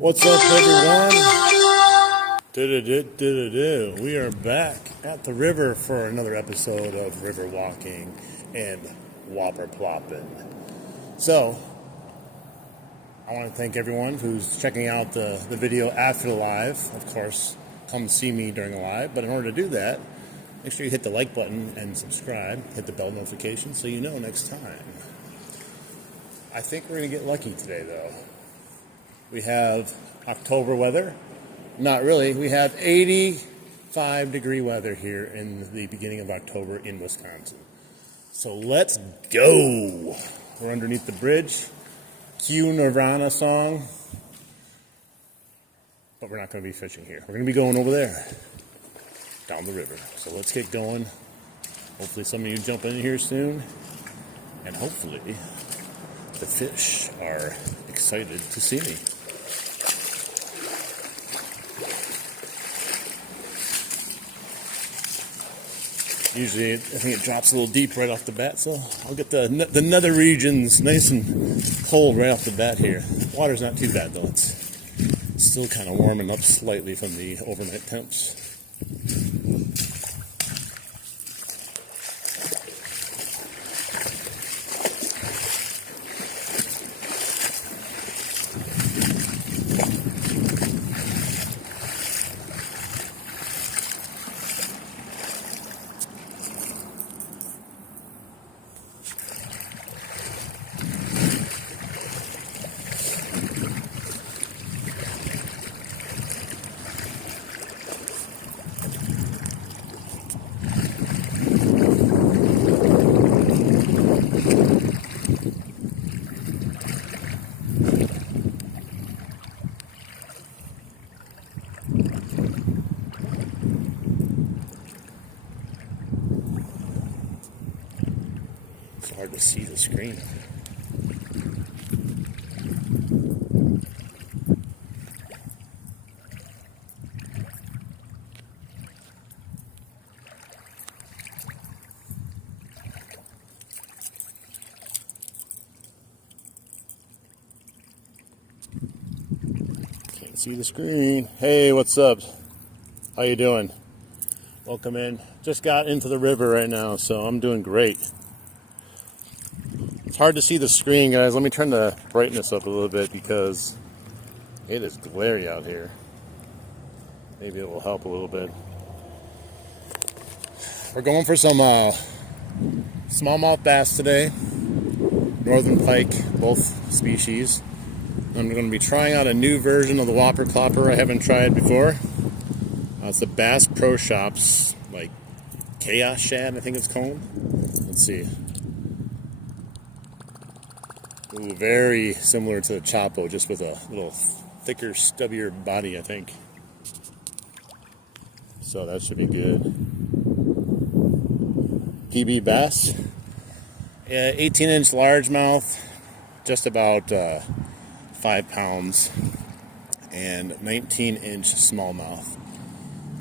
What's up, everyone? We are back at the river for another episode of River Walking and Whopper Ploppin. So, I want to thank everyone who's checking out the video after the live. Of course, come see me during the live, but in order to do that, make sure you hit the like button and subscribe. Hit the bell notification so you know next time. I think we're going to get lucky today, though. We have October weather. Not really. We have 85-degree weather here in the beginning of October in Wisconsin. So let's go. We're underneath the bridge. Cue Nirvana song. But we're not going to be fishing here. We're going to be going over there, down the river. So let's get going. Hopefully some of you jump in here soon. And hopefully the fish are excited to see me. Usually, I think it drops a little deep right off the bat, so I'll get the nether regions nice and cold right off the bat here. Water's not too bad, though. It's still kind of warming up slightly from the overnight temps. Hard to see the screen. Can't see the screen. Hey, what's up? How you doing? Welcome in. Just got into the river right now, so I'm doing great. It's hard to see the screen, guys. Let me turn the brightness up a little bit because it is glary out here. Maybe it will help a little bit. We're going for some smallmouth bass today. Northern pike, both species. I'm going to be trying out a new version of the Whopper Plopper I haven't tried before. It's the Bass Pro Shops, like Chaos Shad, I think it's called. Let's see. Ooh, very similar to the Chapo, just with a little thicker, stubbier body, I think. So that should be good. PB bass. 18-inch largemouth, just about 5 pounds. And 19-inch smallmouth,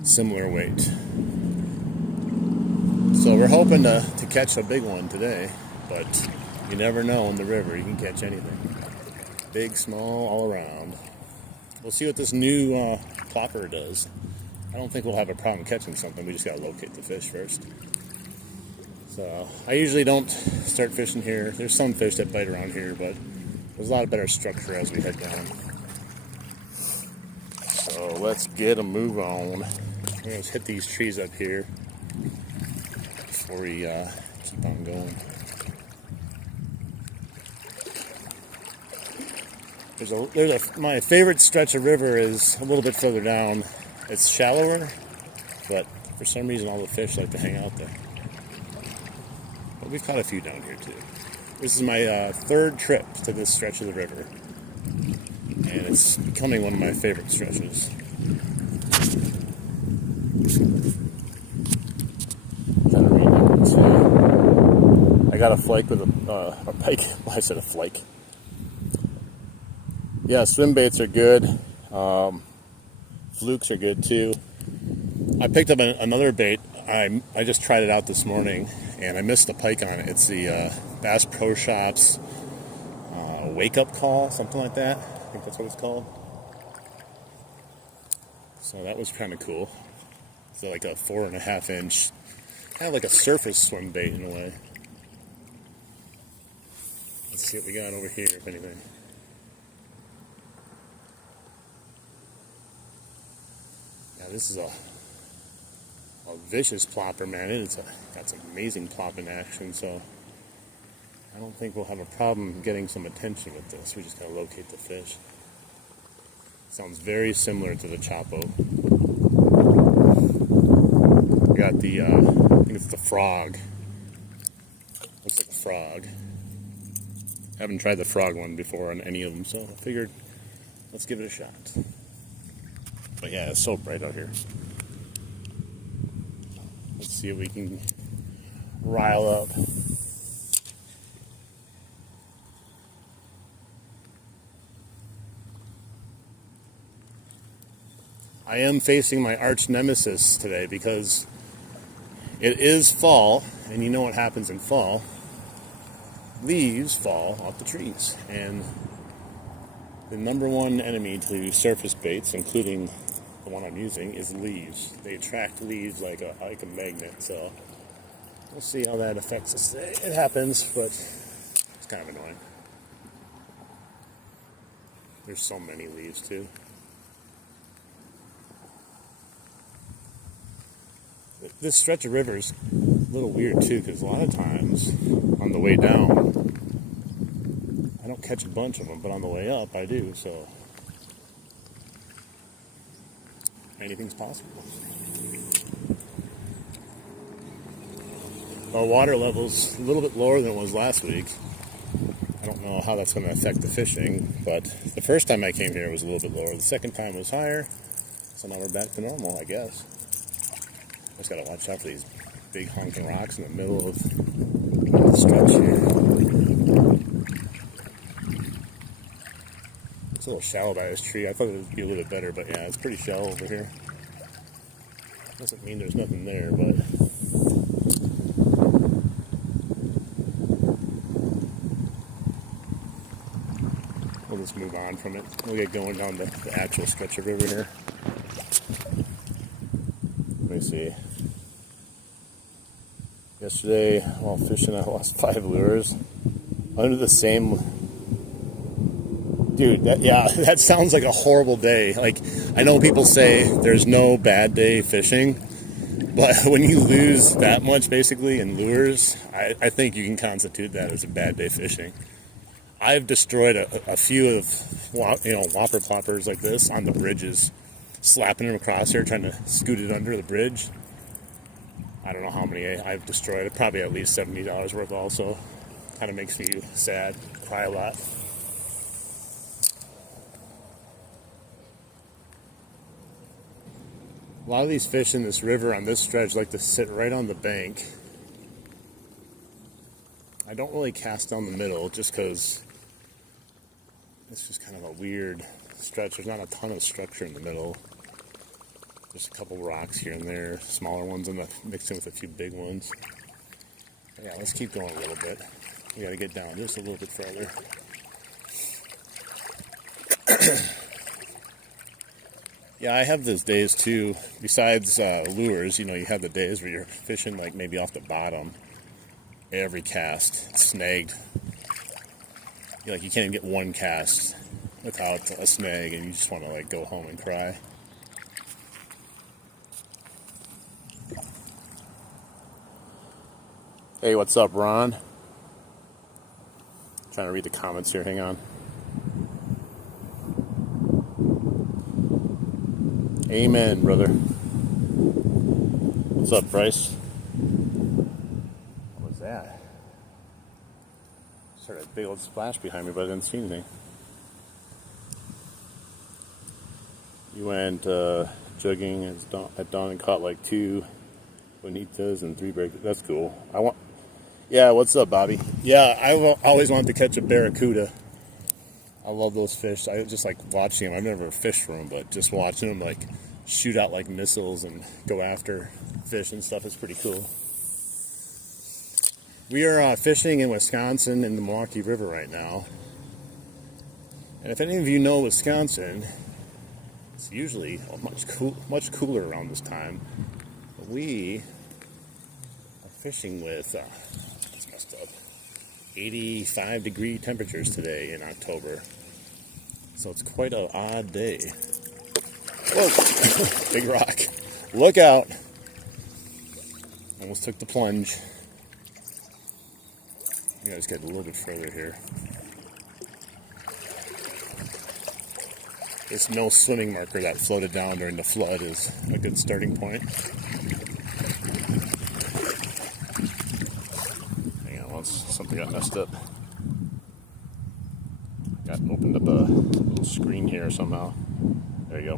similar weight. So we're hoping to catch a big one today, but you never know in the river, you can catch anything. Big, small, all around. We'll see what this new plopper does. I don't think we'll have a problem catching something, we just gotta locate the fish first. So, I usually don't start fishing here. There's some fish that bite around here, but there's a lot of better structure as we head down. So, let's get a move on. We're gonna hit these trees up here before we keep on going. My favorite stretch of river is a little bit further down. It's shallower, but for some reason all the fish like to hang out there. But we've caught a few down here too. This is my third trip to this stretch of the river, and it's becoming one of my favorite stretches. I got a flake with a pike. Well, I said a flake. Yeah, swim baits are good. Flukes are good too. I picked up another bait. I just tried it out this morning, and I missed the pike on it. It's the Bass Pro Shops Wake Up Call, something like that. I think that's what it's called. So that was kind of cool. It's like a 4.5 inch, kind of like a surface swim bait in a way. Let's see what we got over here, if anything. Yeah, this is a vicious plopper, man. It's got some amazing plopping action, so I don't think we'll have a problem getting some attention with this. We just gotta locate the fish. Sounds very similar to the Chapo. We got the, I think it's the frog. Looks like a frog. Haven't tried the frog one before on any of them, so I figured let's give it a shot. But yeah, it's so bright out here. Let's see if we can rile up. I am facing my arch nemesis today because it is fall, and you know what happens in fall. Leaves fall off the trees, and the number one enemy to surface baits, including the one I'm using, is leaves. They attract leaves like a magnet, so we'll see how that affects us today. It happens, but it's kind of annoying. There's so many leaves too. This stretch of river is a little weird too, because a lot of times on the way down I don't catch a bunch of them, but on the way up I do, so anything's possible. Our water level's a little bit lower than it was last week. I don't know how that's going to affect the fishing, but the first time I came here it was a little bit lower. The second time was higher, so now we're back to normal, I guess. Just gotta watch out for these big honking rocks in the middle of the stretch here. It's a little shallow by this tree. I thought it would be a little bit better, but yeah, it's pretty shallow over here. Doesn't mean there's nothing there, but we'll just move on from it. We'll get going down the actual stretch of river here. Let me see. Yesterday, while fishing, I lost 5 lures under the same. Dude, that sounds like a horrible day. Like, I know people say there's no bad day fishing, but when you lose that much basically in lures, I think you can constitute that as a bad day fishing. I've destroyed a few of Whopper ploppers like this on the bridges, slapping them across here, trying to scoot it under the bridge. I don't know how many I've destroyed. Probably at least $70 worth also. Kind of makes me sad, cry a lot. A lot of these fish in this river on this stretch like to sit right on the bank. I don't really cast down the middle just because it's just kind of a weird stretch. There's not a ton of structure in the middle. There's a couple rocks here and there, smaller ones mixed in with a few big ones. But yeah, let's keep going a little bit. We got to get down just a little bit further. Yeah, I have those days too. Besides lures, you have the days where you're fishing like maybe off the bottom. Every cast, it's snagged. You can't even get one cast without a snag, and you just want to like go home and cry. Hey, what's up, Ron? Trying to read the comments here. Hang on. Amen, brother. What's up, Bryce? What was that? Just heard a big old splash behind me, but I didn't see anything. You went jogging at dawn and caught like 2 bonitas and 3 breakers. That's cool. Yeah, what's up, Bobby? Yeah, I've always wanted to catch a barracuda. I love those fish. I just like watching them. I've never fished for them, but just watching them like shoot out like missiles and go after fish and stuff is pretty cool. We are fishing in Wisconsin in the Milwaukee River right now. And if any of you know Wisconsin, It's usually much cooler around this time. But we are fishing with, it's messed up, 85-degree temperatures today in October. So it's quite an odd day. Whoa! Big rock. Look out! Almost took the plunge. You guys get a little bit further here. This no swimming marker that floated down during the flood is a good starting point. Hang on, something got messed up. Got opened up a little screen here somehow. There you go.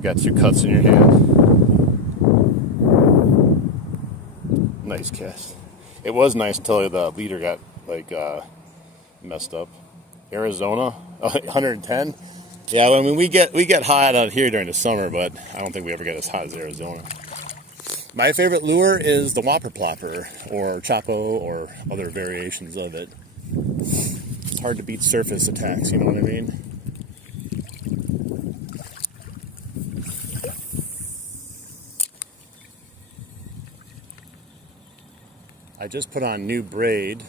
Got 2 cuts in your hand. Nice cast. It was nice until the leader got messed up. Arizona, 110. Yeah, I mean we get hot out here during the summer, but I don't think we ever get as hot as Arizona. My favorite lure is the Whopper Plopper or Chapo or other variations of it. It's hard to beat surface attacks, you know what I mean? I just put on new braid.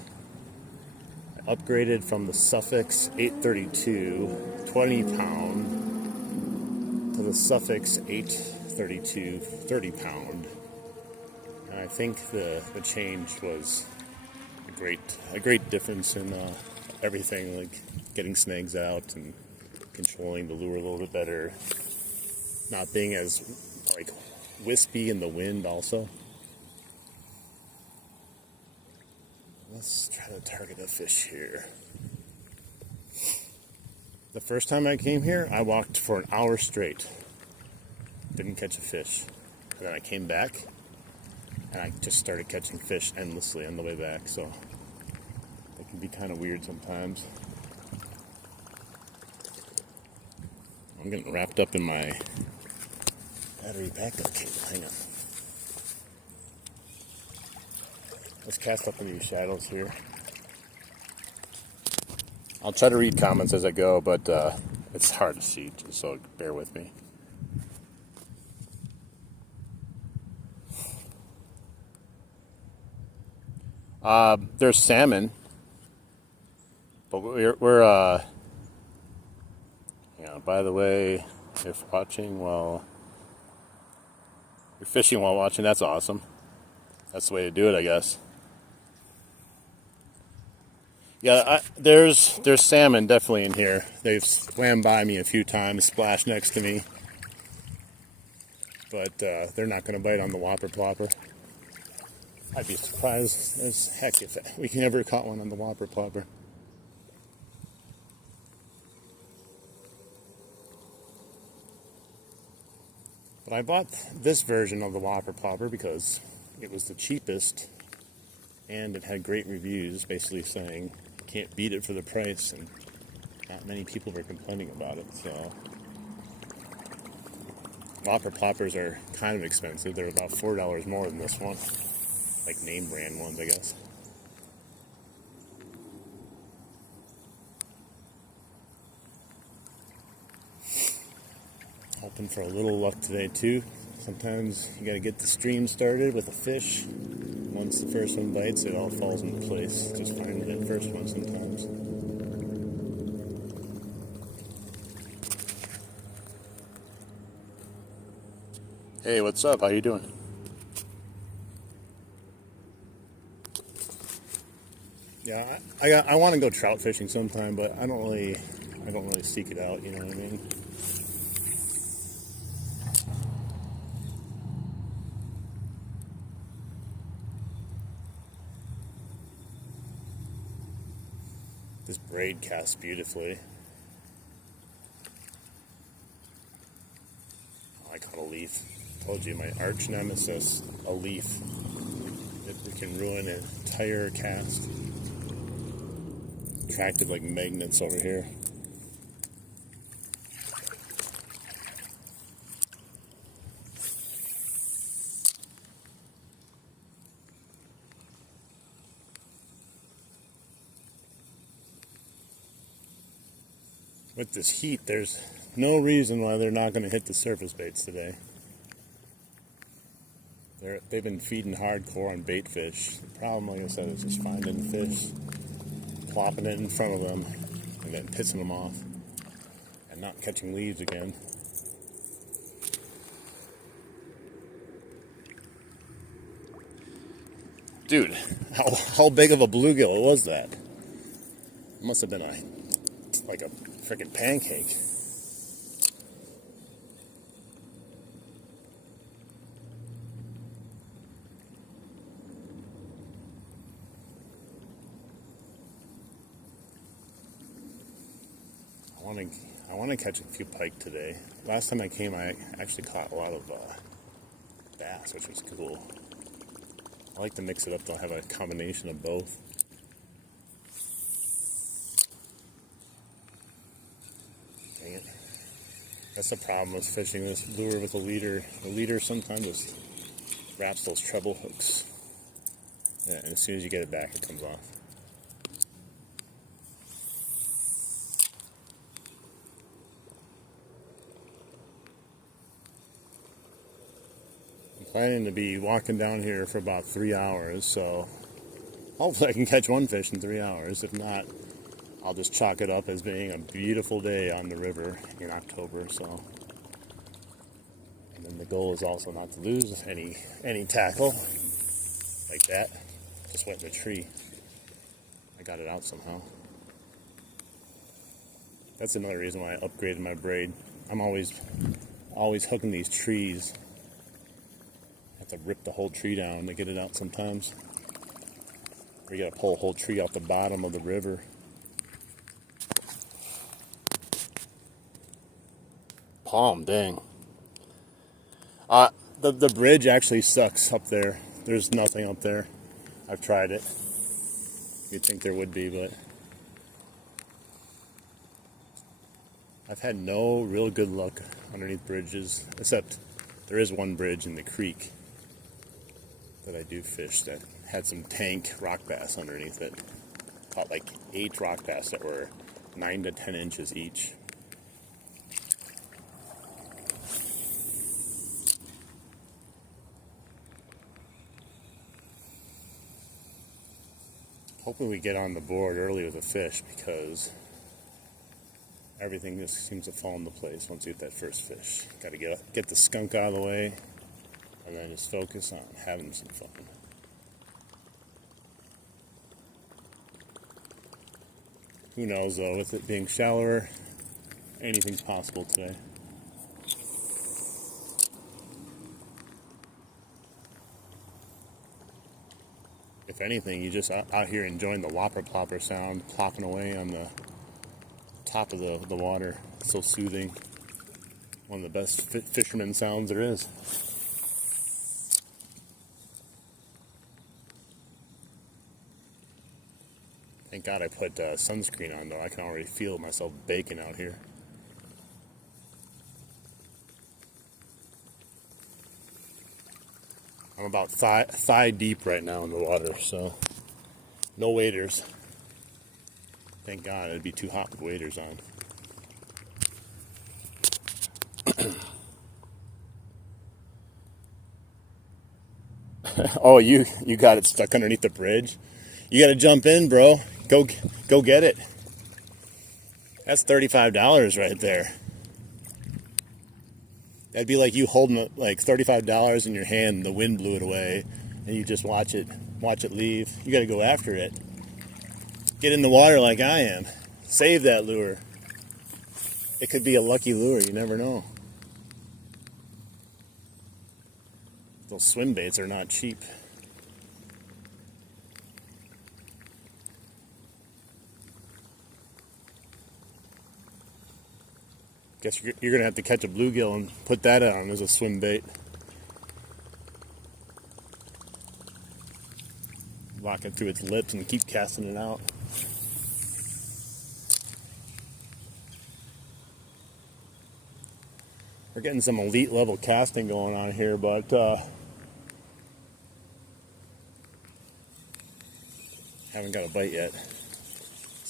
I upgraded from the Suffix 832 20 pound to the Suffix 832 30 pound. And I think the change was a great difference in everything, like getting snags out and controlling the lure a little bit better, not being as wispy in the wind also. Let's try to target a fish here. The first time I came here, I walked for an hour straight. Didn't catch a fish. And then I came back, and I just started catching fish endlessly on the way back, so it can be kind of weird sometimes. I'm getting wrapped up in my battery backup cable. Hang on. Let's cast up in these shadows here. I'll try to read comments as I go, but it's hard to see, so bear with me. There's salmon, but we're by the way, if watching while you're fishing while watching, that's awesome. That's the way to do it, I guess. Yeah, there's salmon definitely in here. They've swam by me a few times, splashed next to me. But they're not going to bite on the Whopper Plopper. I'd be surprised as heck if we can ever caught one on the Whopper Plopper. But I bought this version of the Whopper Plopper because it was the cheapest and it had great reviews, basically saying can't beat it for the price, and not many people were complaining about it. So Whopper Ploppers are kind of expensive. They're about $4 more than this one, like name brand ones, I guess. Hoping for a little luck today too. Sometimes you got to get the stream started with a fish. Once the first one bites, it all falls into place. Just finding that first one sometimes. Hey, what's up? How you doing? Yeah, I want to go trout fishing sometime, but I don't really seek it out. You know what I mean? This braid casts beautifully. Oh, I caught a leaf. Told you, my arch nemesis, a leaf. It can ruin an entire cast. Attracted like magnets over here. With this heat, there's no reason why they're not going to hit the surface baits today. They've been feeding hardcore on bait fish. The problem, like I said, is just finding the fish, plopping it in front of them, and then pissing them off, and not catching leaves again. Dude, how big of a bluegill was that? It must have been like a freaking pancake. I want to catch a few pike today. Last time I came, I actually caught a lot of bass, which was cool. I like to mix it up to have a combination of both. Dang it. That's the problem with fishing this lure with a leader. The leader sometimes just wraps those treble hooks. Yeah, and as soon as you get it back, it comes off. Planning to be walking down here for about 3 hours, so hopefully I can catch one fish in 3 hours. If not, I'll just chalk it up as being a beautiful day on the river in October. So, and then the goal is also not to lose any tackle like that. Just went in the tree. I got it out somehow. That's another reason why I upgraded my braid. I'm always hooking these trees. To rip the whole tree down to get it out sometimes. Or you gotta pull a whole tree out the bottom of the river. Palm, dang. The bridge actually sucks up there. There's nothing up there. I've tried it. You'd think there would be, but I've had no real good luck underneath bridges, except there is one bridge in the creek that I do fish that had some tank rock bass underneath it. Caught like 8 rock bass that were 9 to 10 inches each. Hoping we get on the board early with a fish, because everything just seems to fall into place once you get that first fish. Got to get the skunk out of the way, and then just focus on having some fun. Who knows, though, with it being shallower, anything's possible today. If anything, you're just out here enjoying the Whopper Plopper sound, plopping away on the top of the water. It's so soothing. One of the best fisherman sounds there is. Thank God I put sunscreen on, though. I can already feel myself baking out here. I'm about thigh deep right now in the water, so no waders. Thank God, it'd be too hot with waders on. Oh, you got it stuck underneath the bridge? You got to jump in, bro. Go get it. That's $35 right there. That'd be like you holding like $35 in your hand and the wind blew it away, and you just watch it leave. You got to go after it. Get in the water like I am. Save that lure. It could be a lucky lure. You never know. Those swim baits are not cheap. Guess you're going to have to catch a bluegill and put that on as a swim bait. Lock it through its lips and keep casting it out. We're getting some elite level casting going on here, but haven't got a bite yet.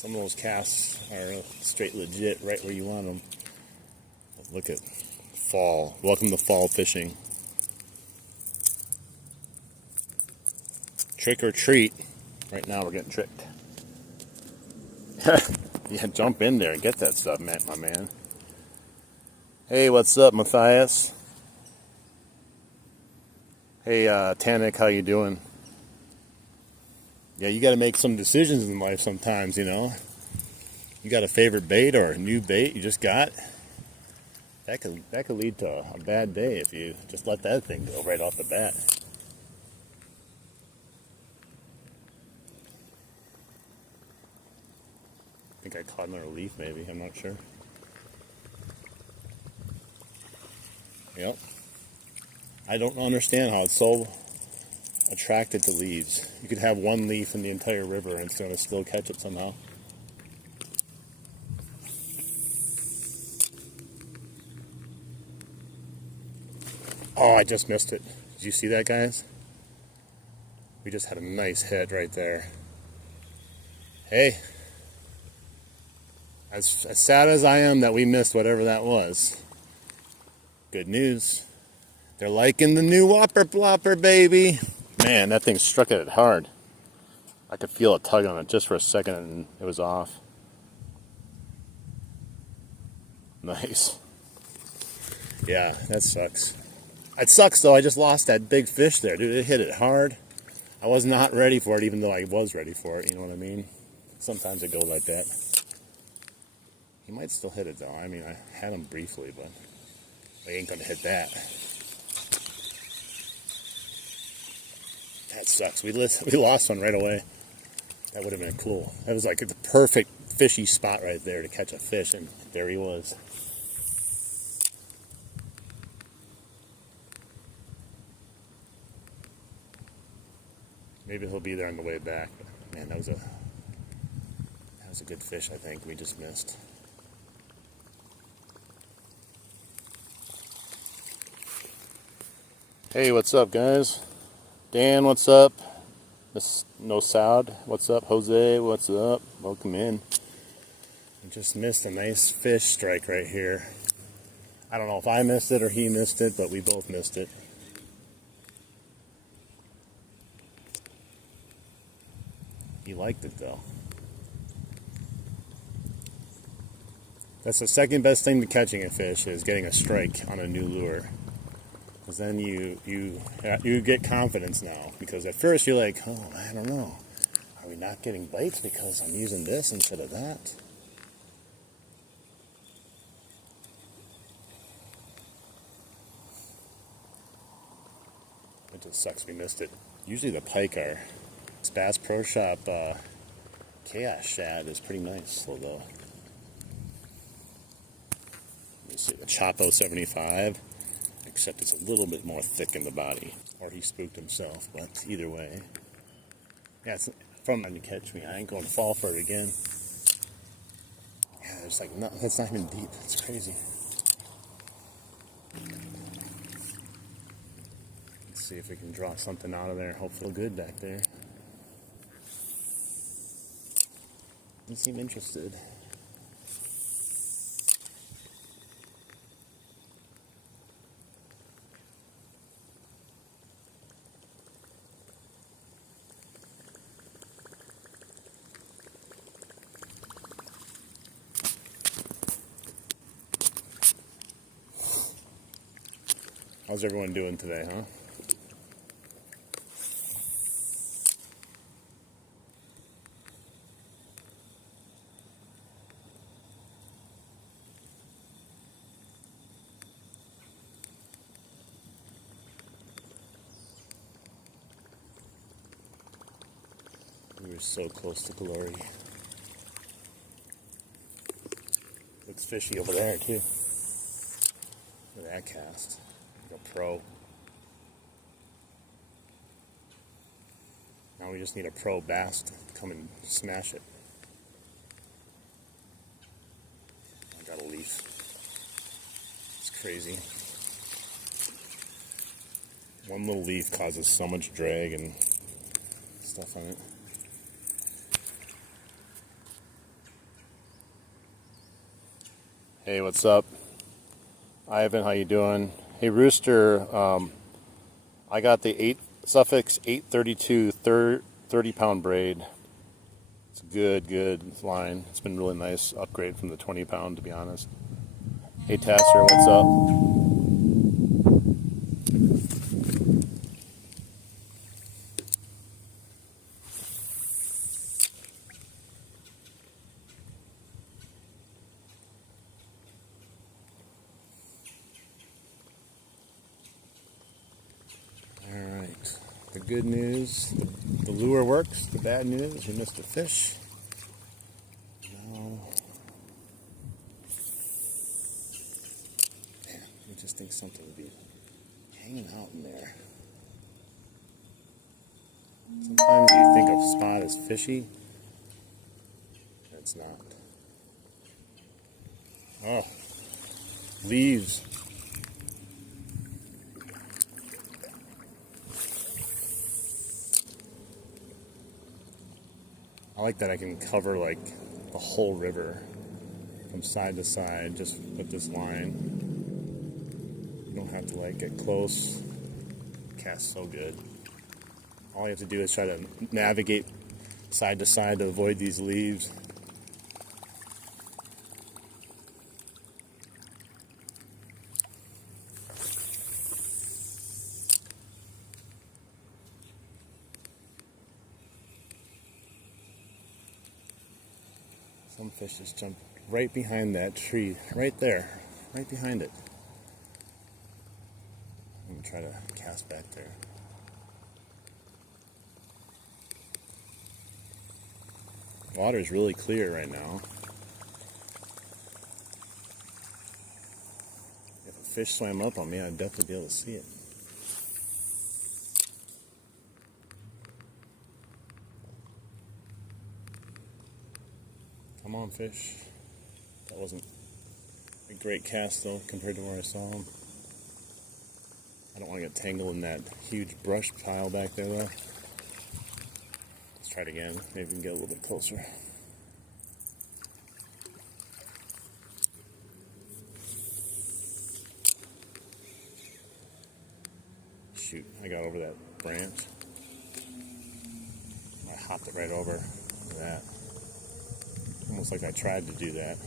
Some of those casts are straight legit right where you want them. But look at fall. Welcome to fall fishing. Trick or treat. Right now we're getting tricked. Yeah, jump in there and get that stuff, man, my man. Hey, what's up, Matthias? Hey, Tanik, how you doing? Yeah, you got to make some decisions in life sometimes, you know. You got a favorite bait or a new bait you just got. That could lead to a bad day if you just let that thing go right off the bat. I think I caught another leaf, maybe. I'm not sure. Yep. I don't understand how it's so attracted to leaves. You could have one leaf in the entire river and it's going to still catch it somehow. Oh, I just missed it. Did you see that, guys? We just had a nice hit right there. Hey, as sad as I am that we missed whatever that was, good news. They're liking the new Whopper Plopper, baby. Man, that thing struck at it hard. I could feel a tug on it just for a second and it was off. Nice. Yeah, that sucks. It sucks though, I just lost that big fish there, dude. It hit it hard. I was not ready for it, even though I was ready for it, you know what I mean? Sometimes it goes like that. He might still hit it though. I mean, I had him briefly, but I ain't gonna hit that. That sucks. We lost one right away. That would have been cool. That was like the perfect fishy spot right there to catch a fish, and there he was. Maybe he'll be there on the way back. But man, that was a good fish. I think we just missed. Hey, what's up, guys? Dan, what's up? Miss No Sound, what's up? Jose, what's up? Welcome in. We just missed a nice fish strike right here. I don't know if I missed it or he missed it, but we both missed it. He liked it though. That's the second best thing to catching a fish, is getting a strike on a new lure. Because then you get confidence now. Because at first you're like, oh, I don't know. Are we not getting bites because I'm using this instead of that? It just sucks we missed it. Usually the pike are. This Bass Pro Shop Chaos Shad is pretty nice, although. Let me see, the Chapo 75. Except it's a little bit more thick in the body. Or he spooked himself, but either way. Yeah, it's from when you catch me. I ain't going to fall for it again. Yeah, there's like nothing. It's not even deep. It's crazy. Let's see if we can draw something out of there. Hopefully good back there. Doesn't seem interested. How's everyone doing today, huh? We were so close to glory. Looks fishy over there, too. Look at that cast. Like a pro. Now we just need a pro bass to come and smash it. I got a leaf. It's crazy. One little leaf causes so much drag and stuff on it. Hey, what's up? Ivan, how you doing? Hey, Rooster, I got the Suffix 832 30-pound braid. It's a good line. It's been really nice upgrade from the 20-pound, to be honest. Hey, Tasser, what's up? Alright, the good news, the lure works. The bad news, you missed a fish. No. Man, I just think something would be hanging out in there. Sometimes you think a spot is fishy, it's not. Oh, leaves. I like that I can cover like the whole river from side to side just with this line. You don't have to like get close. Cast so good. All you have to do is try to navigate side to side to avoid these leaves. Some fish just jump right behind that tree, right there, right behind it. I'm going to try to cast back there. Water is really clear right now. If a fish swam up on me, I'd definitely be able to see it. Come on, fish. That wasn't a great cast, though, compared to where I saw him. I don't want to get tangled in that huge brush pile back there, though. Let's try it again. Maybe we can get a little bit closer. Shoot, I got over that branch. I hopped it right over that. Almost like I tried to do that.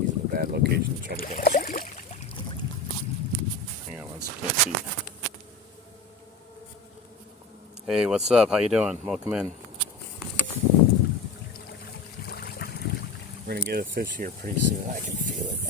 He's in a bad location to try to go. Hang on, let's can't see. Hey, what's up? How you doing? Welcome in. We're gonna get a fish here pretty soon. I can feel it.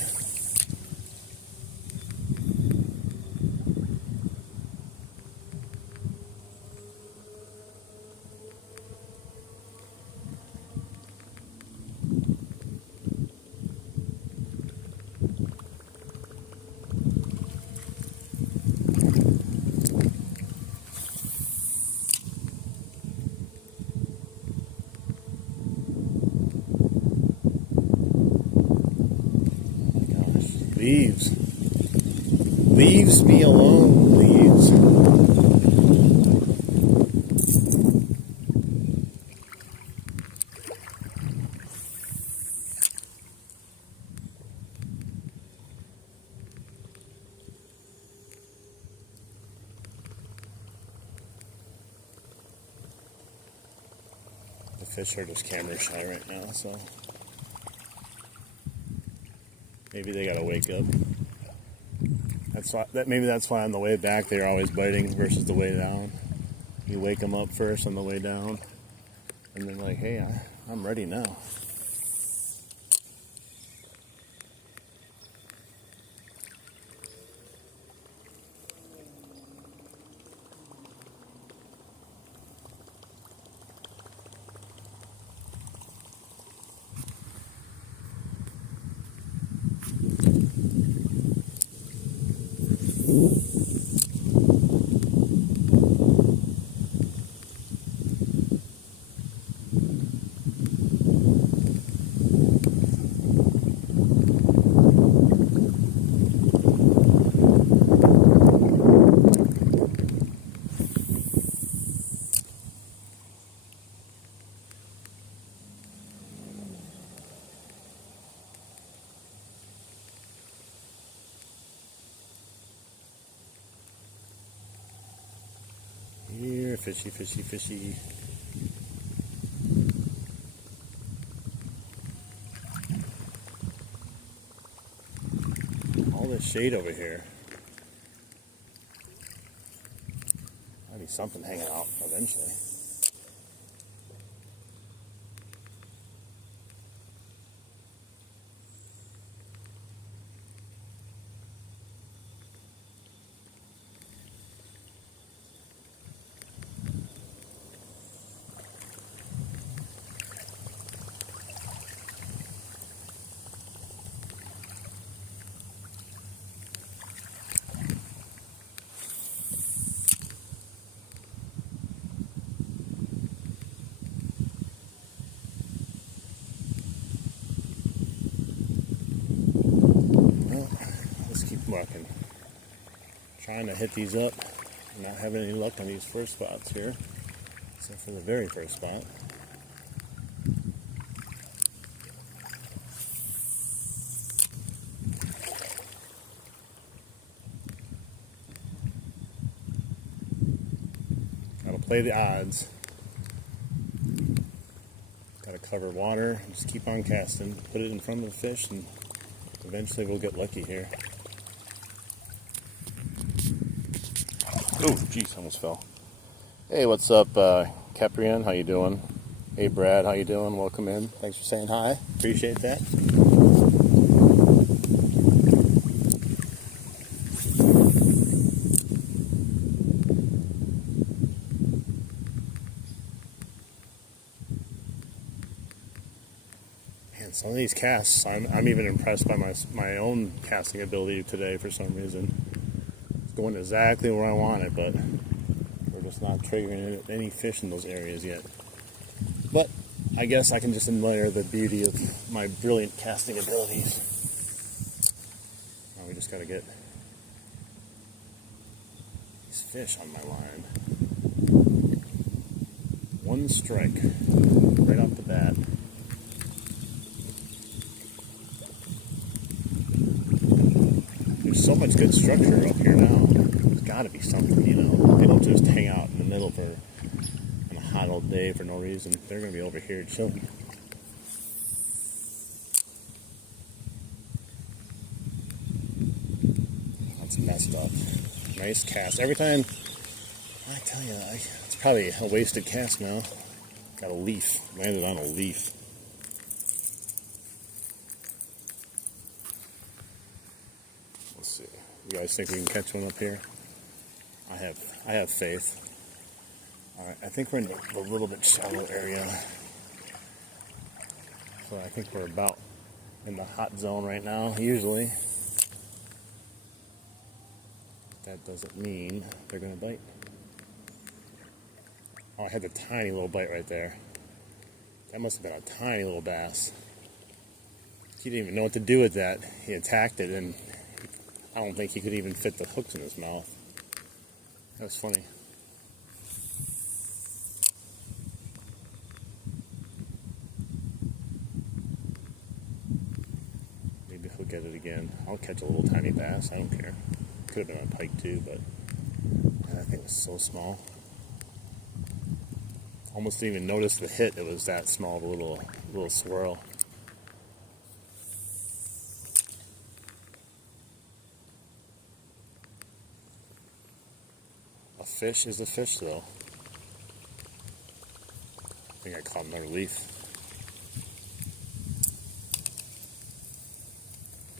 Leaves. Leaves me alone, leaves. The fish are just camera shy right now, so maybe they gotta wake up. Maybe that's why on the way back they're always biting versus the way down. You wake them up first on the way down, and then like, hey, I'm ready now. fishy, fishy, fishy. All this shade over here. Might be something hanging out eventually. Walking. Trying to hit these up. Not having any luck on these first spots here, except for the very first spot. Gotta play the odds. Gotta cover water. Just keep on casting. Put it in front of the fish, and eventually we'll get lucky here. Oh, jeez, almost fell. Hey, what's up, Caprian? How you doing? Hey, Brad, how you doing? Welcome in. Thanks for saying hi. Appreciate that. Man, some of these casts, I'm even impressed by my own casting ability today for some reason. Going exactly where I want it, but we're just not triggering any fish in those areas yet. But I guess I can just admire the beauty of my brilliant casting abilities. Now we just gotta get these fish on my line. One strike right off the bat. There's so much good structure up here now. There's got to be something, you know. They don't just hang out in the middle on a hot old day for no reason. They're going to be over here chilling. That's messed up. Nice cast. Every time, I tell you, it's probably a wasted cast now. Got a leaf. Landed on a leaf. You guys think we can catch one up here? I have faith. Alright, I think we're in a little bit shallow area. So I think we're about in the hot zone right now, usually. That doesn't mean they're going to bite. Oh, I had the tiny little bite right there. That must have been a tiny little bass. He didn't even know what to do with that. He attacked it, and I don't think he could even fit the hooks in his mouth. That was funny. Maybe he'll get it again. I'll catch a little tiny bass. I don't care. Could have been a pike too, but that thing was so small. Almost didn't even notice the hit. It was that small, the little swirl. Fish is a fish, though. I think I caught another leaf.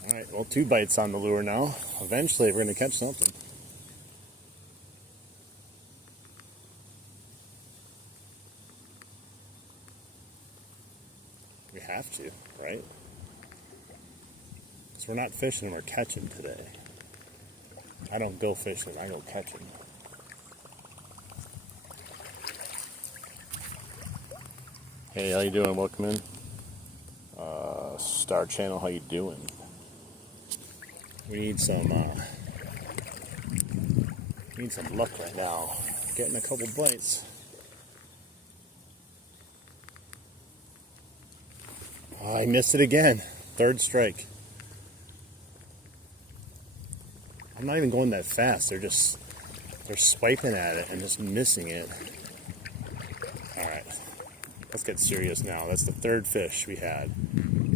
Alright, well, 2 bites on the lure now. Eventually, we're going to catch something. We have to, right? Because we're not fishing, we're catching today. I don't go fishing, I go catching. Hey, how you doing? Welcome in. Star Channel, how you doing? We need some luck right now. Getting a couple bites. Oh, I missed it again. 3rd strike. I'm not even going that fast. They're just they're swiping at it and just missing it. Alright, let's get serious now. That's the third fish we had.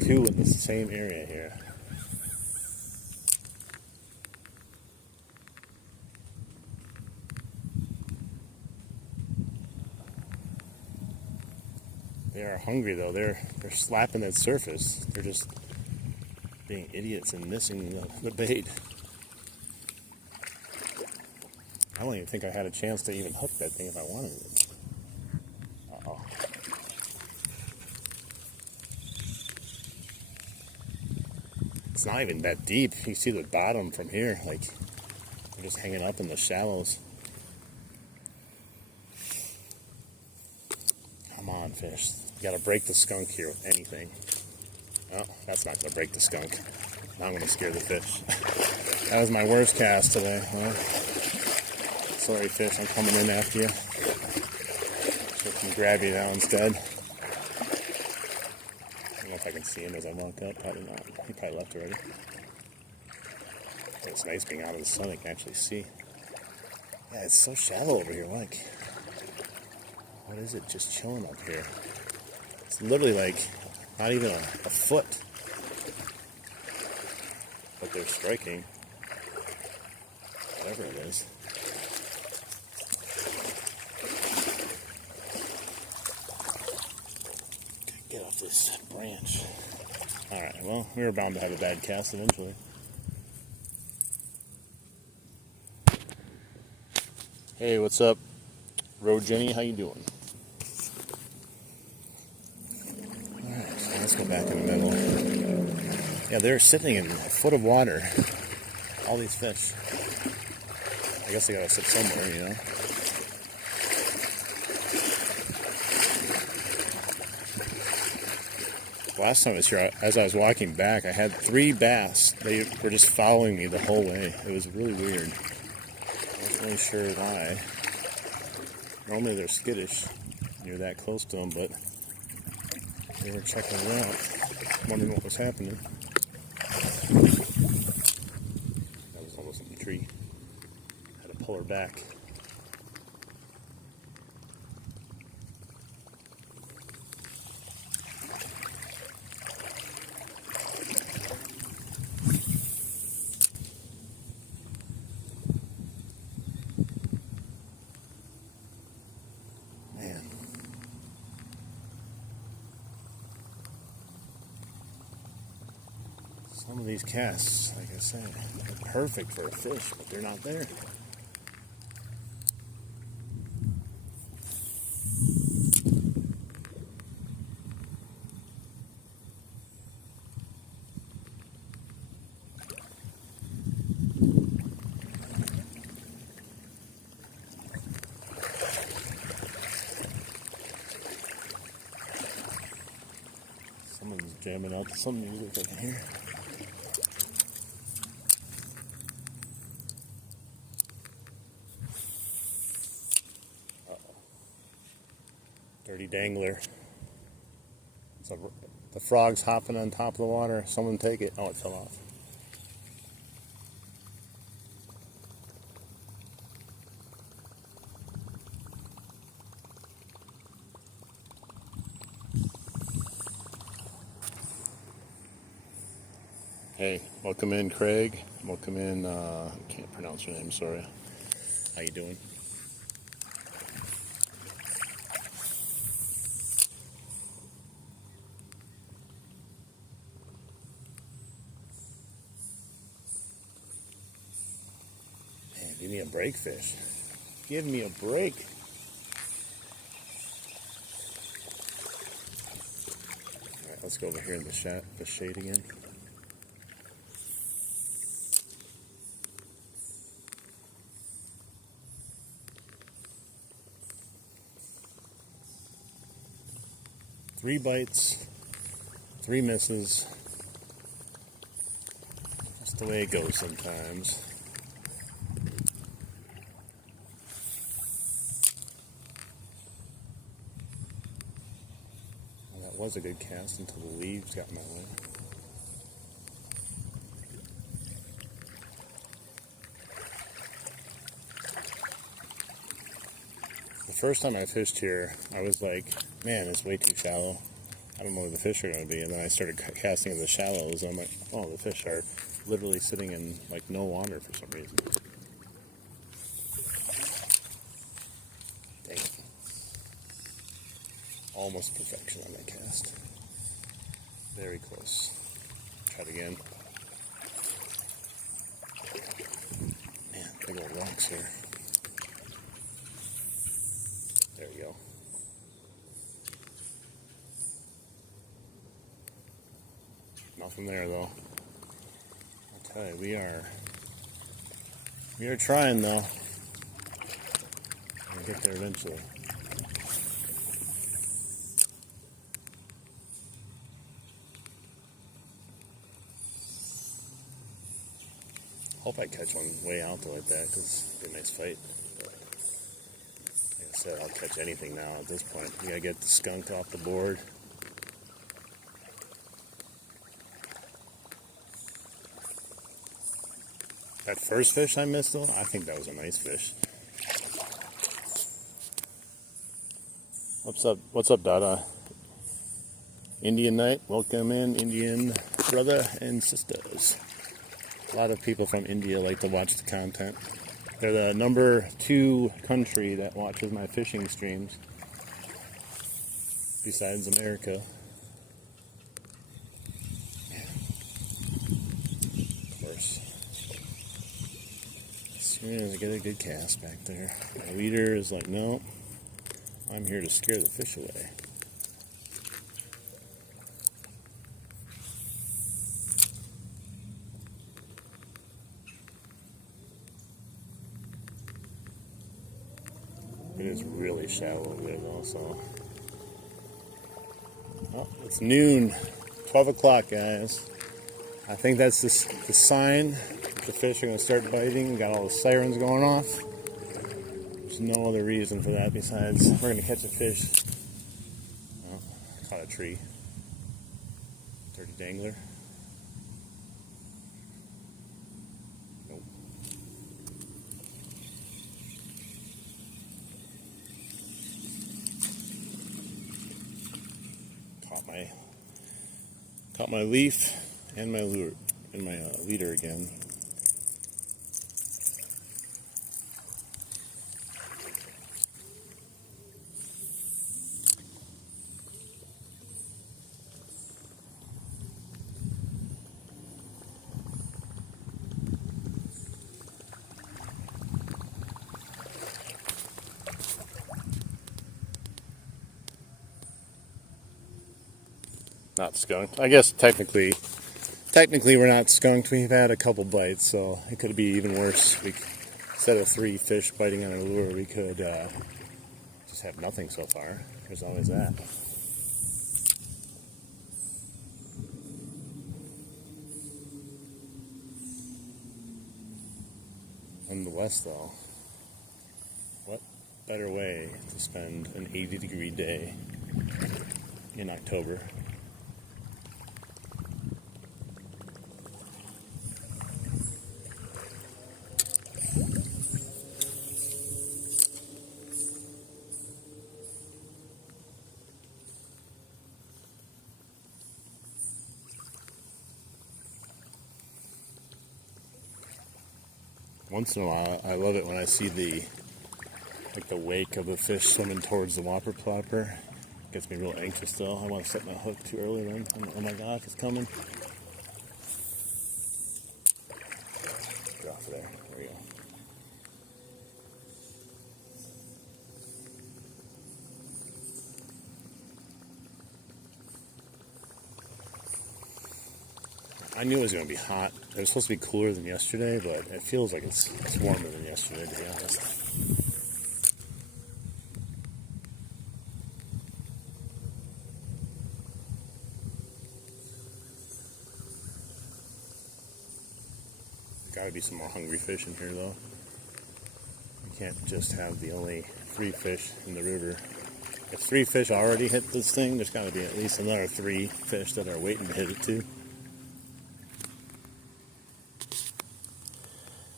2 in the same area here. They are hungry though. They're slapping that surface. They're just being idiots and missing the bait. I don't even think I had a chance to even hook that thing if I wanted it. Uh-oh. It's not even that deep. You see the bottom from here. Like, they're just hanging up in the shallows. Come on, fish. You gotta break the skunk here with anything. Oh, that's not gonna break the skunk. Now I'm gonna scare the fish. That was my worst cast today. Huh? Sorry, fish. I'm coming in after you. So I can grab you now instead. I don't know if I can see him as I walk up. Probably not. He probably left already. It's nice being out of the sun. I can actually see. Yeah, it's so shallow over here. Like, what is it? Just chilling up here. It's literally like not even a foot. But they're striking. Whatever it is. Get off this branch. Alright, well, we were bound to have a bad cast eventually. Hey, what's up? Road Jenny, how you doing? Alright, so let's go back in the middle. Yeah, they're sitting in a foot of water. All these fish. I guess they gotta sit somewhere, you know? Last time I was here, as I was walking back, I had 3 bass. They were just following me the whole way. It was really weird. I wasn't really sure why. Normally they're skittish. You're that close to them, but they were checking it out, wondering what was happening. That was almost in the tree. Had to pull her back. Some of these casts, like I said, are perfect for a fish, but they're not there. Someone's jamming out to some music I can hear. Dirty dangler. So the frog's hopping on top of the water. Someone take it. Oh, it fell off. Hey, welcome in, Craig. Welcome in. I can't pronounce your name. Sorry. How you doing? Give me a break, fish. Give me a break. Alright, let's go over here in the shade again. Three bites, 3 misses. That's the way it goes sometimes. Was a good cast until the leaves got in my way. first time I fished here, I was like, man, it's way too shallow. I don't know where the fish are going to be. And then I started casting in the shallows, and I'm like, oh, the fish are literally sitting in like no water for some reason. Dang it. Almost perfection on that cast. Very close. Try it again. Man, big old rocks here. There we go. Nothing there though. I'll tell you, we are trying though. We'll get there eventually. Hope I catch one way out there like that, because it'd be a nice fight. But like I said, I'll catch anything now at this point. We gotta get the skunk off the board. That first fish I missed though, I think that was a nice fish. What's up, Dada? Indian night, welcome in, Indian brother and sisters. A lot of people from India like to watch the content. They're the number 2 country that watches my fishing streams, besides America. Yeah. Of course. As soon as I get a good cast back there, my leader is like, no, I'm here to scare the fish away. It is really shallow over there though, so. Oh, it's noon, 12 o'clock, guys. I think that's the sign that the fish are going to start biting. Got all the sirens going off. There's no other reason for that besides we're going to catch a fish. Oh, caught a tree. Dirty dangler. Nope. Caught my leaf and my lure and my leader again. Not skunked. I guess technically we're not skunked. We've had a couple bites, so it could be even worse. Instead of 3 fish biting on our lure, we could just have nothing so far. There's always that. In the west, though, what better way to spend an 80-degree day in October? Once in a while, I love it when I see the wake of the fish swimming towards the Whopper Plopper. Gets me real anxious though. I want to set my hook too early then. Oh my gosh, it's coming. Get off of there. There we go. I knew it was going to be hot. It was supposed to be cooler than yesterday, but it feels like it's warmer than yesterday, to be honest. Gotta be some more hungry fish in here, though. You can't just have the only 3 fish in the river. If 3 fish already hit this thing, there's gotta be at least another 3 fish that are waiting to hit it, too.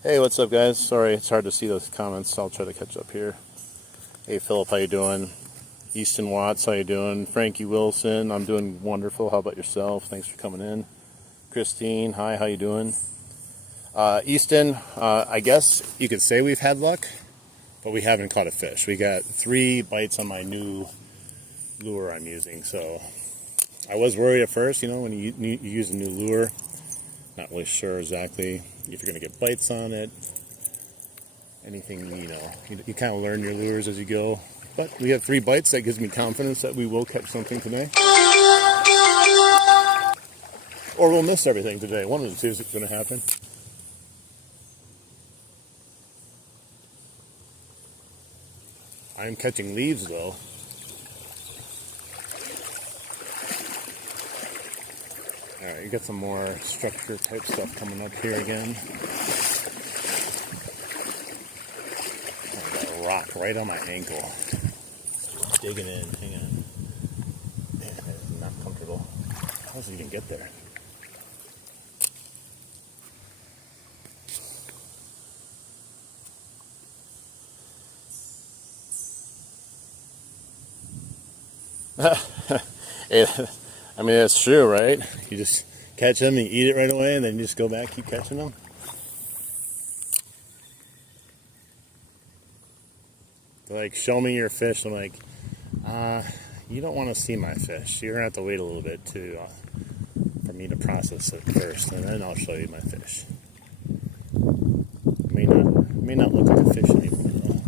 Hey, what's up, guys? Sorry, it's hard to see those comments. I'll try to catch up here. Hey Philip, how you doing? Easton Watts, how you doing? Frankie Wilson, I'm doing wonderful. How about yourself? Thanks for coming in. Christine, hi, how you doing? Easton, I guess you could say we've had luck, but we haven't caught a fish. We got 3 bites on my new lure I'm using, so I was worried at first, when you use a new lure, not really sure exactly if you're going to get bites on it. Anything, you kind of learn your lures as you go. But we have 3 bites. That gives me confidence that we will catch something today. Or we'll miss everything today. One of the two is going to happen. I'm catching leaves, though. Alright, you got some more structure type stuff coming up here again. Rock right on my ankle. Digging in, hang on. Man, that is not comfortable. How does it even get there? I mean, that's true, right? You just catch them and you eat it right away, and then you just go back, keep catching them. They're like, show me your fish. I'm like, you don't want to see my fish. You're gonna have to wait a little bit for me to process it first, and then I'll show you my fish. May not look like a fish anymore, though.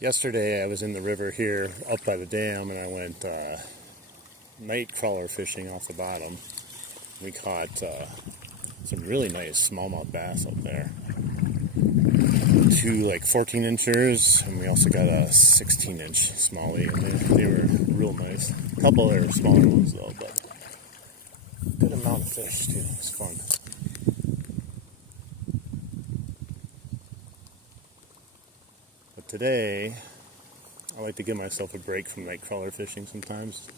Yesterday I was in the river here up by the dam, and I went night crawler fishing off the bottom. We caught some really nice smallmouth bass up there. 2 like 14 inchers, and we also got a 16-inch smallie, and they were real nice. A couple other smaller ones though, but good amount of fish too. It was fun. But today, I like to give myself a break from night crawler fishing sometimes.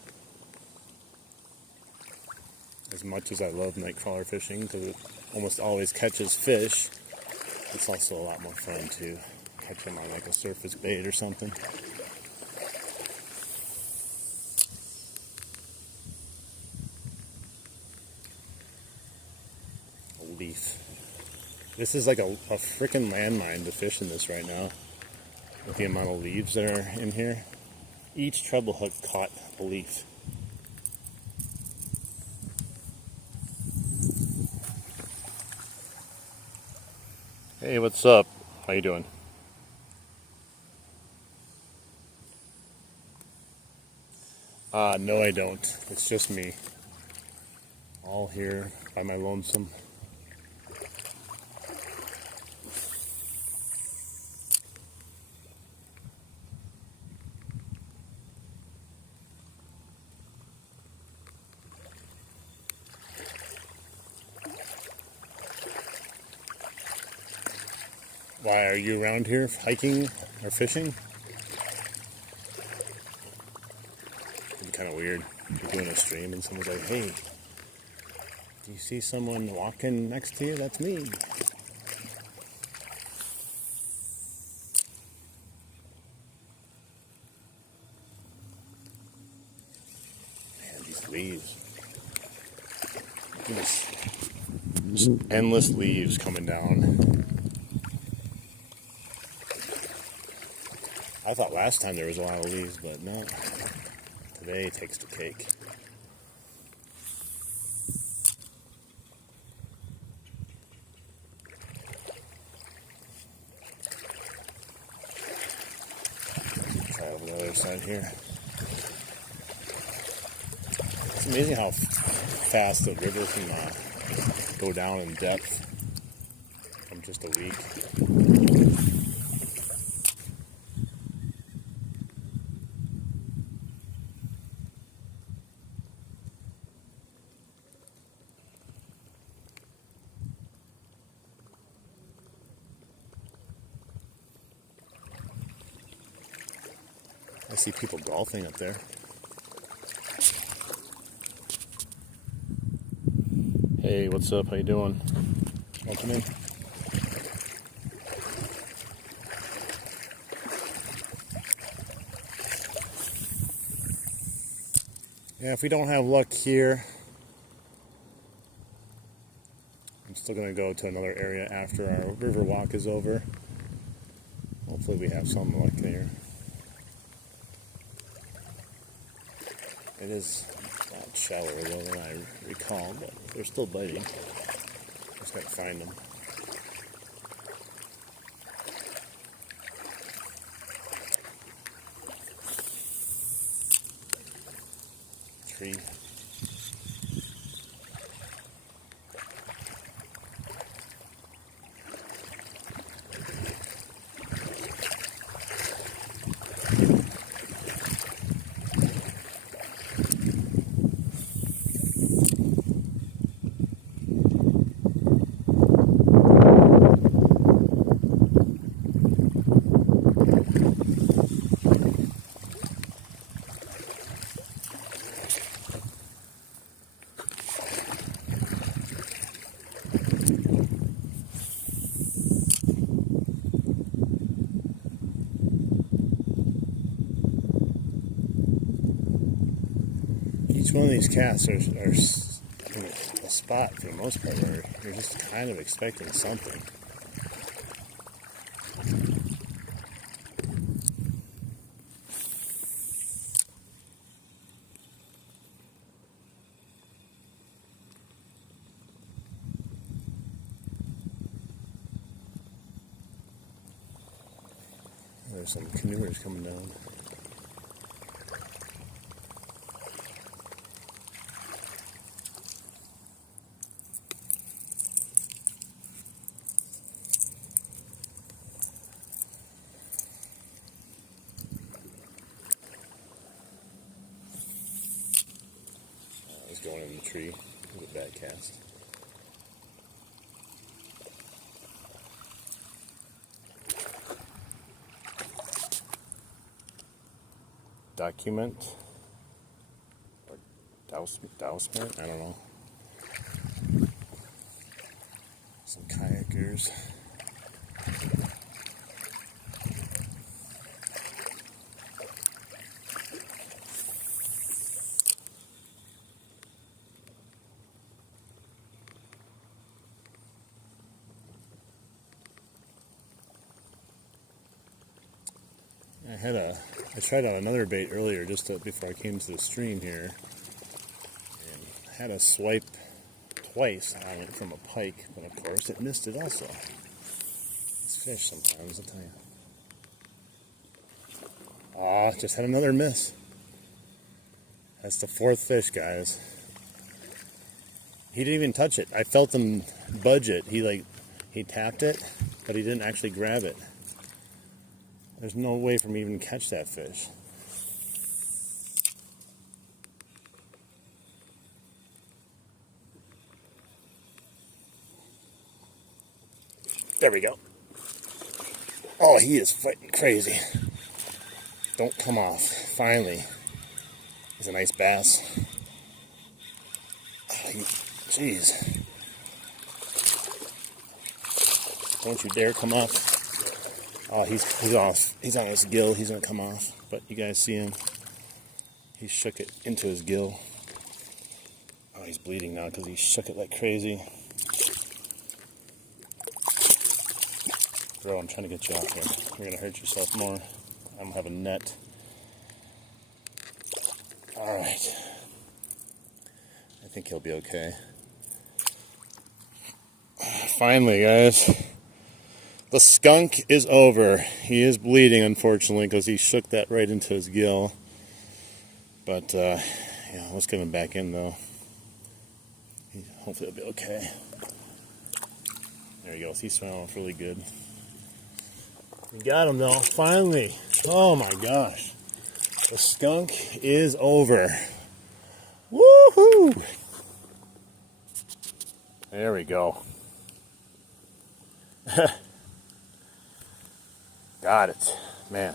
As much as I love night crawler fishing, because it almost always catches fish, it's also a lot more fun to catch them on like a surface bait or something. A leaf. This is like a freaking landmine to fish in this right now, with the amount of leaves that are in here. Each treble hook caught a leaf. Hey, what's up? How you doing? No I don't. It's just me. All here by my lonesome. Why, are you around here hiking or fishing? It'd be kind of weird. You're doing a stream and someone's like, hey, do you see someone walking next to you? That's me. Man, these leaves. Just endless leaves coming down. I thought last time there was a lot of leaves, but no. Today takes the cake. Try over the other side here. It's amazing how fast the river can go down in depth from just a week. I see people golfing up there. Hey, what's up? How you doing? Welcome in. Yeah, if we don't have luck here, I'm still going to go to another area after our river walk is over. Hopefully we have some luck there. It is a lot shallower though than I recall, but they're still biting. Just got to find them. Tree. Each one of these casts are in a spot for the most part where you're just kind of expecting something. There's some canoers coming down. He's going in the tree with a bad cast. Document or dousement, I don't know. Some kayakers. I tried out another bait earlier just before I came to the stream here, and had a swipe twice on it from a pike, but of course it missed it also. It's fish sometimes, I'll tell you. Just had another miss. That's the fourth fish, guys. He didn't even touch it. I felt him budge it. He tapped it, but he didn't actually grab it. There's no way for me to even catch that fish. There we go. Oh, he is fighting crazy. Don't come off. Finally. He's a nice bass. Jeez. Don't you dare come off. Oh, he's off. He's on his gill. He's going to come off. But you guys see him. He shook it into his gill. Oh, he's bleeding now because he shook it like crazy. Bro, I'm trying to get you off here. You're going to hurt yourself more. I'm going to have a net. Alright. I think he'll be okay. Finally, guys. The skunk is over. He is bleeding, unfortunately, because he shook that right into his gill. But, yeah, let's get him back in, though. Hopefully he'll be okay. There he goes. He's swimming off really good. We got him, though. Finally. Oh, my gosh. The skunk is over. Woohoo! There we go. Got it. Man.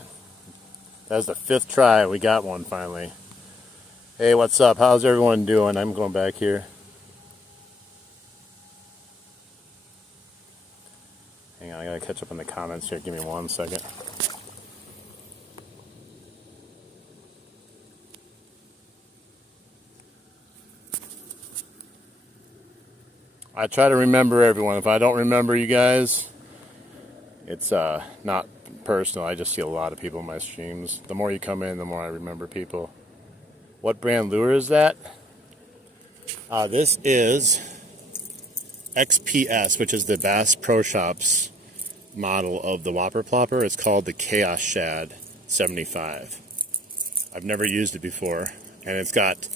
That was the 5th try. We got one finally. Hey, what's up? How's everyone doing? I'm going back here. Hang on, I gotta catch up on the comments here. Give me 1 second. I try to remember everyone. If I don't remember you guys, it's not personal. I just see a lot of people in my streams. The more you come in, the more I remember people. What brand lure is that? This is XPS, which is the Bass Pro Shops model of the Whopper Plopper. It's called the Chaos Shad 75. I've never used it before, and it's got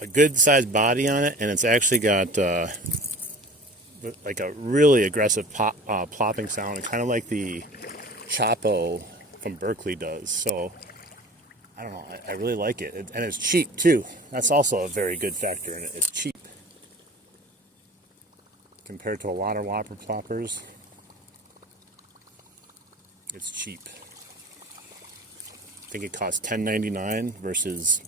a good sized body on it, and it's actually got like a really aggressive plopping sound, kind of like the Chapo from Berkeley does. So I don't know, I really like it. And it's cheap too. That's also a very good factor in it. It's cheap compared to a lot of Whopper ploppers. It's cheap. I think it costs $10.99 versus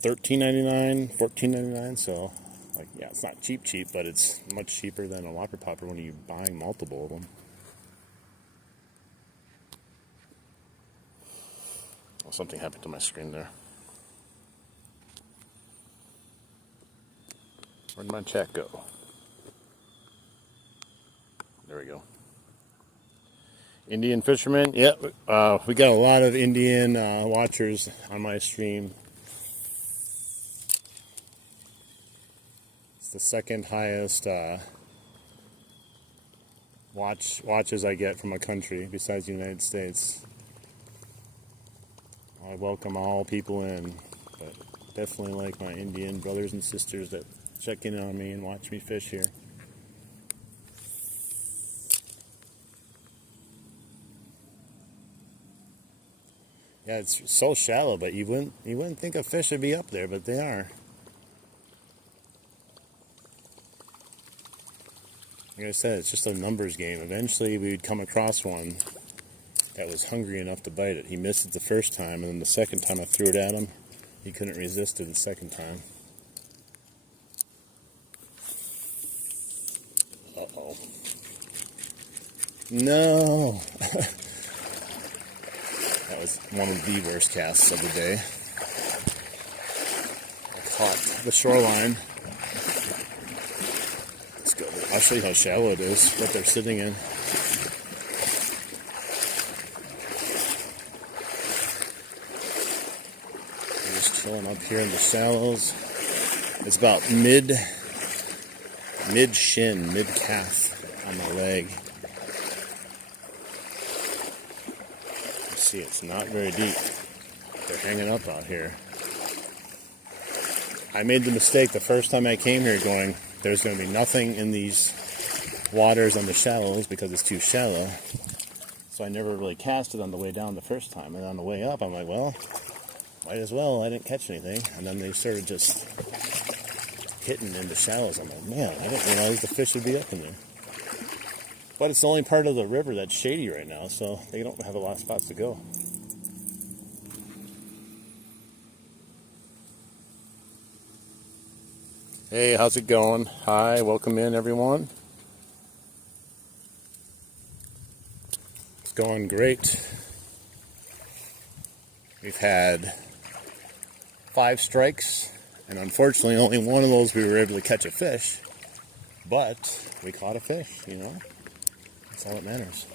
$13.99, $14.99. So, like, yeah, it's not cheap, but it's much cheaper than a Whopper plopper when you're buying multiple of them. Oh, something happened to my screen there. Where'd my chat go? There we go. Indian fishermen. Yep, we got a lot of Indian watchers on my stream. It's the second highest watches I get from a country besides the United States. I welcome all people in, but definitely like my Indian brothers and sisters that check in on me and watch me fish here. Yeah, it's so shallow, but you wouldn't think a fish would be up there, but they are. Like I said, it's just a numbers game. Eventually, we'd come across one that was hungry enough to bite it. He missed it the first time, and then the second time I threw it at him, he couldn't resist it the second time. Uh-oh. No! That was one of the worst casts of the day. I caught the shoreline. Let's go. I'll show you how shallow it is, what they're sitting in. I'm just chilling up here in the shallows. It's about mid-shin, mid-calf on my leg. See, it's not very deep. They're hanging up out here. I made the mistake the first time I came here going, there's going to be nothing in these waters on the shallows because it's too shallow. So I never really cast it on the way down the first time. And on the way up, I'm like, well, might as well. I didn't catch anything. And then they started just hitting in the shallows. I'm like, man, I didn't realize the fish would be up in there. But it's the only part of the river that's shady right now, so they don't have a lot of spots to go. Hey, how's it going? Hi, welcome in, everyone. It's going great. We've had 5 strikes, and unfortunately only one of those we were able to catch a fish. But we caught a fish, you know? That's all that matters.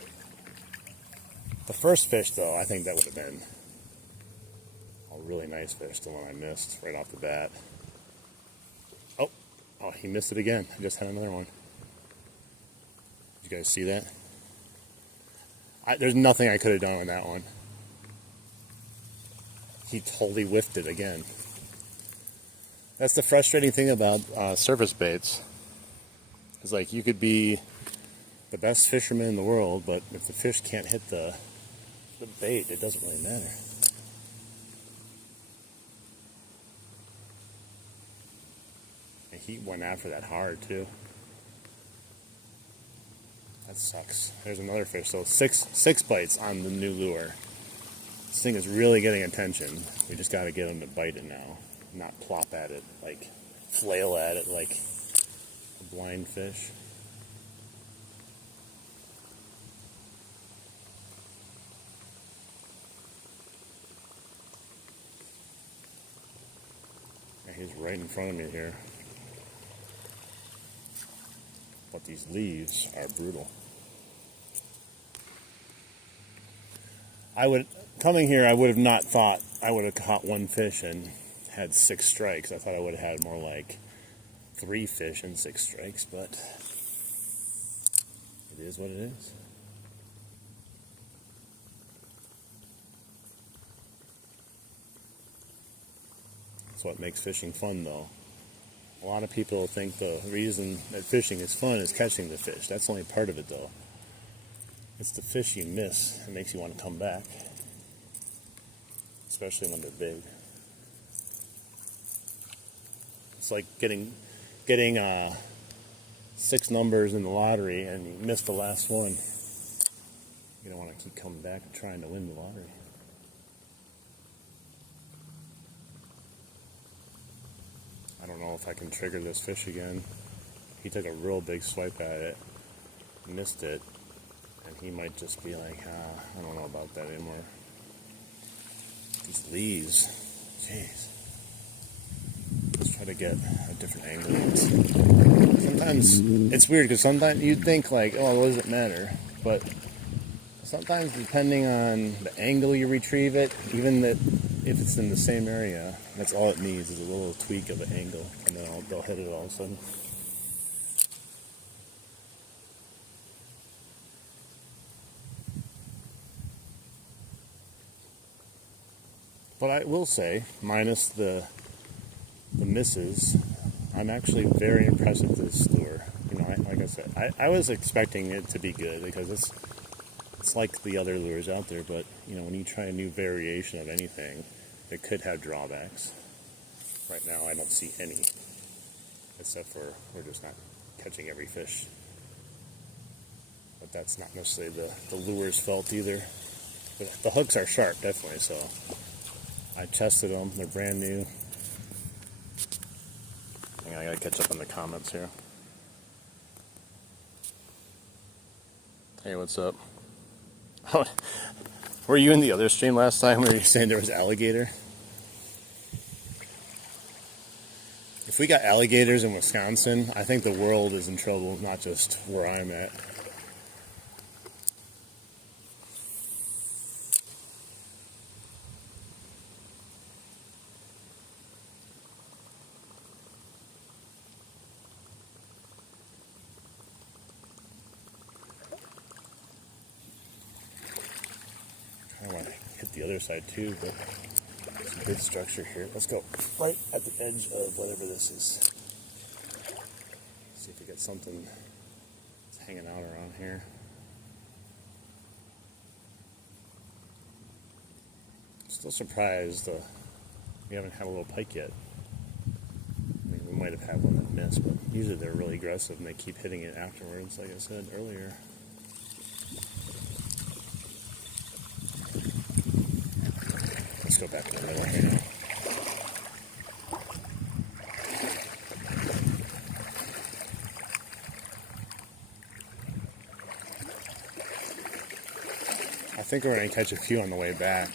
The first fish, though, I think that would have been a really nice fish, the one I missed right off the bat. Oh, he missed it again. I just had another one. Did you guys see that? There's nothing I could have done on that one. He totally whiffed it again. That's the frustrating thing about surface baits. It's like you could be the best fisherman in the world, but if the fish can't hit the bait, it doesn't really matter. And he went after that hard too. That sucks. There's another fish. So six bites on the new lure. This thing is really getting attention. We just got to get him to bite it now, not plop at it, like flail at it like a blind fish. He's right in front of me here. But these leaves are brutal. Coming here, I would have not thought I would have caught one fish and had 6 strikes. I thought I would have had more like 3 fish and 6 strikes, but it is what it is. That's what makes fishing fun, though. A lot of people think the reason that fishing is fun is catching the fish. That's only part of it, though. It's the fish you miss that makes you want to come back, especially when they're big. It's like getting 6 numbers in the lottery and you miss the last one. You don't want to keep coming back and trying to win the lottery. I don't know if I can trigger this fish again. He took a real big swipe at it, missed it, and he might just be like, I don't know about that anymore. These leaves, jeez. Let's try to get a different angle. Sometimes it's weird because sometimes you'd think like, oh, what does it matter? But sometimes depending on the angle you retrieve it, even that if it's in the same area, that's all it needs is a little tweak of an angle, and then they'll hit it all of a sudden. But I will say, minus the misses, I'm actually very impressed with this lure. You know, like I said, I was expecting it to be good because it's like the other lures out there, but you know, when you try a new variation of anything, it could have drawbacks. Right now, I don't see any, except for we're just not catching every fish. But that's not necessarily the lure's fault either. But the hooks are sharp, definitely, so I tested them. They're brand new. Hang on, I gotta catch up on the comments here. Hey, what's up? Oh, were you in the other stream last time where you were saying there was alligator? If we got alligators in Wisconsin, I think the world is in trouble, not just where I'm at. I want to hit the other side too, but there's a good structure here. Let's go right at the edge of whatever this is. See if we get something that's hanging out around here. Still surprised we haven't had a little pike yet. I mean, we might have had one that missed, but usually they're really aggressive and they keep hitting it afterwards, like I said earlier. Let's go back to the middle here now. I think we're going to catch a few on the way back.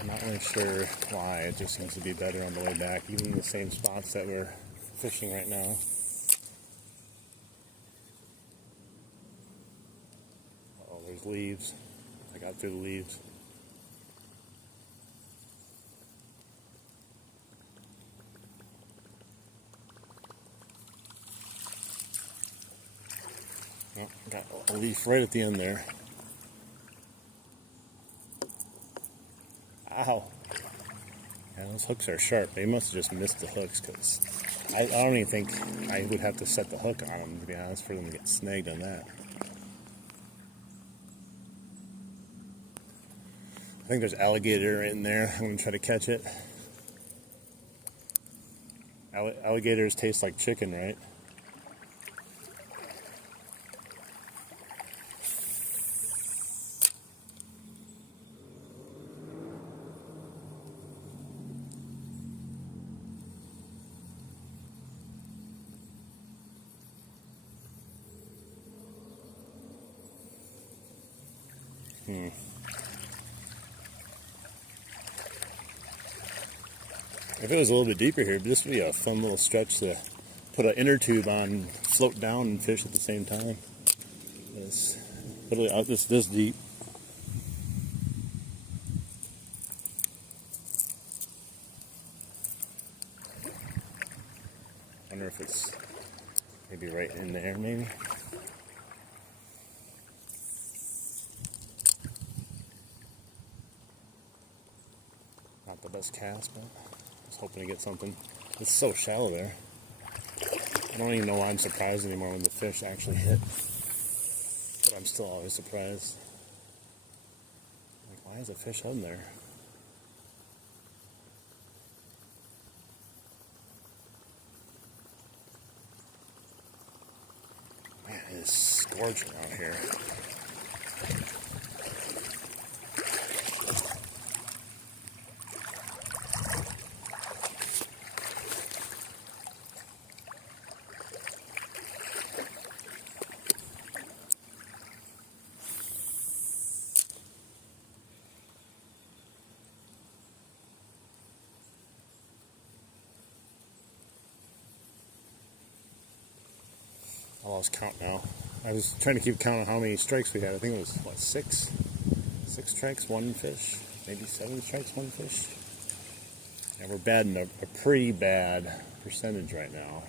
I'm not really sure why. It just seems to be better on the way back, even in the same spots that we're fishing right now. Oh, there's leaves. I got through the leaves. Oh, got a leaf right at the end there. Ow. Yeah, those hooks are sharp. They must have just missed the hooks because I don't even think I would have to set the hook on them, to be honest, for them to get snagged on that. I think there's alligator in there. I'm going to try to catch it. Alligators taste like chicken, right? If it was a little bit deeper here, this would be a fun little stretch to put an inner tube on, float down, and fish at the same time. It's literally this deep. Wonder if it's maybe right in there, maybe. Not the best cast, but I was hoping to get something. It's so shallow there. I don't even know why I'm surprised anymore when the fish actually hit. But I'm still always surprised. Like, why is a fish on there? Man, it is scorching out here. I lost count now. I was trying to keep count of how many strikes we had. I think it was, what, 6? 6 strikes, 1 fish. Maybe 7 strikes, 1 fish. And we're batting a pretty bad percentage right now.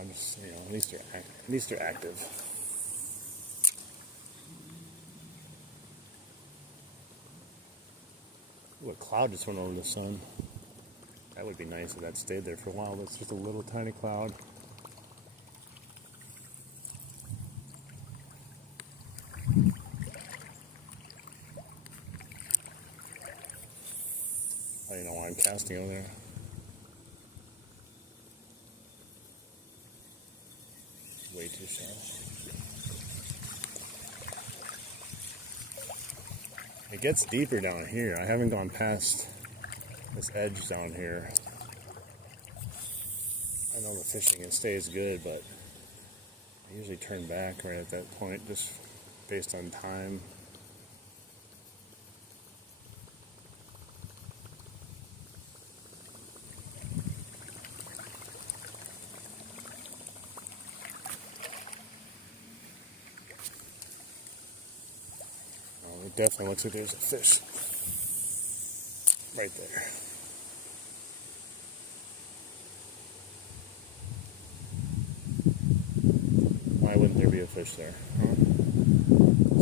I'm just, at least they're active. Ooh, a cloud just went over the sun. That would be nice if that stayed there for a while. That's just a little tiny cloud. I don't know why I'm casting over there. Way too shallow. It gets deeper down here. I haven't gone past this edge down here. I know the fishing stays good, but I usually turn back right at that point just based on time. It definitely looks like there's a fish right there. Why wouldn't there be a fish there? Huh?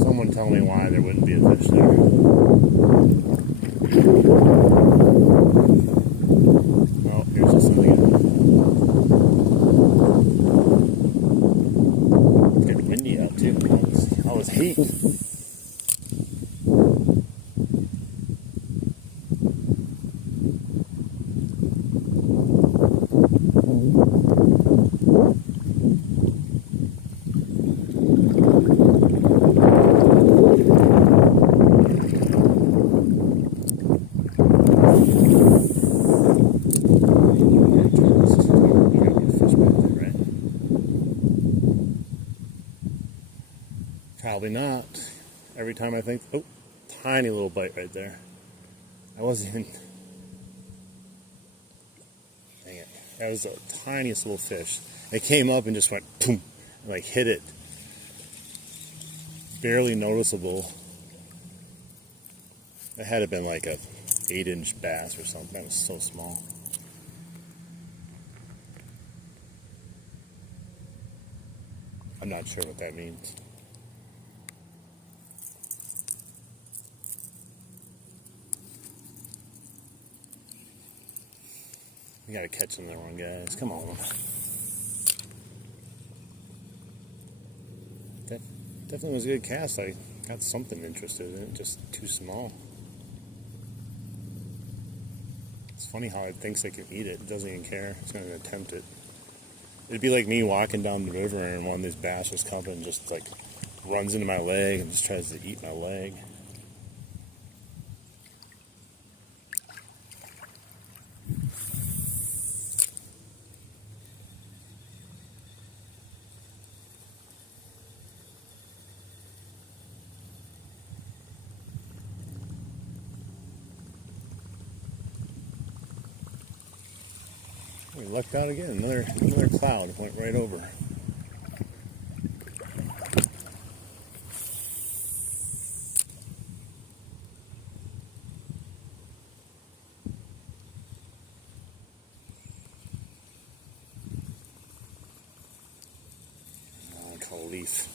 Someone tell me why there wouldn't be a fish there. Oh, here's just something again. It's getting windy out too. All this heat. Probably not. Every time I think, oh, tiny little bite right there. I wasn't even, dang it. That was the tiniest little fish. It came up and just went, boom, and like hit it. Barely noticeable. It had to have been like a 8-inch bass or something. That was so small. I'm not sure what that means. We gotta catch them there one, guys. Come on. That definitely was a good cast. I got something interested in it, just too small. It's funny how it thinks it can eat it. It doesn't even care. It's gonna attempt it. It'd be like me walking down the river and one of these bass just comes and just like runs into my leg and just tries to eat my leg. We lucked out again. Another cloud went right over. Oh, I call a leaf.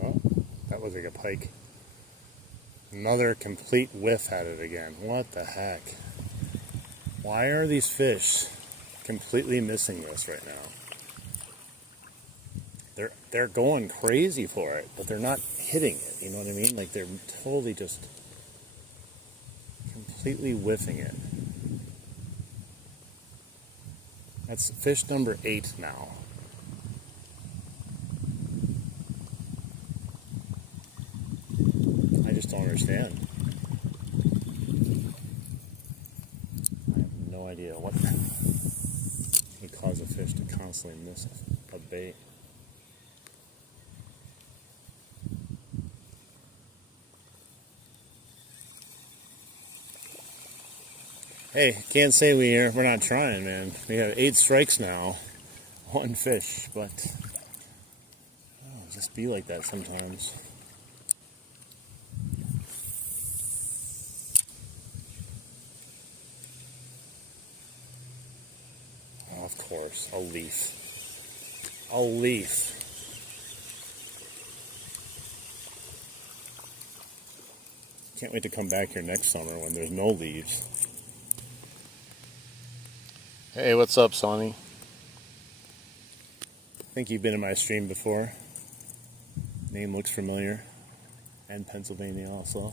Oh, that was like a pike. Another complete whiff at it again. What the heck? Why are these fish completely missing this right now? They're going crazy for it, but they're not hitting it. You know what I mean? Like they're totally just completely whiffing it. That's fish number 8 now. I just don't understand. I have no idea what would cause a fish to constantly miss a bait. Hey, can't say we're not trying, man. We have 8 strikes now, 1 fish, but just be like that sometimes. Oh, of course, a leaf. A leaf. Can't wait to come back here next summer when there's no leaves. Hey, what's up, Sonny? I think you've been in my stream before. Name looks familiar. And Pennsylvania also.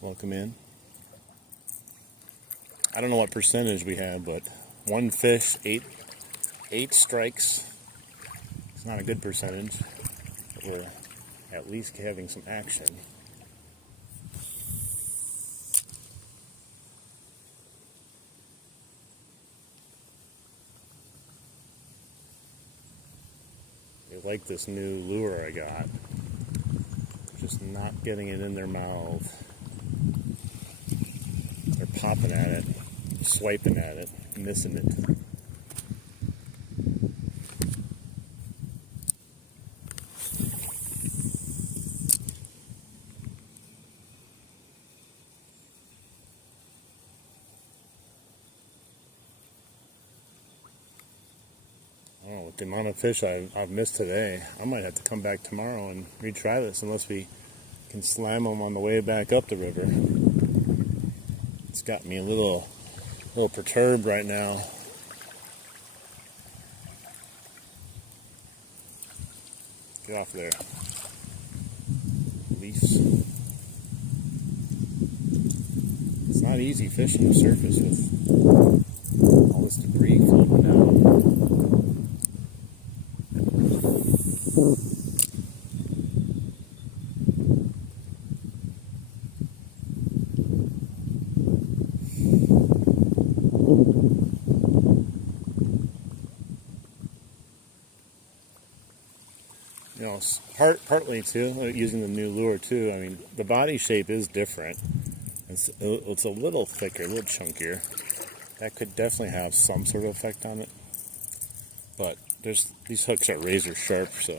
Welcome in. I don't know what percentage we have, but 1 fish, 8 strikes. It's not a good percentage, but we're at least having some action. They like this new lure I got. Just not getting it in their mouth. They're popping at it, swiping at it, missing it. Oh, with the amount of fish I've missed today, I might have to come back tomorrow and retry this unless we can slam them on the way back up the river. It's got me a little perturbed right now. Get off there. Leafs. It's not easy fishing the surface with all this debris floating down. You know, partly too, using the new lure too. I mean, the body shape is different. It's a little thicker, a little chunkier. That could definitely have some sort of effect on it. But these hooks are razor sharp, so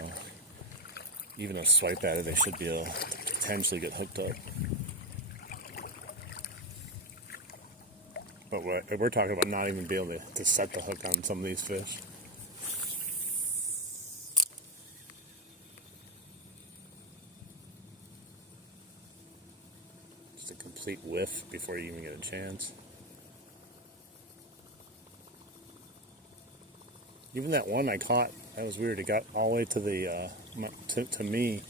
even a swipe at it, they should be able to potentially get hooked up. But we're talking about not even being able to set the hook on some of these fish. Just a complete whiff before you even get a chance. Even that one I caught, that was weird. It got all the way to the to me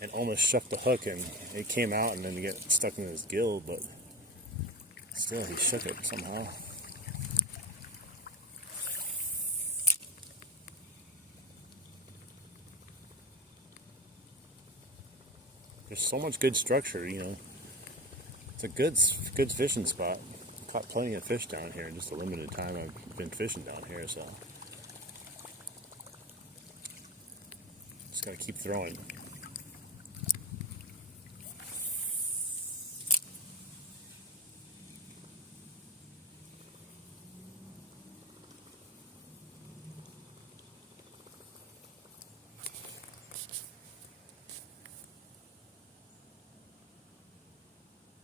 and almost shook the hook, and it came out and then it got stuck in his gill, but still he shook it somehow. There's so much good structure, you know. It's a good fishing spot. Caught plenty of fish down here in just a limited time I've been fishing down here, so just gotta keep throwing.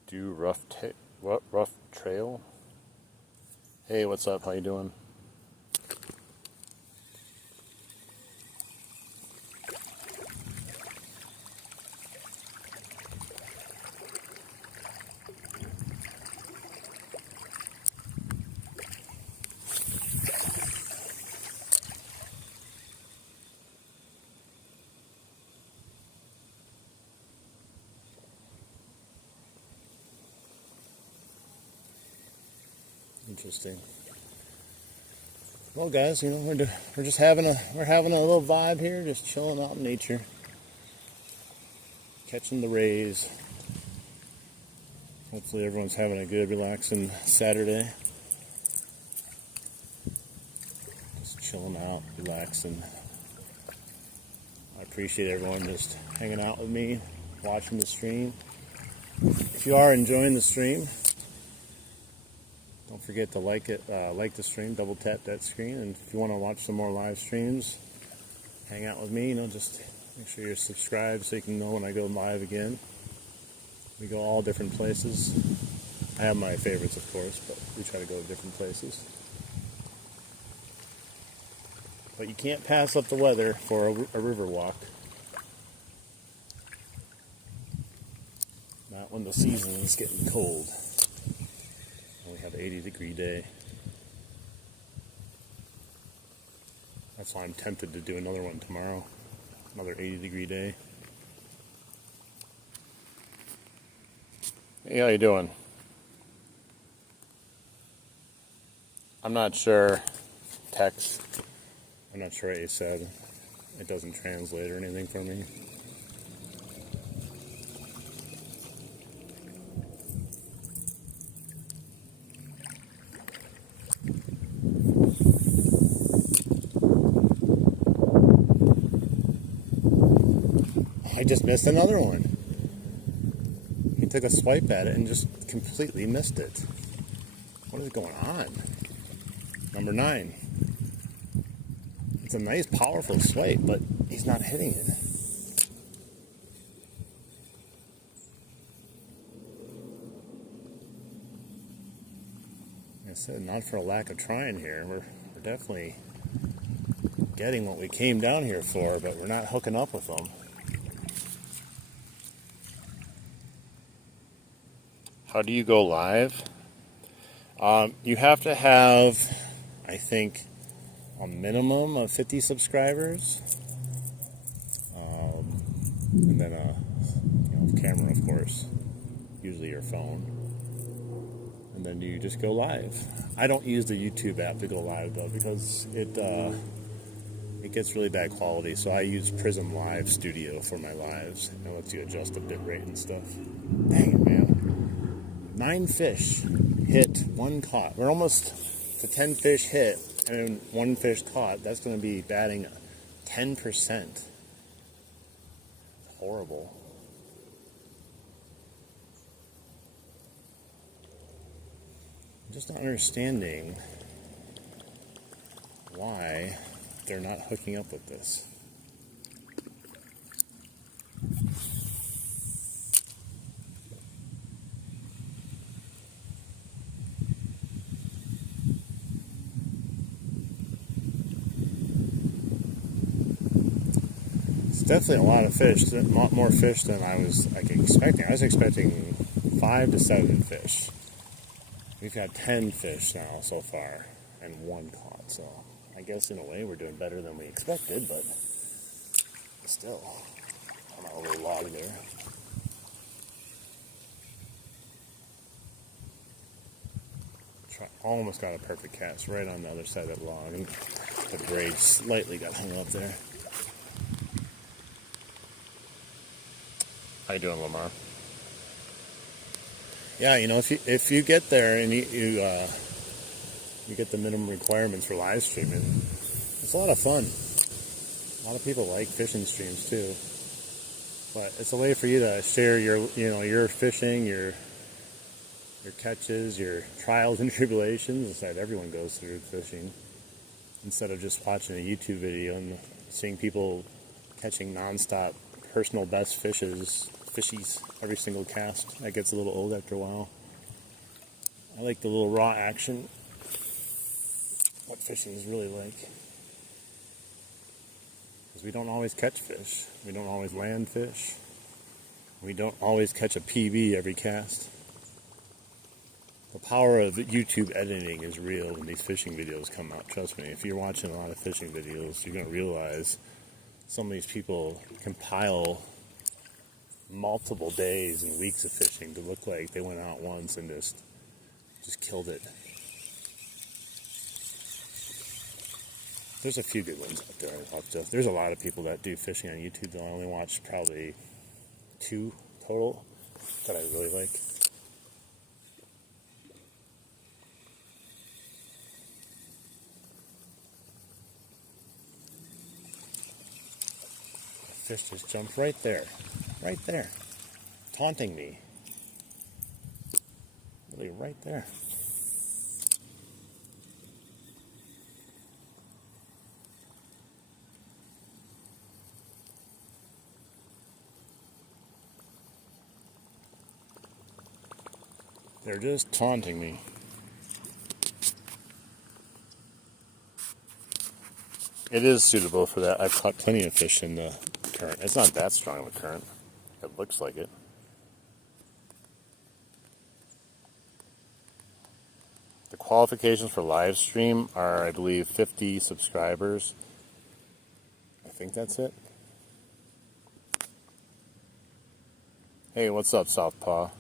Do rough trail. Hey, what's up? How you doing? Interesting. Well, guys, you know, we're just having a little vibe here, just chilling out in nature, catching the rays. Hopefully, everyone's having a good, relaxing Saturday. Just chilling out, relaxing. I appreciate everyone just hanging out with me, watching the stream. If you are enjoying the stream, don't forget to like the stream, double tap that screen, and if you want to watch some more live streams, hang out with me, you know, just make sure you're subscribed so you can know when I go live again. We go all different places. I have my favorites, of course, but we try to go to different places. But you can't pass up the weather for a river walk. Not when the season is getting cold. We have an 80-degree day. That's why I'm tempted to do another one tomorrow. Another 80-degree day. Hey, how you doing? I'm not sure. Text. I'm not sure what you said. It doesn't translate or anything for me. I just missed another one. He took a swipe at it and just completely missed it. What is going on? Number 9. It's a nice, powerful swipe, but he's not hitting it. Like I said, not for a lack of trying here. We're definitely getting what we came down here for, but we're not hooking up with them. How do you go live? You have to have, I think, a minimum of 50 subscribers, and then a camera, of course, usually your phone, and then you just go live. I don't use the YouTube app to go live though because it gets really bad quality. So I use Prism Live Studio for my lives. It lets you adjust the bit rate and stuff. Dang it, man! 9 fish hit, 1 caught. We're almost to 10 fish hit and 1 fish caught. That's going to be batting 10%. It's horrible. I'm just not understanding why they're not hooking up with this. Definitely a lot of fish, a lot more fish than I was expecting. I was expecting 5 to 7 fish. We've had 10 fish now so far, and 1 caught. So I guess in a way we're doing better than we expected, but still, on our little log there. Almost got a perfect cast right on the other side of that log, and the braid slightly got hung up there. How you doing, Lamar? Yeah, you know, if you get there and you get the minimum requirements for live streaming, it's a lot of fun. A lot of people like fishing streams too, but it's a way for you to share your fishing, your catches, your trials and tribulations that everyone goes through fishing, instead of just watching a YouTube video and seeing people catching nonstop personal best fishies every single cast. That gets a little old after a while. I like the little raw action, what fishing is really like. Because we don't always catch fish. We don't always land fish. We don't always catch a PB every cast. The power of YouTube editing is real when these fishing videos come out. Trust me, if you're watching a lot of fishing videos, you're going to realize some of these people compile multiple days and weeks of fishing to look like they went out once and just killed it. There's a few good ones out there. There's a lot of people that do fishing on YouTube, though. I only watch probably 2 total that I really like. Fish just jumped right there, taunting me. Really, right there. They're just taunting me. It is suitable for that. I've caught plenty of fish in the current. It's not that strong of a current. It looks like it. The qualifications for live stream are, I believe, 50 subscribers. I think that's it. Hey, what's up, Southpaw?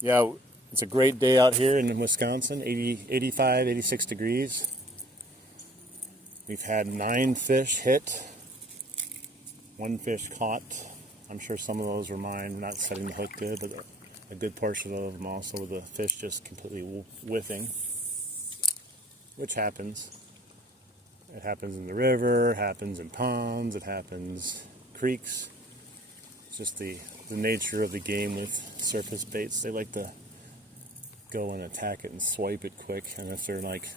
Yeah, it's a great day out here in Wisconsin. 85, 86 degrees. We've had 9 fish hit, 1 fish caught. I'm sure some of those were mine, not setting the hook good, but a good portion of them also were the fish just completely whiffing, which happens. It happens in the river, it happens in ponds, it happens creeks. It's just the nature of the game with surface baits. They like to go and attack it and swipe it quick, and if they're like,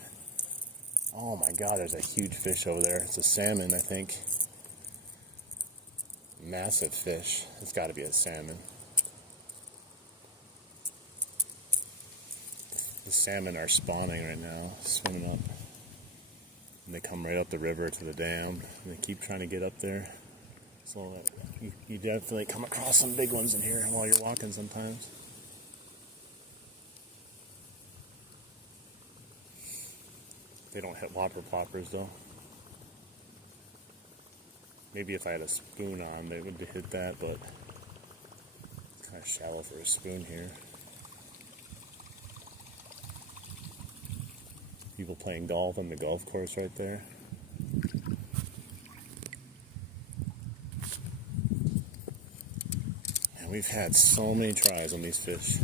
oh my God, there's a huge fish over there. It's a salmon, I think. Massive fish. It's got to be a salmon. The salmon are spawning right now, swimming up. And they come right up the river to the dam, and they keep trying to get up there. So you definitely come across some big ones in here while you're walking sometimes. They don't hit Whopper ploppers though. Maybe if I had a spoon on, they would hit that, but it's kind of shallow for a spoon here. People playing golf on the golf course right there. And we've had so many tries on these fish.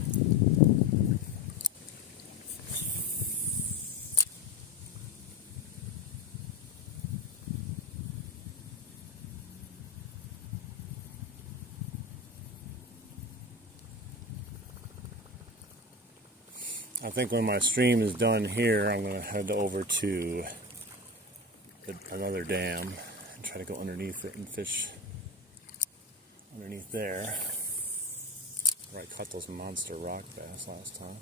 I think when my stream is done here, I'm going to head over to another dam and try to go underneath it and fish underneath there, where I caught those monster rock bass last time.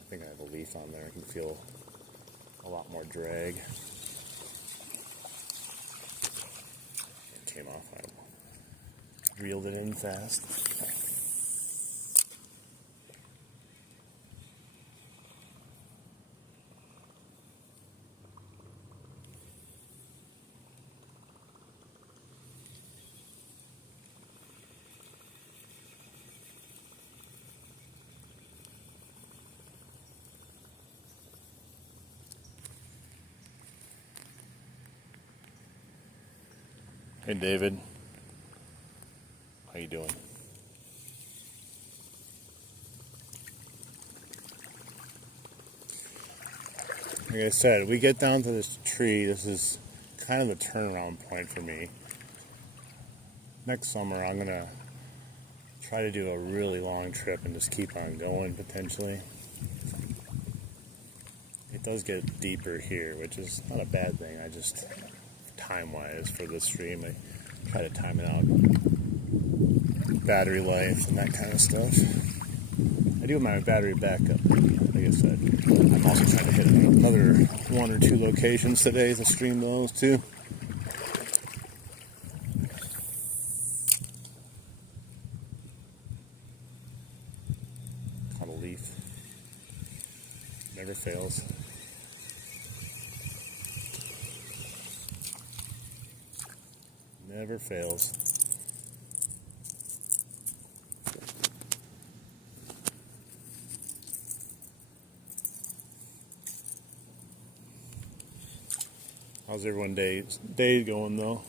I think I have a leaf on there. I can feel a lot more drag. It came off. I reeled it in fast. Hey David, how you doing? Like I said, we get down to this tree. This is kind of the turnaround point for me. Next summer I'm gonna try to do a really long trip and just keep on going potentially. It does get deeper here, which is not a bad thing. I just, time-wise for this stream, I try to time it out. Battery life and that kind of stuff. I do have my battery backup, like I said. I'm also trying to hit another 1 or 2 locations today to stream those too. Caught a leaf. Never fails. Never fails. How's everyone's day going though?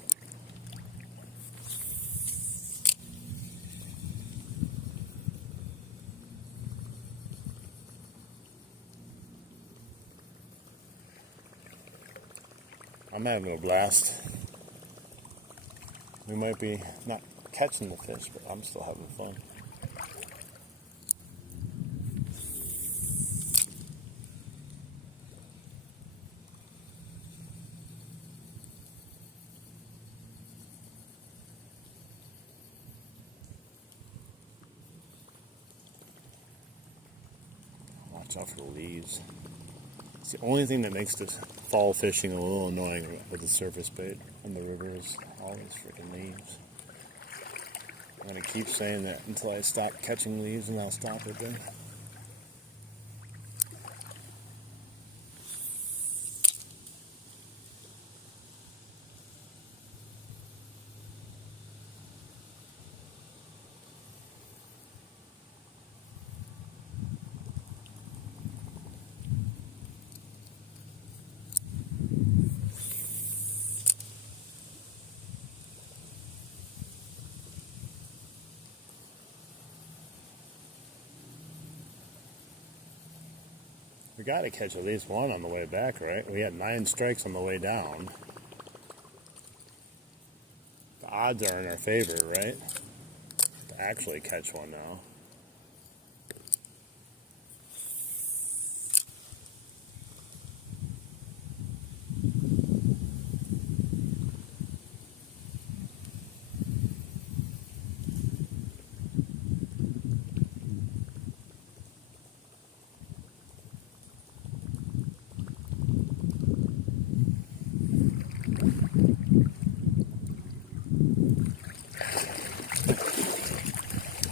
I'm having a blast. We might be not catching the fish, but I'm still having fun. Watch out for the leaves. It's the only thing that makes this fall fishing a little annoying with the surface bait on the river is all these freaking leaves. I'm going to keep saying that until I stop catching leaves, and I'll stop it then. We got to catch at least one on the way back, right? We had 9 strikes on the way down. The odds are in our favor, right? To actually catch one now.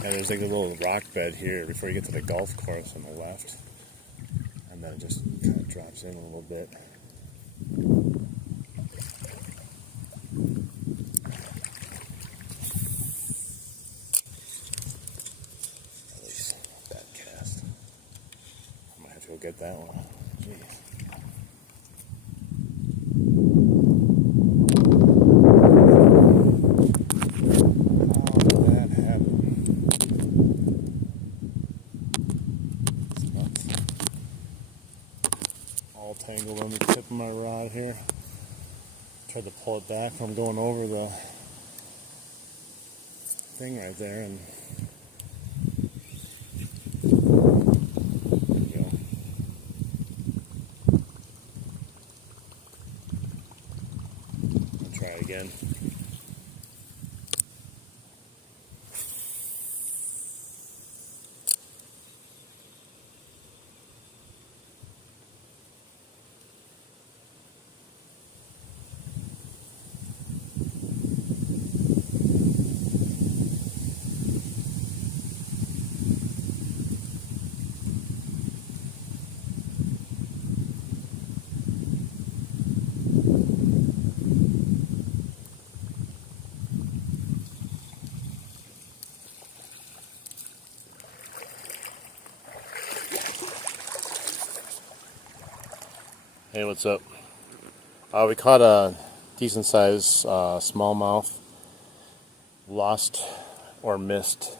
And there's like a little rock bed here before you get to the golf course on the left. And then it just kind of drops in a little bit. At least that cast. I might have to go get that one. Jeez. Tangled on the tip of my rod here. Tried to pull it back from going over the thing right there, and there we go. I'll try again. Hey, what's up? We caught a decent sized smallmouth Lost or missed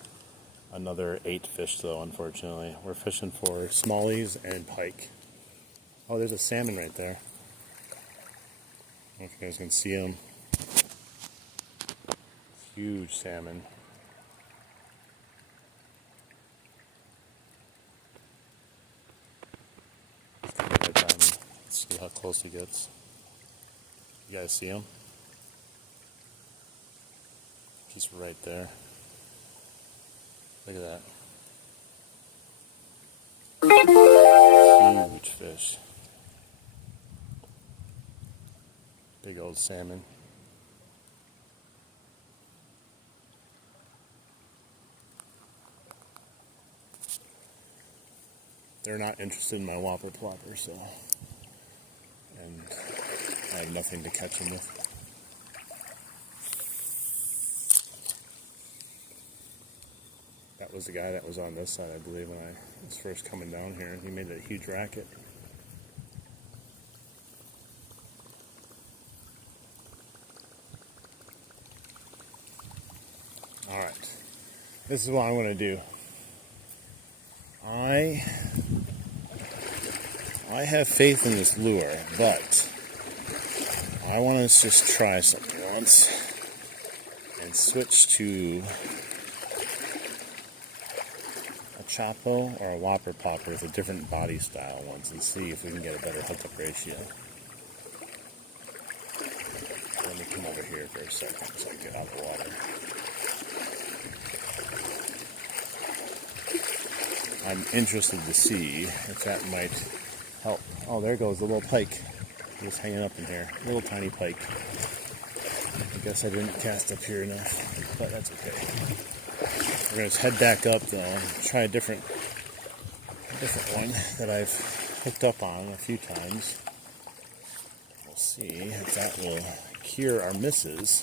another 8 fish though, unfortunately. We're fishing for smallies and pike. Oh, there's a salmon right there. I don't know if you guys can see him. Huge salmon. Let's see how close he gets. You guys see him? He's right there. Look at that. Huge fish. Big old salmon. They're not interested in my Whopper Plopper, so. And I have nothing to catch them with. That was the guy that was on this side, I believe, when I was first coming down here. He made a huge racket. Alright, this is what I'm going to do. I have faith in this lure, but I want to just try something once and switch to a Chapo or a Whopper Plopper with a different body style once and see if we can get a better hookup ratio. Let me come over here for a second so I get out of the water. I'm interested to see if that might help. Oh, there goes the little pike. Just hanging up in here. Little tiny pike. I guess I didn't cast up here enough, but that's okay. We're going to head back up though. Try a different one that I've hooked up on a few times. We'll see if that will cure our misses.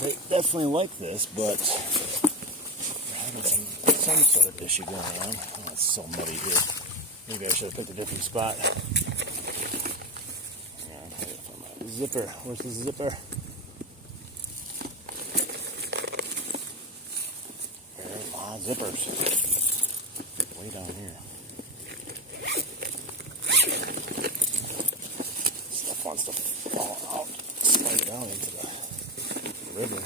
They definitely like this, but some sort of issue going on. Oh, it's so muddy here. Maybe I should have picked a different spot. Zipper. Where's the zipper? There are a lot of zippers. Way down here. Stuff wants to fall out, slide down into the river.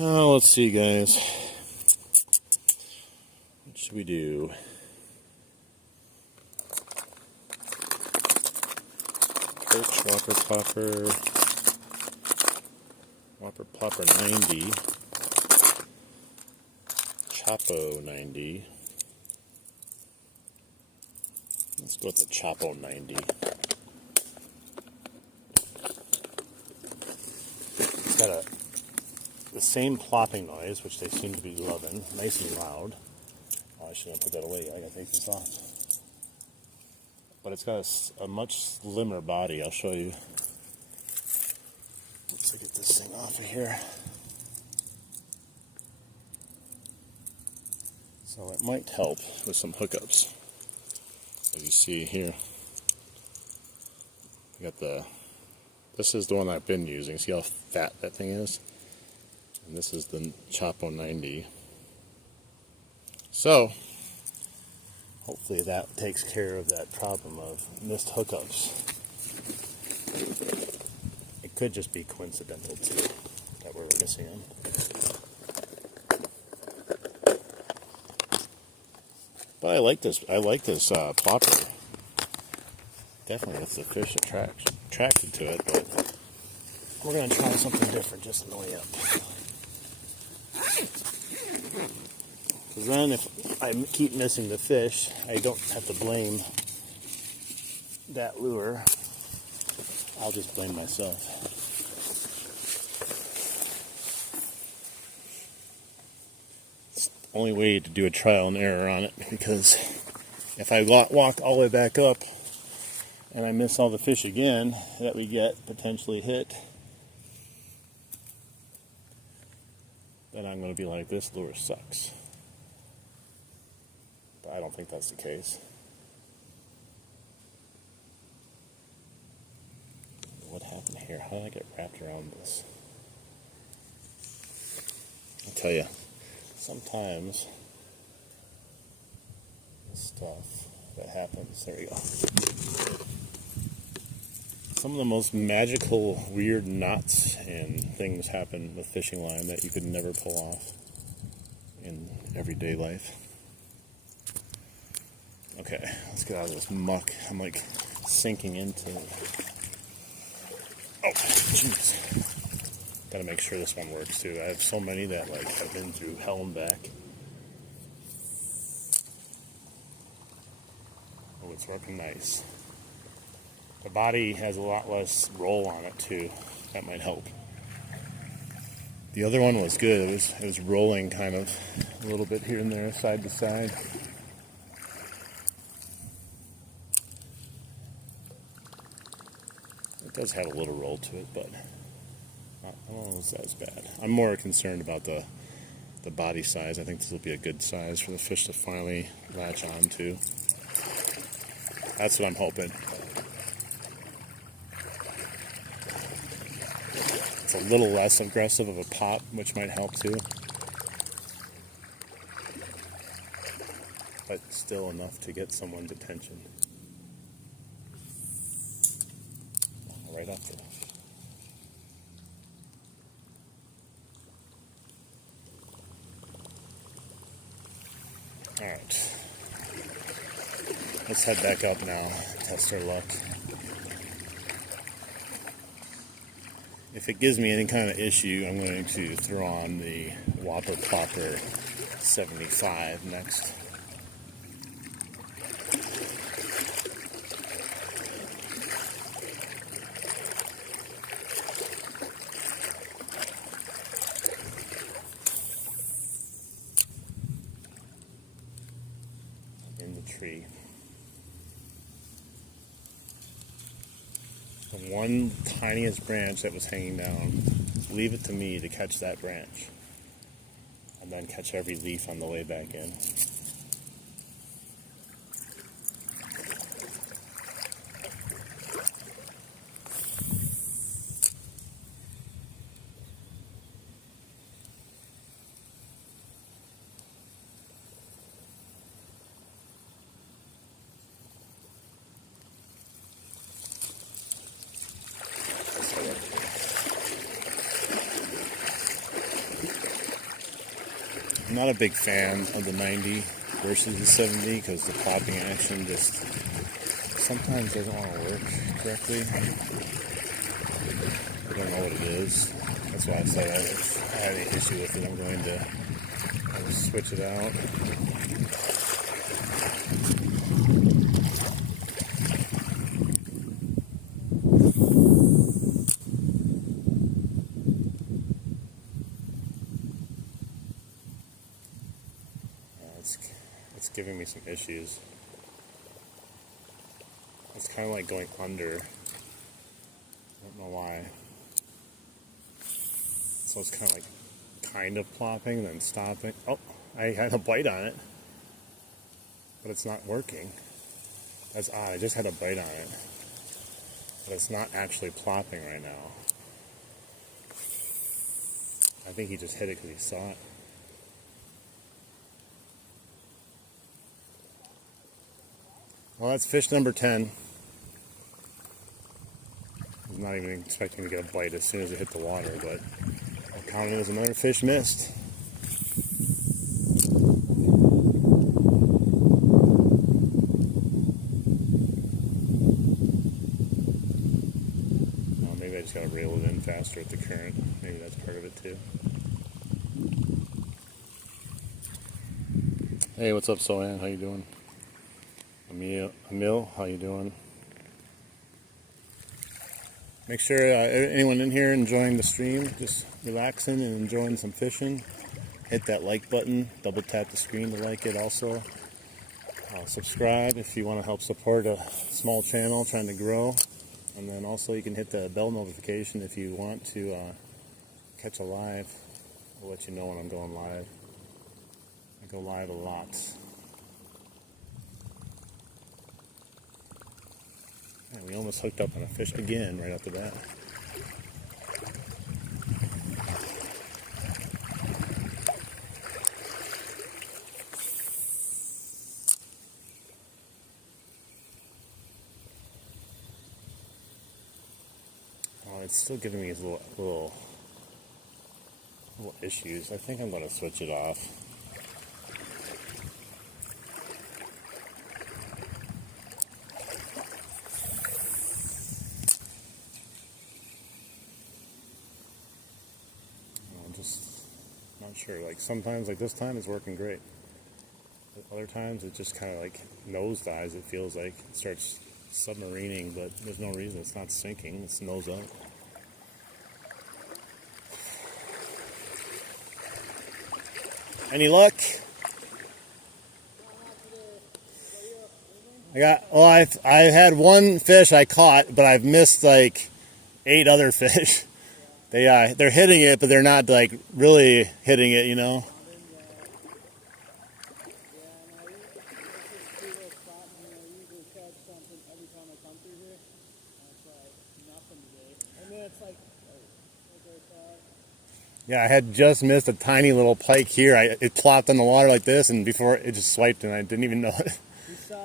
Oh, let's see, guys. What should we do? Perch, Whopper Plopper, Whopper Plopper 90, Chapo 90. Let's go with the Chapo 90. It's got the same plopping noise, which they seem to be loving, nice and loud. Oh, I shouldn't put that away. I gotta take this off. But it's got a much slimmer body. I'll show you. Let's get this thing off of here. So it might help with some hookups. As you see here, I got this is the one I've been using. See how fat that thing is? And this is the Chapo 90. So, hopefully that takes care of that problem of missed hookups. It could just be coincidental too, that we're missing them. But I like this plopper. Definitely it's the fish attracted to it, but we're going to try something different just on the way up. Because then if I keep missing the fish, I don't have to blame that lure. I'll just blame myself. It's the only way to do a trial and error on it, because if I walk all the way back up and I miss all the fish again that we get potentially hit, then I'm going to be like, this lure sucks. But I don't think that's the case. What happened here? How did I get wrapped around this? I'll tell you, sometimes the stuff that happens, there we go. Some of the most magical, weird knots and things happen with fishing line that you could never pull off in everyday life. Okay, let's get out of this muck. I'm like sinking into it. Oh, jeez. Gotta make sure this one works too. I have so many that like I've been through hell and back. Oh, it's working nice. The body has a lot less roll on it too. That might help. The other one was good. It was rolling kind of a little bit here and there, side to side. It does have a little roll to it, but I don't know if that's bad. I'm more concerned about the body size. I think this will be a good size for the fish to finally latch on to. That's what I'm hoping. It's a little less aggressive of a pop, which might help too. But still enough to get someone's attention. Right up there. Alright. Let's head back up now, test our luck. If it gives me any kind of issue, I'm going to throw on the Whopper Plopper 75 next. In the tree. The one tiniest branch that was hanging down, leave it to me to catch that branch. And then catch every leaf on the way back in. I'm not a big fan of the 90 versus the 70 because the popping action just sometimes doesn't want to work correctly. I don't know what it is. That's why I said if I have any issue with it, I'm going to switch it out. It's giving me some issues. It's kind of like going under. I don't know why. So it's kind of like plopping, then stopping. Oh, I had a bite on it, but it's not working. That's odd. I just had a bite on it, but it's not actually plopping right now. I think he just hit it because he saw it. Well, that's fish number 10. I was not even expecting to get a bite as soon as it hit the water, but I'll count it as another fish missed. Maybe I just got to reel it in faster at the current. Maybe that's part of it too. Hey, what's up, Sohan? How you doing? Emil, how you doing? Make sure anyone in here enjoying the stream, just relaxing and enjoying some fishing, hit that like button, double tap the screen to like it also. Subscribe if you want to help support a small channel trying to grow. And then also you can hit the bell notification if you want to catch a live I'll let you know when I'm going live. I go live a lot. And we almost hooked up on a fish again right off the bat. Oh, it's still giving me little issues. I think I'm going to switch it off. I'm just not sure. Like sometimes, like this time, it's working great. But other times, it just kind of like nosedives. It feels like it starts submarining, but there's no reason. It's not sinking. It's nose up. Any luck? I had one fish I caught, but I've missed like 8 other fish. They're hitting it, but they're not like really hitting it, you know. Yeah, I had just missed a tiny little pike here. It plopped in the water like this, and before it just swiped, and I didn't even know it. We saw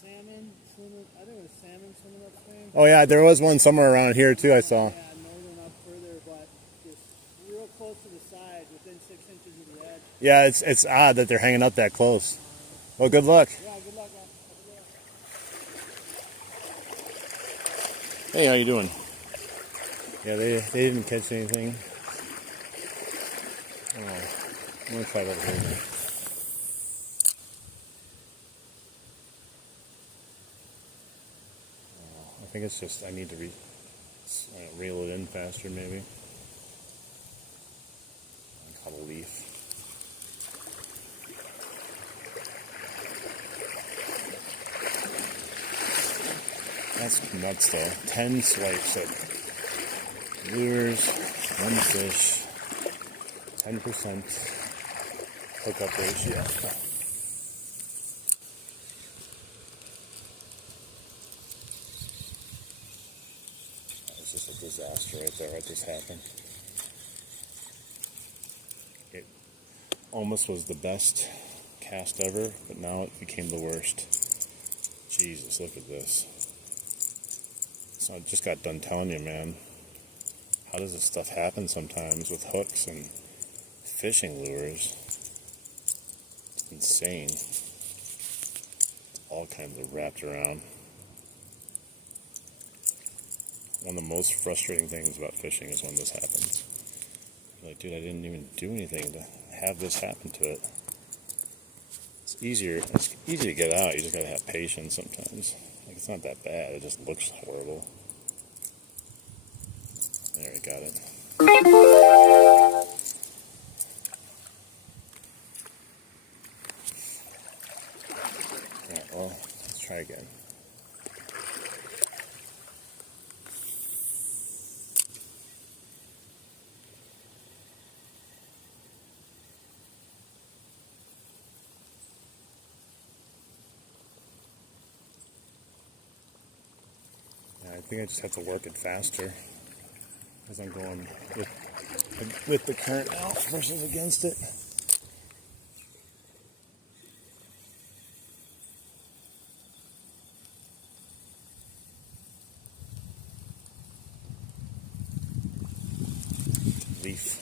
salmon swimming. I think it was salmon swimming upstream. Oh yeah, there was one somewhere around here too. I saw. Yeah, northern up further, but just real close to the side, within 6 inches of the edge. Yeah, it's odd that they're hanging up that close. Well, good luck. Yeah, good luck, man. Hey, how you doing? Yeah, they didn't catch anything. Oh, I'm gonna try that here. I think it's just I need to reel it in faster, maybe. I caught a leaf. That's nuts, though. 10 swipes at lures, 1 fish. 10% hookup ratio. That was just a disaster right there. What just happened? It almost was the best cast ever, but now it became the worst. Jesus, look at this. So I just got done telling you, man. How does this stuff happen sometimes with hooks and fishing lures? It's insane. All kinds of wrapped around. One of the most frustrating things about fishing is when this happens. You're like, dude, I didn't even do anything to have this happen to it. It's easy to get out. You just gotta have patience sometimes. Like, it's not that bad. It just looks horrible. There, I got it. Yeah, well, let's try again. Yeah, I think I just have to work it faster as I'm going with the current now versus against it. Leaf.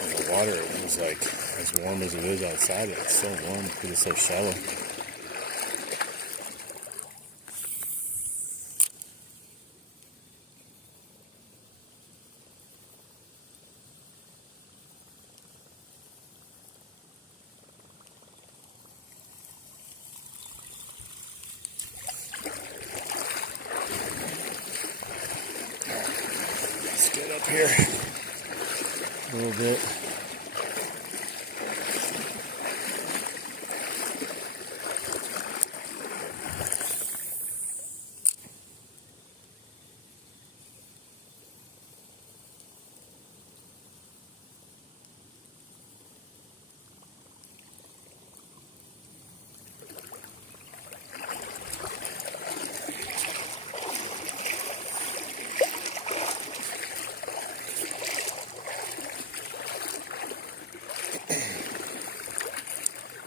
And the water is like as warm as it is outside. It's so warm because it's so shallow. Let's get up here. a little bit.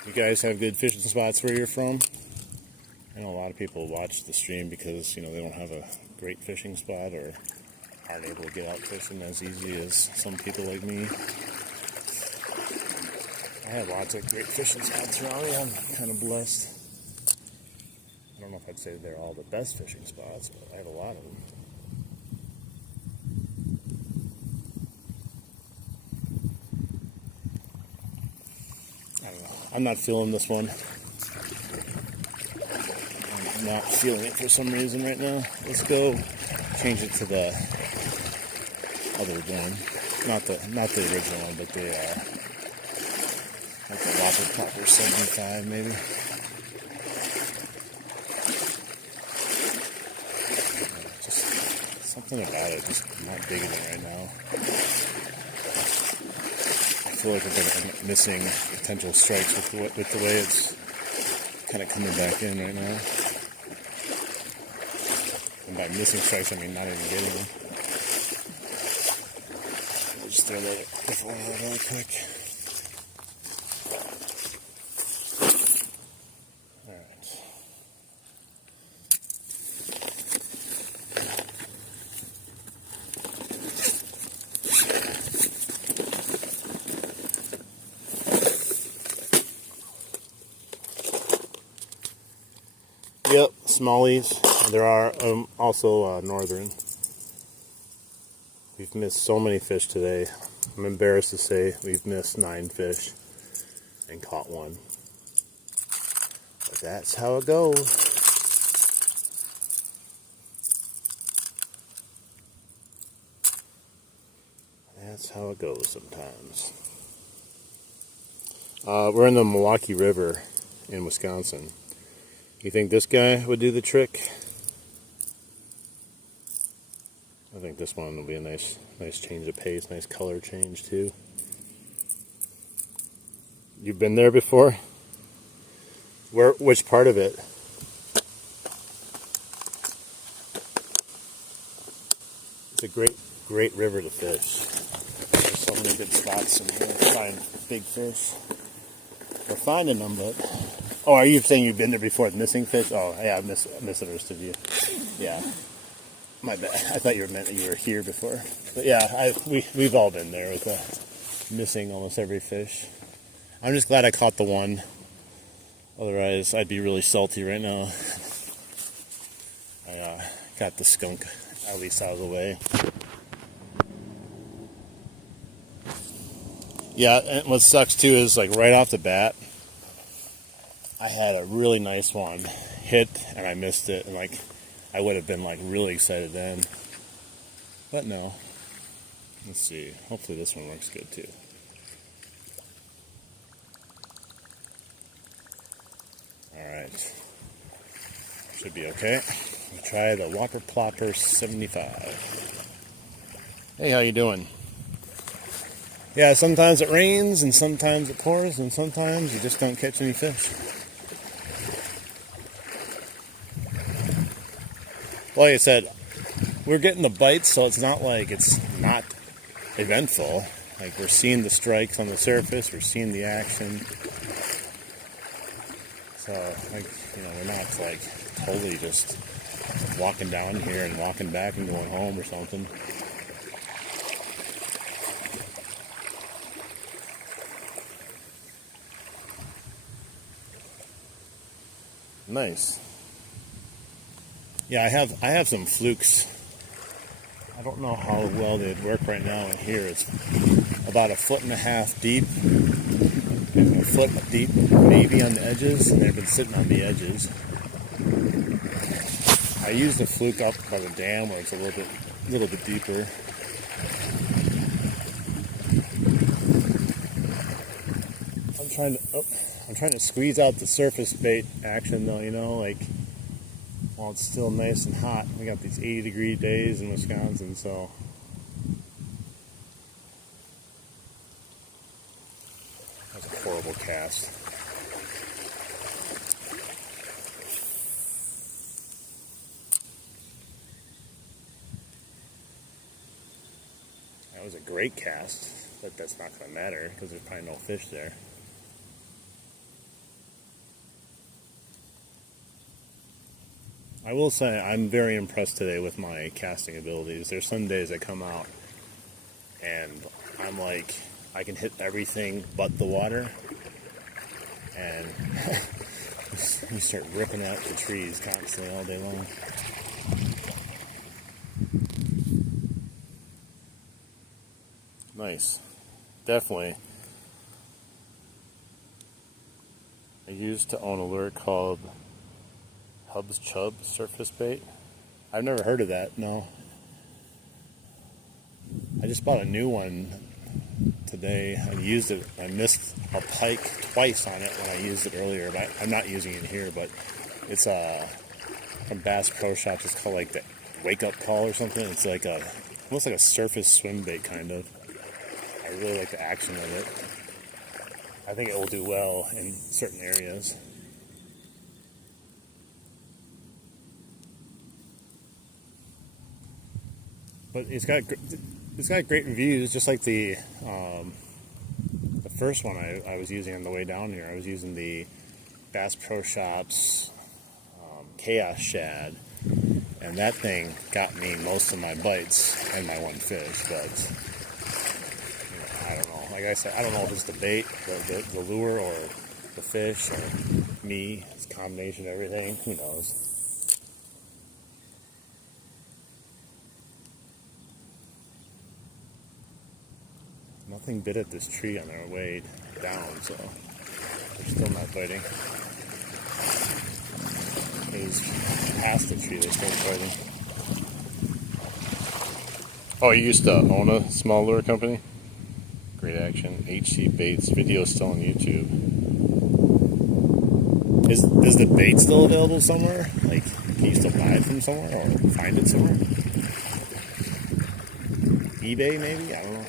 You guys have good fishing spots where you're from? I know a lot of people watch the stream because, they don't have a great fishing spot or aren't able to get out fishing as easy as some people like me. I have lots of great fishing spots around me. I'm kind of blessed. I don't know if I'd say they're all the best fishing spots, but I have a lot of them. I don't know. I'm not feeling this one. I'm not feeling it for some reason right now. Let's go change it to the other one. Not the original one, but the Whopper Plopper 75 maybe. Just something about it, just not digging it right now. I feel like I'm missing potential strikes with the way it's kind of coming back in right now. And by missing strikes, I mean not even getting them. I'll just throw that before really quick. Yep, smallies. There are also northern. We've missed so many fish today. I'm embarrassed to say we've missed 9 fish and caught one. But that's how it goes. That's how it goes sometimes. We're in the Milwaukee River in Wisconsin. You think this guy would do the trick? I think this one will be a nice change of pace, nice color change too. You've been there before? Which part of it? It's a great river to fish. There's so many good spots in here to find big fish. We're finding them, but... Oh, are you saying you've been there before with missing fish? Oh, yeah, I misunderstood you. Yeah. My bad. I thought you meant that you were here before. But yeah, we've all been there with missing almost every fish. I'm just glad I caught the one. Otherwise, I'd be really salty right now. I got the skunk at least out of the way. Yeah, and what sucks too is like right off the bat, I had a really nice one hit and I missed it, and like I would have been like really excited then. But no. Let's see. Hopefully this one works good too. Alright. Should be okay. We'll try the Whopper Plopper 75. Hey, how you doing? Yeah, sometimes it rains and sometimes it pours and sometimes you just don't catch any fish. Like I said, we're getting the bites, so it's not like it's not eventful. Like, we're seeing the strikes on the surface, we're seeing the action. So, like, we're not like totally just walking down here and walking back and going home or something. Nice. Yeah, I have some flukes. I don't know how well they'd work right now in here. It's about 1.5 feet deep. A foot deep, maybe on the edges, and they've been sitting on the edges. I used the fluke up by the dam where it's a little bit deeper. I'm trying to squeeze out the surface bait action though, you know, like while it's still nice and hot. We got these 80-degree days in Wisconsin, so that's a horrible cast. That was a great cast, but that's not going to matter because there's probably no fish there. I will say I'm very impressed today with my casting abilities. There's some days I come out and I'm like, I can hit everything but the water, and you start ripping out the trees constantly all day long. Nice. Definitely. I used to own a lure called Hub's Chub surface bait. I've never heard of that, no. I just bought a new one today. I used it. I missed a pike twice on it when I used it earlier, but I'm not using it here, but it's from Bass Pro Shops. It's called like the Wake Up Call or something. It's like almost like a surface swim bait kind of. I really like the action of it. I think it will do well in certain areas. But it's got great reviews, just like the first one I was using on the way down here. I was using the Bass Pro Shops Chaos Shad, and that thing got me most of my bites and my one fish. But you know, I don't know. Like I said, I don't know if it's the bait, the lure, or the fish, or me. It's a combination of everything. Who knows? Nothing bit at this tree on our way down, so they're still not biting. It was past the tree, they're still biting. Oh, you used to own a small lure company? Great action. HC Baits. Video still on YouTube. Is the bait still available somewhere? Like, can you still buy it from somewhere or find it somewhere? eBay maybe? I don't know.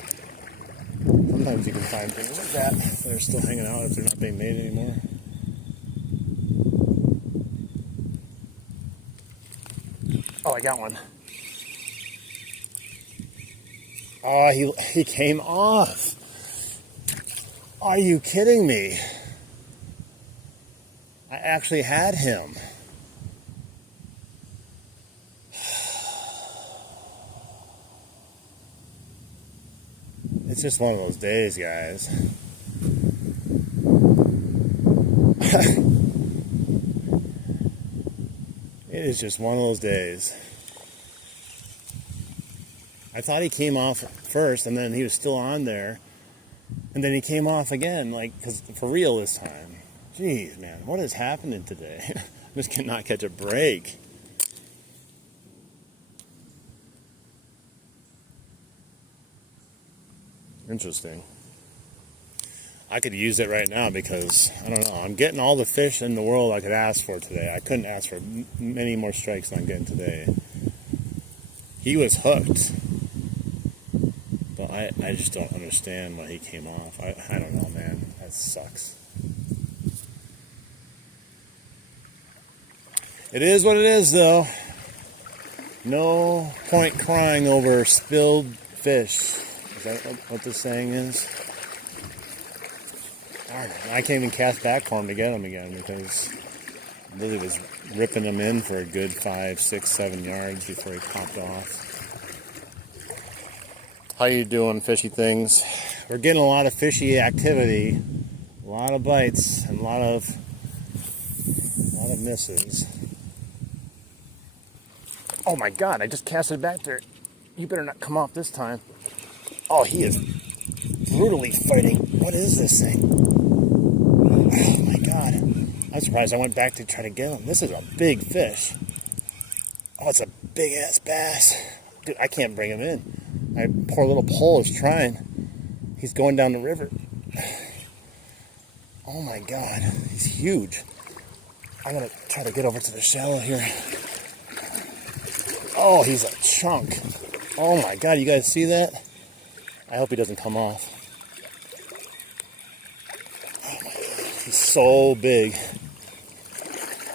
Sometimes you can find things like that that are still hanging out if they're not being made anymore. Oh, I got one. Oh, he came off. Are you kidding me? I actually had him. It's just one of those days, guys. It is just one of those days. I thought he came off first, and then he was still on there, and then he came off again, like, cause for real this time. Jeez, man, what is happening today? I just cannot catch a break. Interesting. I could use it right now because, I don't know, I'm getting all the fish in the world I could ask for today. I couldn't ask for many more strikes than I'm getting today. He was hooked, but I just don't understand why he came off. I don't know, man. That sucks. It is what it is, though. No point crying over spilled fish. Is that what the saying is? I can't even cast back for him to get him again because I really was ripping him in for a good 5, 6, 7 yards before he popped off. How you doing, fishy things? We're getting a lot of fishy activity, a lot of bites, and a lot of misses. Oh my God! I just cast it back there. You better not come off this time. Oh, he is brutally fighting. What is this thing? Oh my God. I'm surprised I went back to try to get him. This is a big fish. Oh, it's a big ass bass. Dude, I can't bring him in. My poor little pole is trying. He's going down the river. Oh my God, he's huge. I'm gonna try to get over to the shallow here. Oh, he's a chunk. Oh my God, you guys see that? I hope he doesn't come off. Oh my God, he's so big.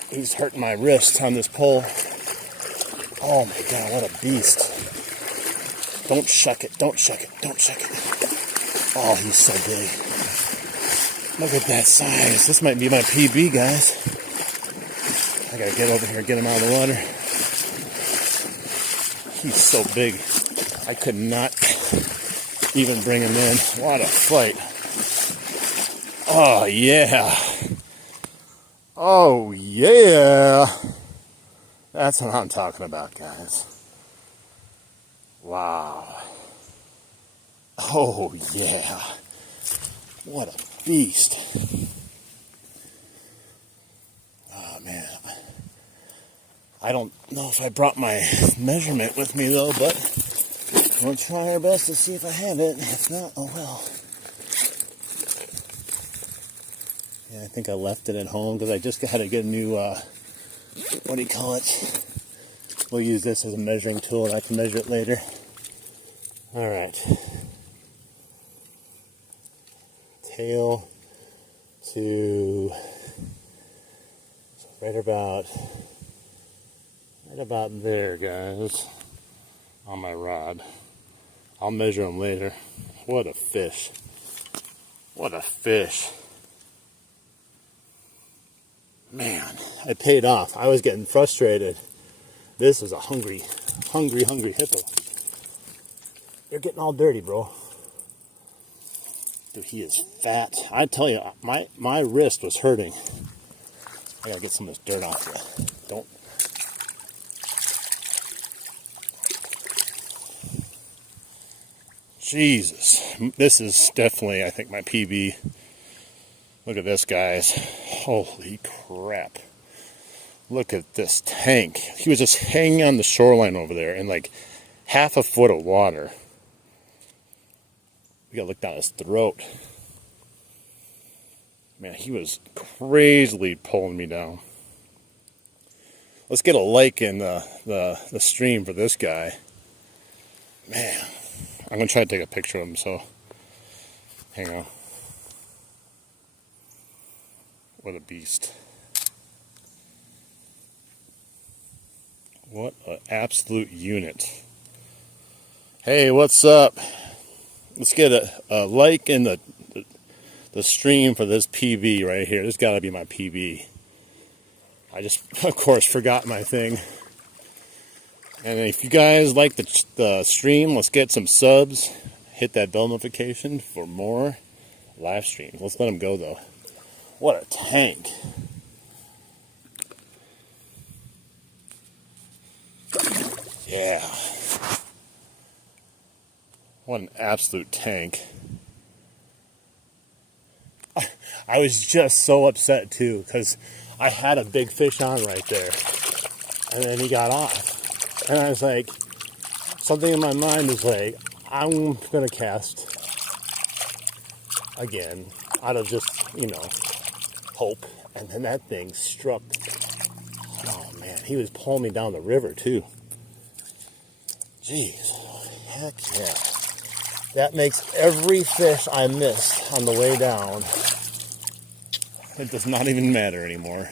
He's hurting my wrist on this pole. Oh my God, what a beast. Don't shuck it, don't shuck it, don't shuck it. Oh, he's so big. Look at that size. This might be my PB, guys. I gotta get over here, get him out of the water. He's so big. I could not even bring him in. What a fight. Oh, yeah. Oh, yeah. That's what I'm talking about, guys. Wow. Oh, yeah. What a beast. Oh, man. I don't know if I brought my measurement with me, though, but we'll try our best to see if I have it. If not, oh well. Yeah, I think I left it at home because I just got to get a new, what do you call it? We'll use this as a measuring tool and I can measure it later. All right. Tail to right about there, guys, on my rod. I'll measure them later. What a fish. What a fish. Man, it paid off. I was getting frustrated. This is a hungry hippo. You're getting all dirty, bro. Dude, he is fat. I tell you, my wrist was hurting. I gotta get some of this dirt off you. Don't. Jesus. This is definitely, I think, my PB. Look at this, guys. Holy crap. Look at this tank. He was just hanging on the shoreline over there in like half a foot of water. We gotta look down his throat. Man, he was crazily pulling me down. Let's get a like in the stream for this guy. Man, I'm gonna try to take a picture of him, so hang on. What a beast. What an absolute unit. Hey, what's up? Let's get a like in the stream for this PB right here. This got to be my PB. I just, of course, forgot my thing. And if you guys like the stream, let's get some subs. Hit that bell notification for more live streams. Let's let them go, though. What a tank. Yeah. What an absolute tank. I was just so upset too because I had a big fish on right there and then he got off. And I was like, something in my mind was like, I'm going to cast again out of just, hope. And then that thing struck. Oh man, he was pulling me down the river too. Jeez, heck yeah. That makes every fish I miss on the way down. It does not even matter anymore.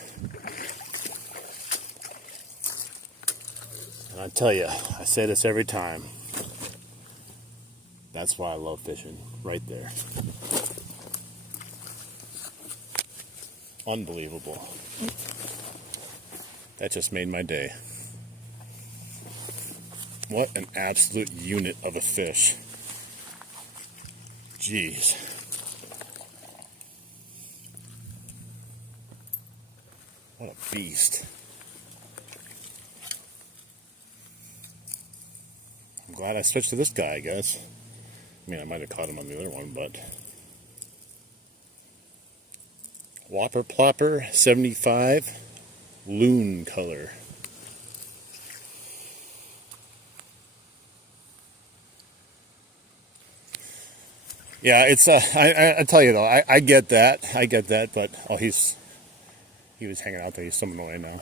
And I tell you, I say this every time. That's why I love fishing, right there. Unbelievable. That just made my day. What an absolute unit of a fish. Jeez. What a beast. I'm glad I switched to this guy, I guess. I mean, I might have caught him on the other one, but... Whopper Plopper 75 Loon color. Yeah, it's I tell you though, I get that, but oh, he was hanging out there. He's swimming away now.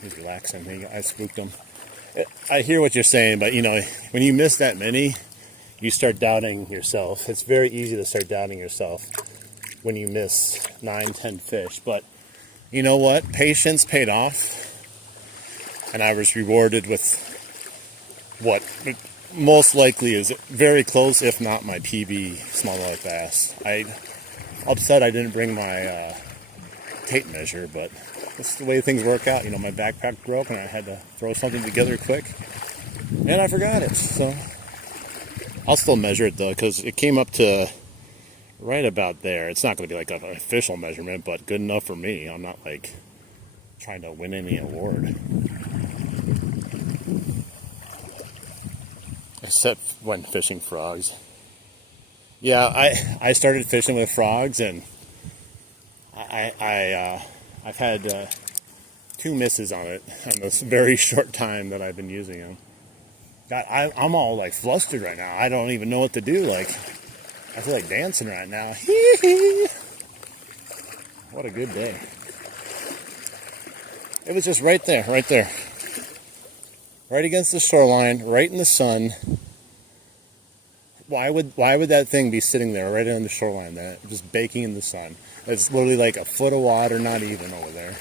He's relaxing. I spooked him. I hear what you're saying, but you know, when you miss that many, you start doubting yourself. It's very easy to start doubting yourself when you miss 9, 10 fish. But you know what? Patience paid off, and I was rewarded with what most likely is very close, if not my PB smallmouth bass. I upset I didn't bring my tape measure, but that's the way things work out. You know, my backpack broke and I had to throw something together quick, and I forgot it. So I'll still measure it though, because it came up to right about there. It's not going to be like an official measurement, but good enough for me. I'm not like trying to win any award. Except when fishing frogs. Yeah, I started fishing with frogs, and I've had 2 misses on it in this very short time that I've been using them. God, I'm all like flustered right now. I don't even know what to do. Like, I feel like dancing right now. What a good day. It was just right there, right against the shoreline, right in the sun. Why would that thing be sitting there right on the shoreline, that just baking in the sun? It's literally like a foot of water, not even over there.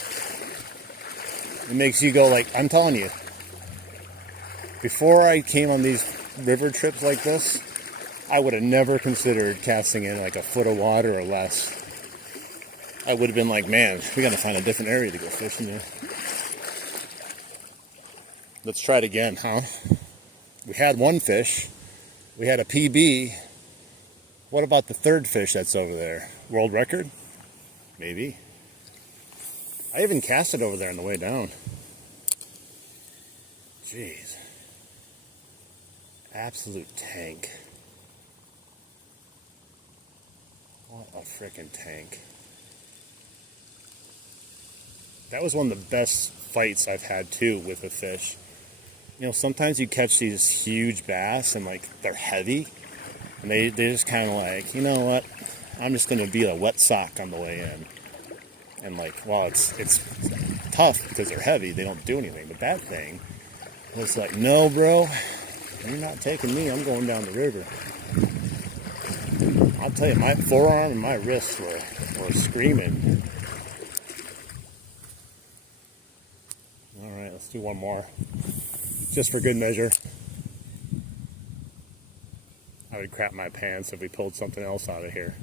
It makes you go like, I'm telling you, before I came on these river trips like this, I would have never considered casting in like a foot of water or less. I would have been like, man, we got to find a different area to go fishing in. Let's try it again, huh? We had 1 fish. We had a PB. What about the 3rd fish that's over there? World record? Maybe. I even cast it over there on the way down. Jeez. Absolute tank. What a freaking tank. That was one of the best fights I've had too with a fish. You know, sometimes you catch these huge bass and like they're heavy, and they just kind of like, you know what, I'm just going to be a wet sock on the way in. And like, well, it's tough because they're heavy, they don't do anything. But that thing was like, no bro, you're not taking me, I'm going down the river. I'll tell you, my forearm and my wrists were screaming. All right, let's do one more. Just for good measure. I would crap my pants if we pulled something else out of here.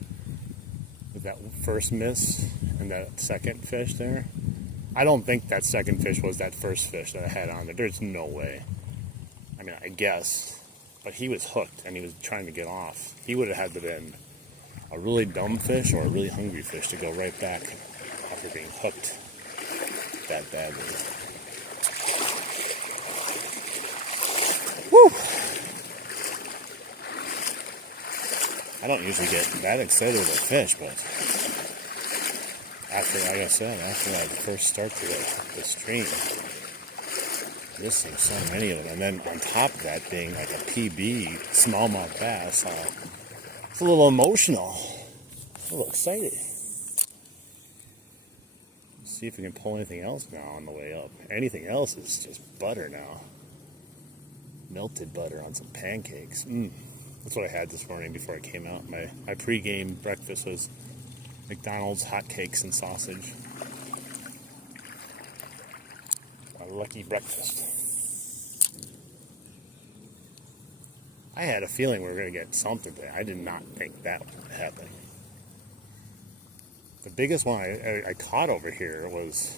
With that first miss and that second fish there. I don't think that second fish was that first fish that I had on there. There's no way. I mean, I guess. But he was hooked and he was trying to get off. He would have had to been a really dumb fish or a really hungry fish to go right back after being hooked that badly. Woo! I don't usually get that excited with a fish, but after, like I said, after I first start to the stream, missing so many of them, and then on top of that being like a PB smallmouth bass, it's a little emotional, a little excited. Let's see if we can pull anything else now on the way up. Anything else is just butter now. Melted butter on some pancakes. That's what I had this morning before I came out. My pre-game breakfast was McDonald's hotcakes and sausage. My lucky breakfast. I had a feeling we were going to get something today. I did not think that would happen. The biggest one I caught over here was,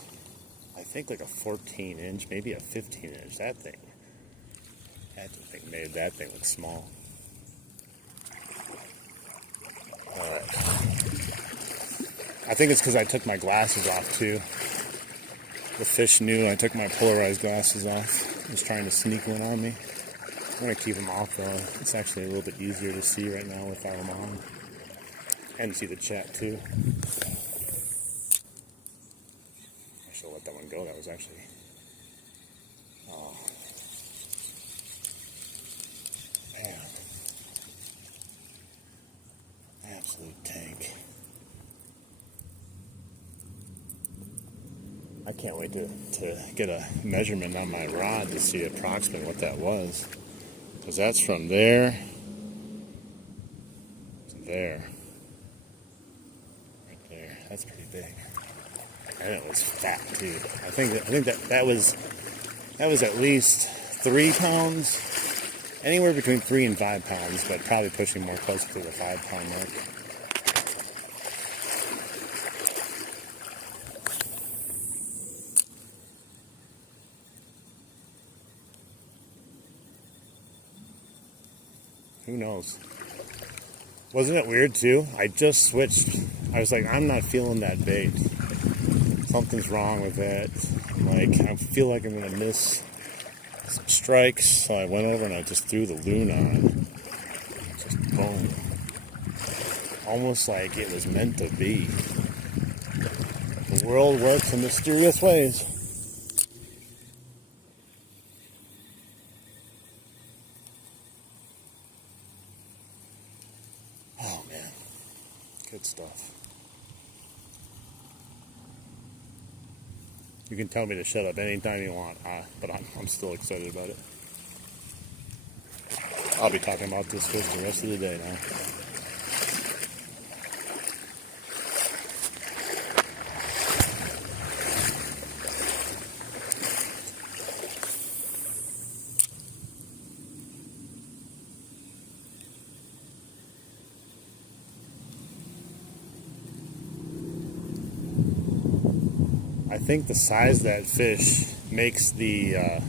I think, like a 14-inch, maybe a 15-inch. That thing made that thing look small. I think it's because I took my glasses off too. The fish knew I took my polarized glasses off. He was trying to sneak one on me. I'm going to keep them off though. It's actually a little bit easier to see right now without them on. And see the chat too. I should let that one go. That was actually... Oh. Man. I can't wait to get a measurement on my rod to see approximately what that was. Because that's from there to there. Right there. That's pretty big. And it was fat too. I think that was at least 3 pounds. Anywhere between 3 and 5 pounds, but probably pushing more closer to the 5-pound mark. Who knows? Wasn't it weird too? I just switched. I was like, I'm not feeling that bait. Something's wrong with it. Like, I feel like I'm gonna miss some strikes. So I went over and I just threw the loon on. Just boom. Almost like it was meant to be. The world works in mysterious ways. Oh man, good stuff. You can tell me to shut up anytime you want, but I'm still excited about it. I'll be talking about this fish the rest of the day now. I think the size of that fish makes the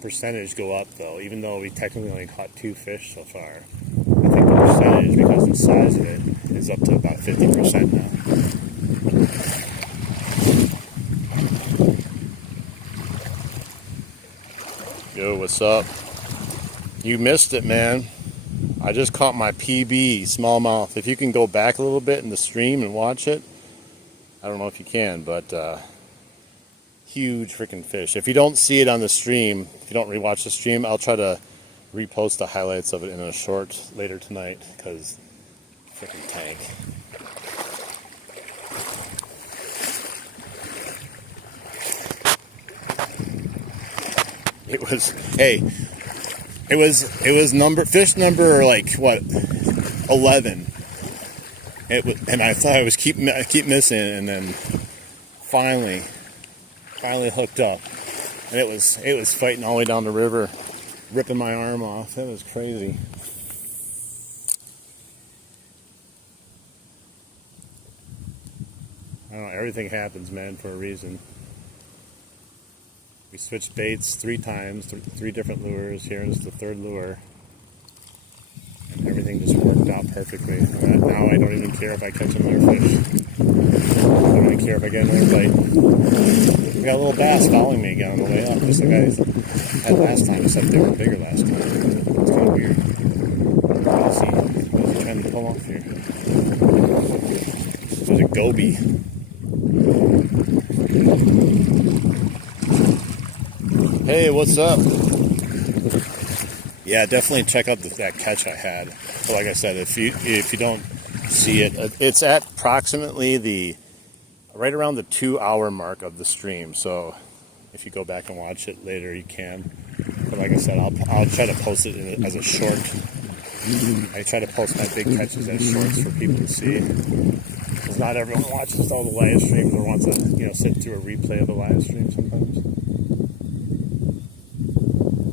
percentage go up, though. Even though we technically only caught 2 fish so far, I think the percentage, because of the size of it, is up to about 50% now. Yo, what's up? You missed it, man. I just caught my PB smallmouth. If you can go back a little bit in the stream and watch it. I don't know if you can, but huge freaking fish. If you don't see it on the stream, if you don't rewatch the stream, I'll try to repost the highlights of it in a short later tonight, because freaking tank. It was, hey, it was fish number like what, 11. And I thought I was keep missing, and then finally hooked up, and it was fighting all the way down the river, ripping my arm off. That was crazy. I don't know. Everything happens, man, for a reason. We switched baits 3 times, 3 different lures. Here is the 3rd lure. And everything just worked out perfectly. Now I don't even care if I catch another fish. I don't even care if I get another bite. We got a little bass following me again on the way up, just like I had last time, except they were bigger last time. It's kind of weird. What is he trying to pull off here? It was a goby. Hey, what's up? Yeah, definitely check out that catch I had. But like I said, if you don't see it, it's at approximately right around the 2-hour mark of the stream. So if you go back and watch it later, you can. But like I said, I'll try to post it as a short. I try to post my big catches as shorts for people to see. Because not everyone watches all the live streams or wants to, sit through a replay of the live stream sometimes.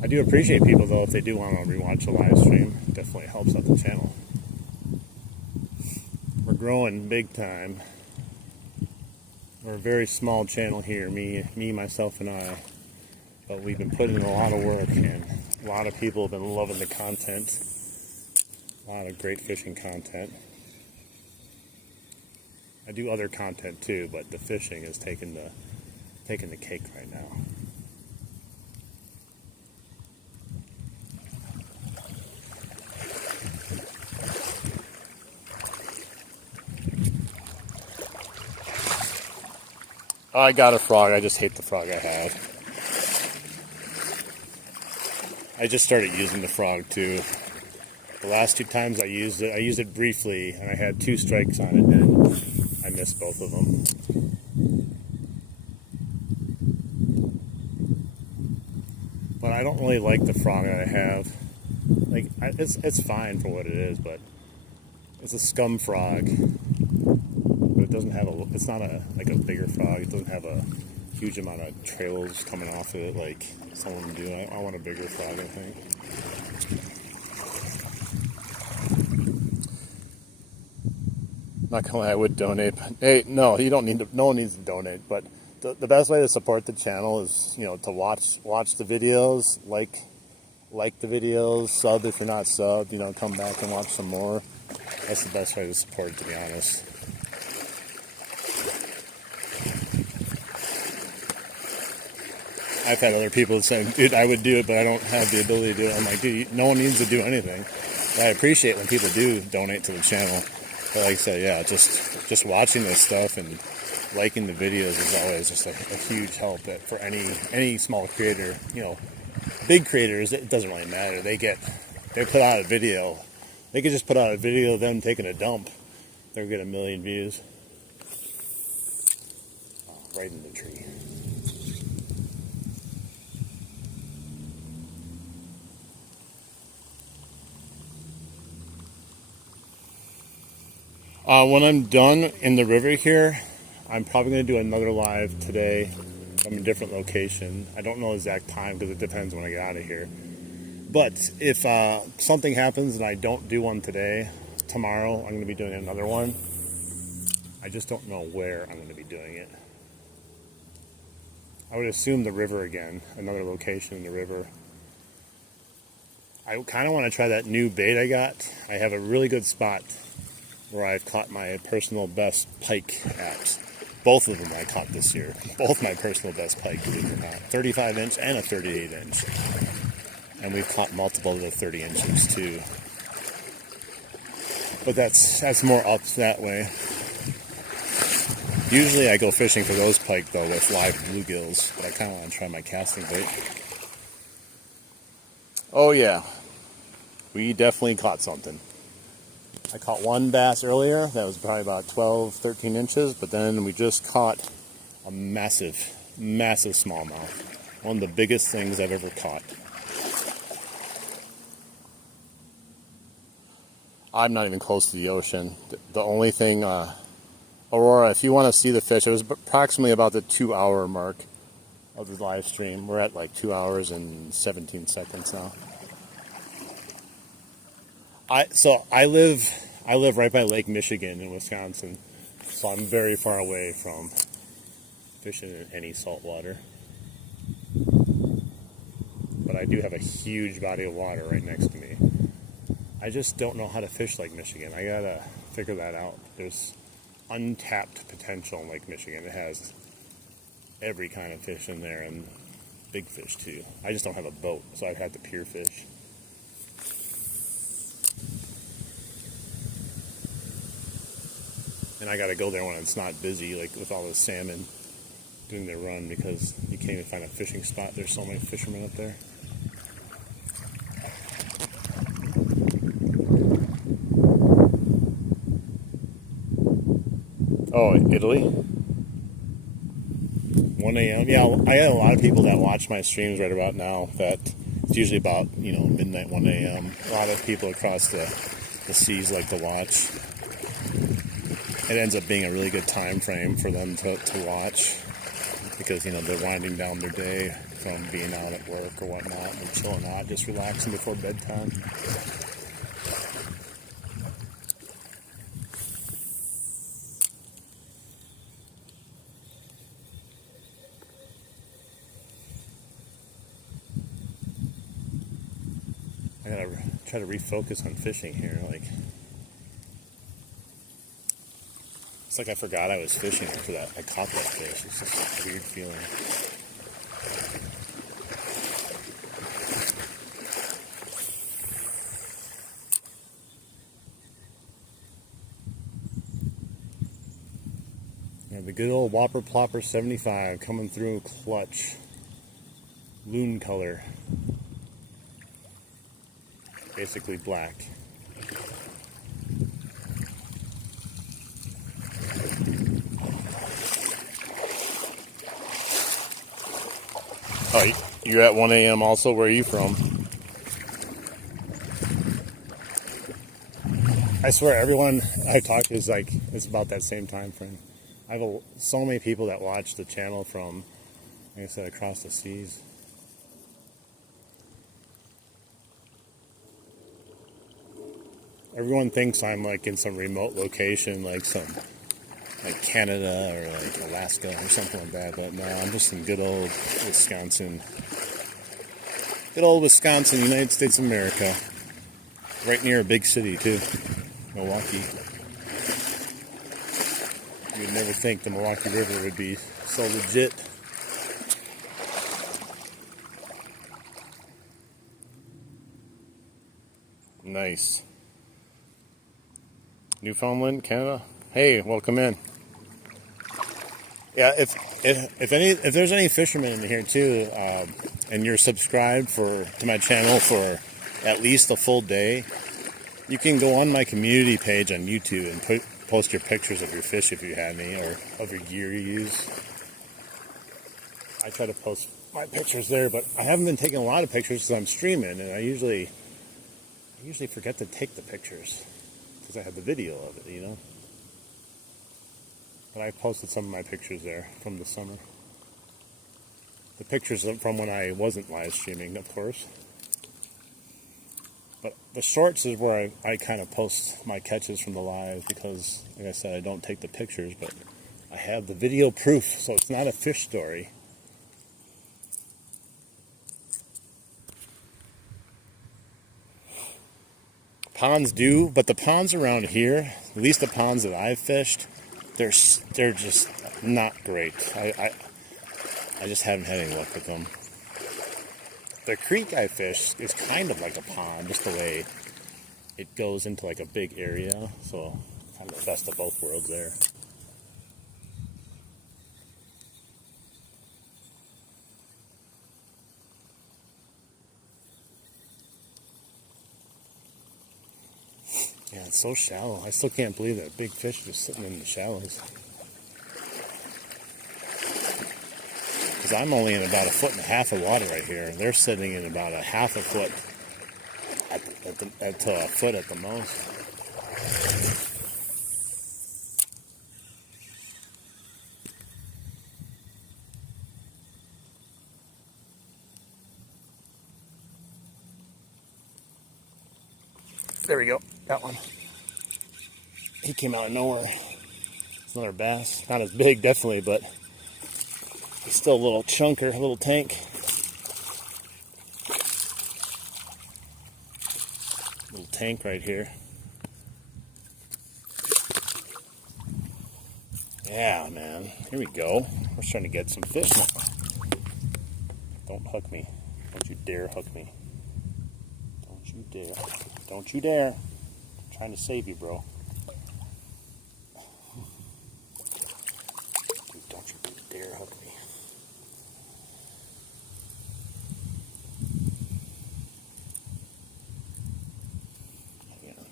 I do appreciate people, though, if they do want to rewatch a live stream. It definitely helps out the channel. We're growing big time. We're a very small channel here, me, myself, and I. But we've been putting in a lot of work, and a lot of people have been loving the content. A lot of great fishing content. I do other content too, but the fishing is taking the cake right now. I got a frog. I just hate the frog I had. I just started using the frog too. The last 2 times I used it briefly, and I had 2 strikes on it, and I missed both of them. But I don't really like the frog that I have. Like, it's fine for what it is, but it's a scum frog. But it doesn't have it's not like a bigger frog. It doesn't have a huge amount of trails coming off of it like some of them do. I want a bigger frog, I think. Not gonna lie, I would donate, but hey, no, you don't need to. No one needs to donate. But the best way to support the channel is, to watch the videos, like the videos, sub if you're not subbed. Come back and watch some more. That's the best way to support it, to be honest. I've had other people say, dude, I would do it, but I don't have the ability to do it. I'm like, dude, no one needs to do anything. But I appreciate when people do donate to the channel. But like I said, yeah, just watching this stuff and liking the videos is always just a huge help for any small creator. Big creators, it doesn't really matter. They put out a video. They could just put out a video of them taking a dump. They'll get 1 million views. Oh, right in the tree. When I'm done in the river here, I'm probably going to do another live today from a different location. I don't know the exact time because it depends when I get out of here. But if something happens and I don't do one today, tomorrow I'm going to be doing another one. I just don't know where I'm going to be doing it. I would assume the river again, another location in the river. I kind of want to try that new bait I got. I have a really good spot where I've caught my personal best pike at. Both of them I caught this year. Both my personal best pike, believe it or not. 35 inch and a 38 inch. And we've caught multiple of the 30 inches too. But that's more up that way. Usually I go fishing for those pike though with live bluegills, but I kind of want to try my casting bait. Oh yeah, we definitely caught something. I caught one bass earlier that was probably about 12, 13 inches, but then we just caught a massive, massive smallmouth. One of the biggest things I've ever caught. I'm not even close to the ocean. The only thing, Aurora, if you want to see the fish, it was approximately about the 2-hour mark of the live stream. We're at like 2 hours and 17 seconds now. I live right by Lake Michigan in Wisconsin, so I'm very far away from fishing in any salt water. But I do have a huge body of water right next to me. I just don't know how to fish Lake Michigan. I gotta figure that out. There's untapped potential in Lake Michigan. It has every kind of fish in there and big fish too. I just don't have a boat, so I've had to pier fish. And I gotta go there when it's not busy, like with all the salmon doing their run, because you can't even find a fishing spot. There's so many fishermen up there. Oh, Italy? 1 a.m.? Yeah, I got a lot of people that watch my streams right about now. That it's usually about, midnight, 1 a.m. A lot of people across the seas like to watch. It ends up being a really good time frame for them to watch, because they're winding down their day from being out at work or whatnot, and they're chilling out, just relaxing before bedtime. I gotta try to refocus on fishing here, it's like I forgot I was fishing after that. I caught that fish. It's just a weird feeling. Yeah, the good old Whopper Plopper 75 coming through clutch. Loon color. Basically black. Oh, You're at 1 a.m. also. Where are you from? I swear, everyone I talk to is like, it's about that same time frame. I have so many people that watch the channel from, like I said, across the seas. Everyone thinks I'm like in some remote location, like Canada or like Alaska or something like that. But no, I'm just in good old Wisconsin. Good old Wisconsin, United States of America. Right near a big city too, Milwaukee. You'd never think the Milwaukee River would be so legit. Nice. Newfoundland, Canada. Hey, welcome in. Yeah, if there's any fishermen in here too, and you're subscribed to my channel for at least a full day, you can go on my community page on YouTube and post your pictures of your fish if you have any, or of your gear you use. I try to post my pictures there, but I haven't been taking a lot of pictures because I'm streaming, and I usually forget to take the pictures because I have the video of it, you know. But I posted some of my pictures there from the summer. The pictures from when I wasn't live streaming, of course. But the shorts is where I kind of post my catches from the live because, like I said, I don't take the pictures, but I have the video proof, so it's not a fish story. Ponds do, but the ponds around here, at least the ponds that I've fished, they're just not great. I just haven't had any luck with them. The creek I fish is kind of like a pond, just the way it goes into like a big area, so kind of the best of both worlds there. Yeah, it's so shallow. I still can't believe that big fish is just sitting in the shallows. Because I'm only in about 1.5 feet of water right here. They're sitting in about 1/2 foot at a foot at the most. There we go. Got one. He came out of nowhere. It's another bass. Not as big, definitely, but he's still a little chunker, a little tank. Little tank right here. Yeah, man. Here we go. We're trying to get some fish now. Don't hook me. Don't you dare hook me. Don't you dare. Don't you dare. I'm trying to save you, bro. Dude, don't you dare hook me.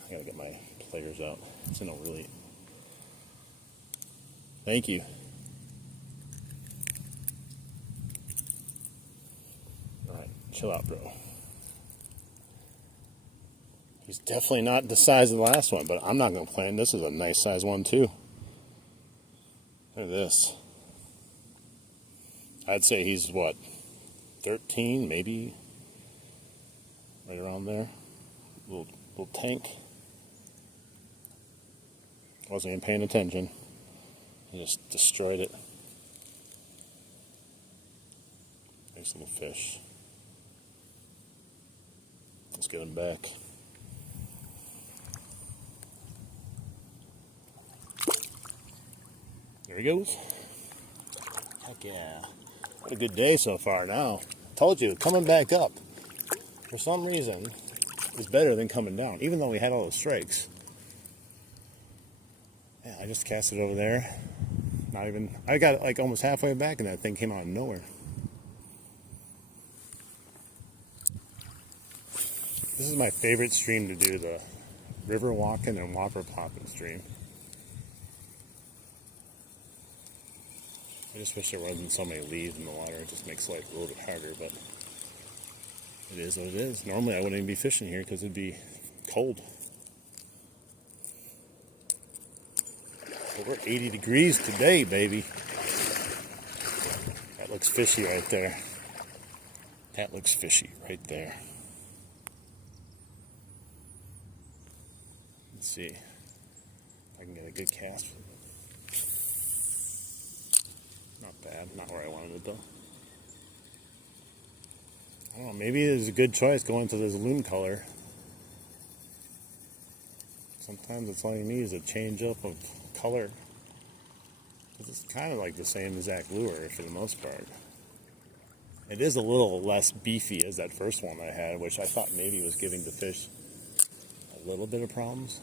I gotta get my players out. So no, really. Thank you. Alright, chill out, bro. He's definitely not the size of the last one, but I'm not going to complain. This is a nice size one, too. Look at this. I'd say he's, what, 13, maybe? Right around there. Little tank. Wasn't even paying attention. I just destroyed it. Nice little fish. Let's get him back. There he goes. Heck yeah. What a good day so far now. Told you, coming back up, for some reason, is better than coming down, even though we had all those strikes. Yeah, I just cast it over there. Not even, I got it like almost halfway back and that thing came out of nowhere. This is my favorite stream to do, the river walking and Whopper Ploppin stream. I just wish there wasn't so many leaves in the water. It just makes life a little bit harder, but It is what it is. Normally I wouldn't even be fishing here because it'd be cold. But we're 80 degrees today, baby. That looks fishy right there. That looks fishy right there. Let's see if I can get a good cast. Not bad. Not where I wanted it though. I don't know. Maybe it is a good choice going to this loon color. Sometimes that's all you need is a change up of color. It's kind of like the same exact lure for the most part. It is a little less beefy as that first one I had, which I thought maybe was giving the fish a little bit of problems.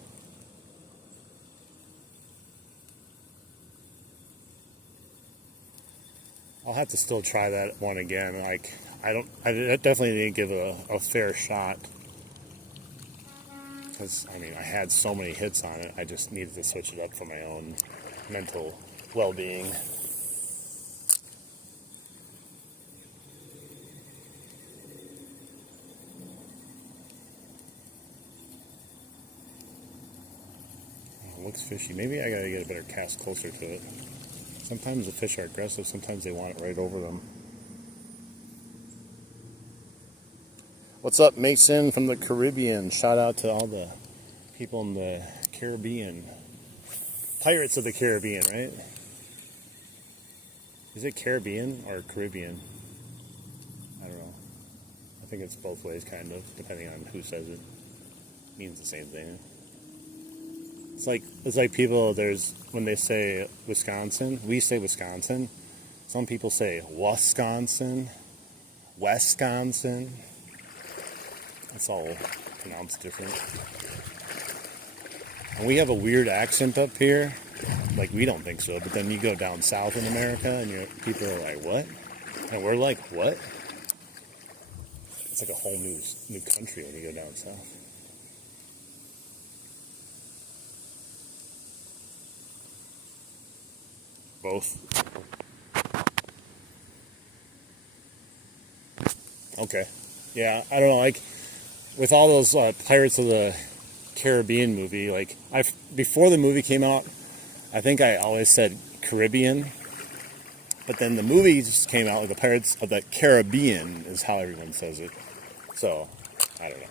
I'll have to still try that one again. Like, I definitely didn't give a fair shot. Because, I mean, I had so many hits on it, I just needed to switch it up for my own mental well-being. Oh, it looks fishy. Maybe I gotta get a better cast closer to it. Sometimes the fish are aggressive, sometimes they want it right over them. What's up, Mason from the Caribbean? Shout out to all the people in the Caribbean. Pirates of the Caribbean, right? Is it Caribbean or Caribbean? I don't know. I think it's both ways, kind of, depending on who says it. It means the same thing. It's like people, when they say Wisconsin, we say Wisconsin. Some people say Wisconsin, Wisconsin. It's all pronounced different. And we have a weird accent up here. Like, we don't think so, but then you go down south in America and people are like, what? And we're like, what? It's like a whole new country when you go down south. Both. Okay. Yeah, I don't know, like, with all those Pirates of the Caribbean movie, like, before the movie came out, I think I always said Caribbean, but then the movie just came out with the Pirates of the Caribbean is how everyone says it. So, I don't know.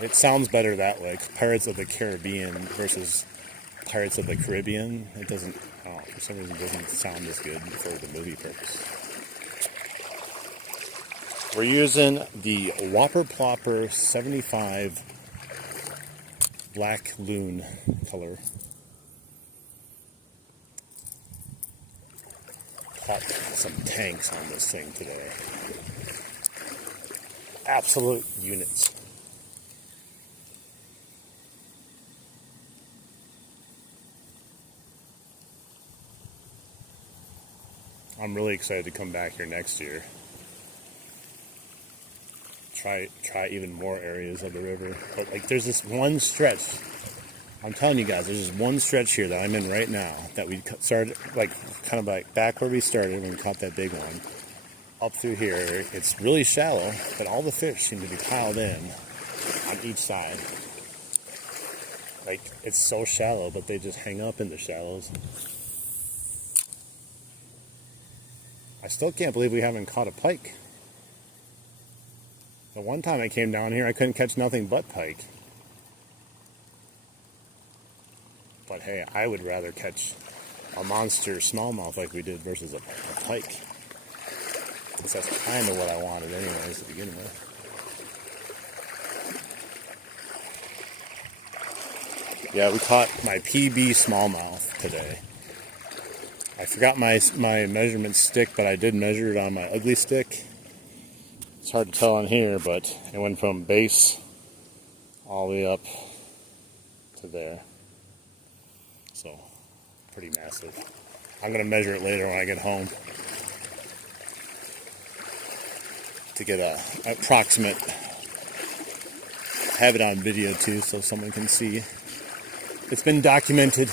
It sounds better that way, Pirates of the Caribbean versus Pirates of the Caribbean. It doesn't, for some reason, it doesn't sound as good for the movie purpose. We're using the Whopper Plopper 75 black loon color. Caught some tanks on this thing today. Absolute units. I'm really excited to come back here next year. Try even more areas of the river. But like, there's this one stretch. I'm telling you guys, there's this one stretch here that I'm in right now that we started, like, kind of like back where we started when we caught that big one. Up through here, it's really shallow, but all the fish seem to be piled in on each side. Like, it's so shallow, but they just hang up in the shallows. I still can't believe we haven't caught a pike. The one time I came down here, I couldn't catch nothing but pike. But hey, I would rather catch a monster smallmouth like we did versus a pike. Because that's kind of what I wanted anyways to begin with. Yeah, we caught my PB smallmouth today. I forgot my measurement stick, but I did measure it on my ugly stick. It's hard to tell on here, but it went from base all the way up to there. So, pretty massive. I'm going to measure it later when I get home to get an approximate, have it on video too so someone can see. It's been documented.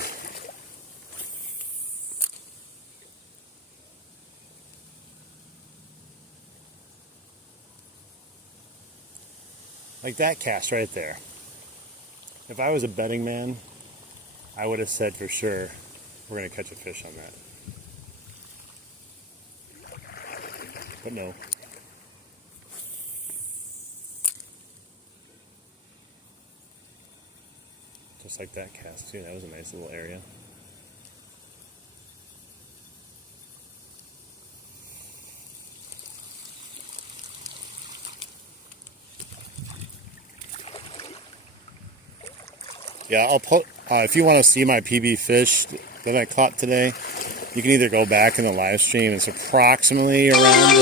Like that cast right there. If I was a betting man, I would have said for sure we're going to catch a fish on that. But no. Just like that cast too. That was a nice little area. Yeah, I'll put. If you want to see my PB fish that I caught today, you can either go back in the live stream. It's approximately around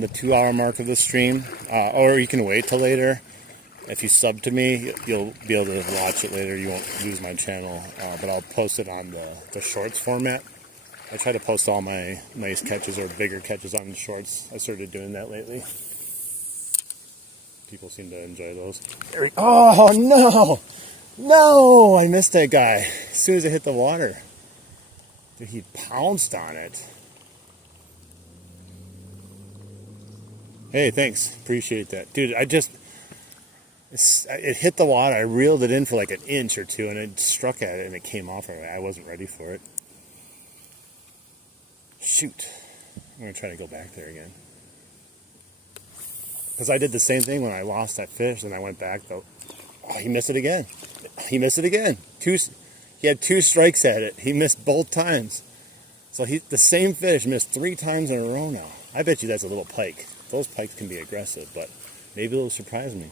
the 2-hour mark of the stream, or you can wait till later. If you sub to me, you'll be able to watch it later. You won't lose my channel, but I'll post it on the shorts format. I try to post all my nice catches or bigger catches on the shorts. I started doing that lately. People seem to enjoy those. Oh, no! No! I missed that guy as soon as it hit the water. Dude, he pounced on it. Hey, thanks. Appreciate that. Dude, it hit the water. I reeled it in for like an inch or two, and it struck at it, and it came off. I wasn't ready for it. Shoot. I'm going to try to go back there again. Because I did the same thing when I lost that fish, and I went back, though. Oh, he missed it again. He missed it again. He had 2 strikes at it. He missed both times. So the same fish missed 3 times in a row now. I bet you that's a little pike. Those pikes can be aggressive, but maybe it'll surprise me.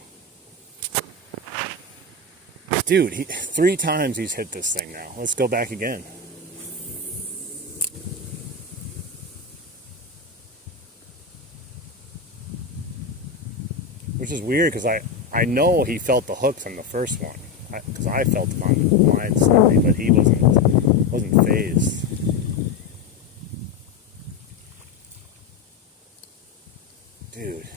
Dude, 3 times he's hit this thing now. Let's go back again. Which is weird because I know he felt the hooks on the first one. Because I felt them on the line slightly, but he wasn't phased. Dude.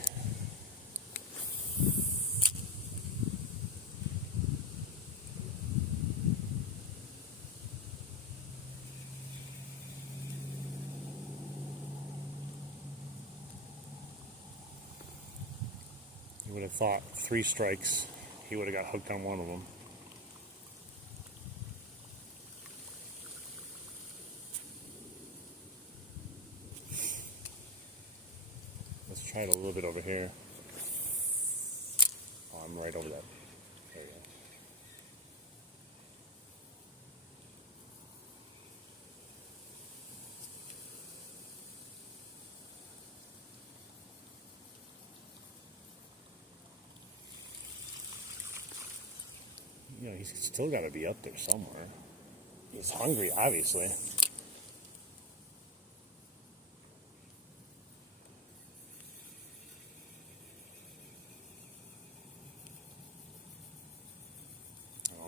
You would have thought 3 strikes, he would have got hooked on one of them. Let's try it a little bit over here. Oh, I'm right over that. There you go. You know, he's still got to be up there somewhere. He's hungry, obviously.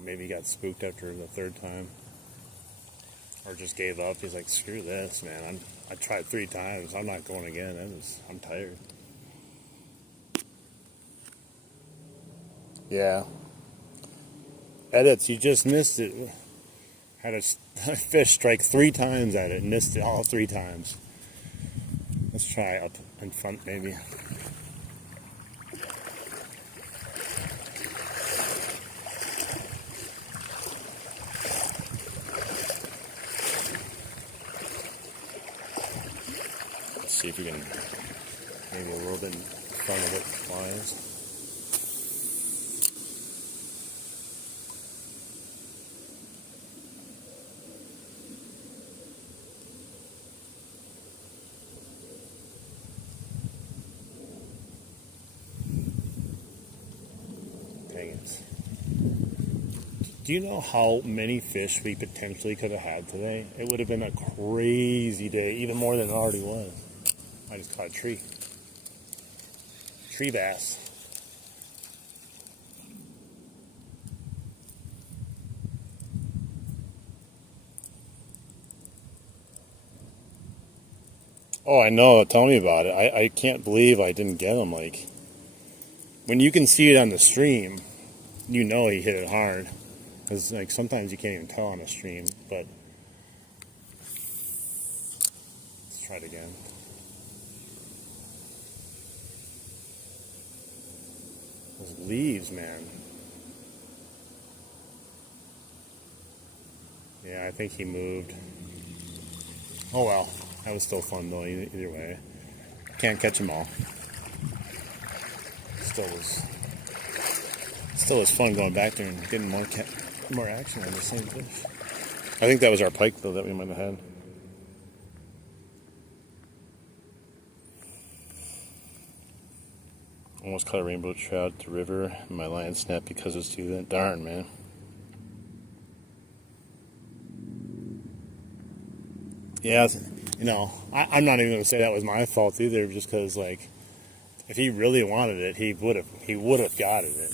Maybe he got spooked after the 3rd time, or just gave up. He's like, "Screw this, man! I tried 3 times. I'm not going again. I'm tired." Yeah. Edits. You just missed it. Had a fish strike 3 times at it, and missed it all 3 times. Let's try up in front, maybe. See if we can maybe a little bit in front of it flies. Dang it. Do you know how many fish we potentially could have had today? It would have been a crazy day, even more than it already was. I just caught a tree. Tree bass. Oh, I know. Tell me about it. I can't believe I didn't get him. Like, when you can see it on the stream, you know he hit it hard. Because, like, sometimes you can't even tell on a stream. But let's try it again. Those leaves, man. Yeah, I think he moved. Oh well, that was still fun though. Either way, can't catch them all. Still was fun going back there and getting more action on the same fish. I think that was our pike though that we might have had. Almost caught a rainbow trout at the river, and my line snapped because it's too that darn, man. Yeah, you know, I'm not even going to say that was my fault either, just because like, if he really wanted it, he would have gotten it.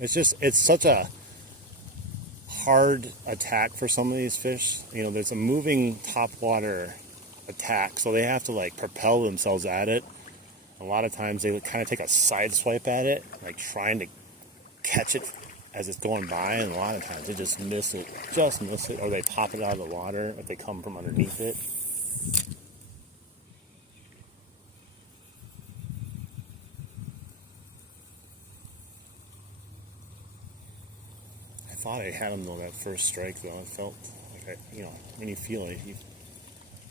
It's such a hard attack for some of these fish. You know, there's a moving topwater attack, so they have to like propel themselves at it. A lot of times they kind of take a side swipe at it, like trying to catch it as it's going by, and a lot of times they just miss it, or they pop it out of the water if they come from underneath it. I thought I had him though that first strike though. It felt like when you feel it, you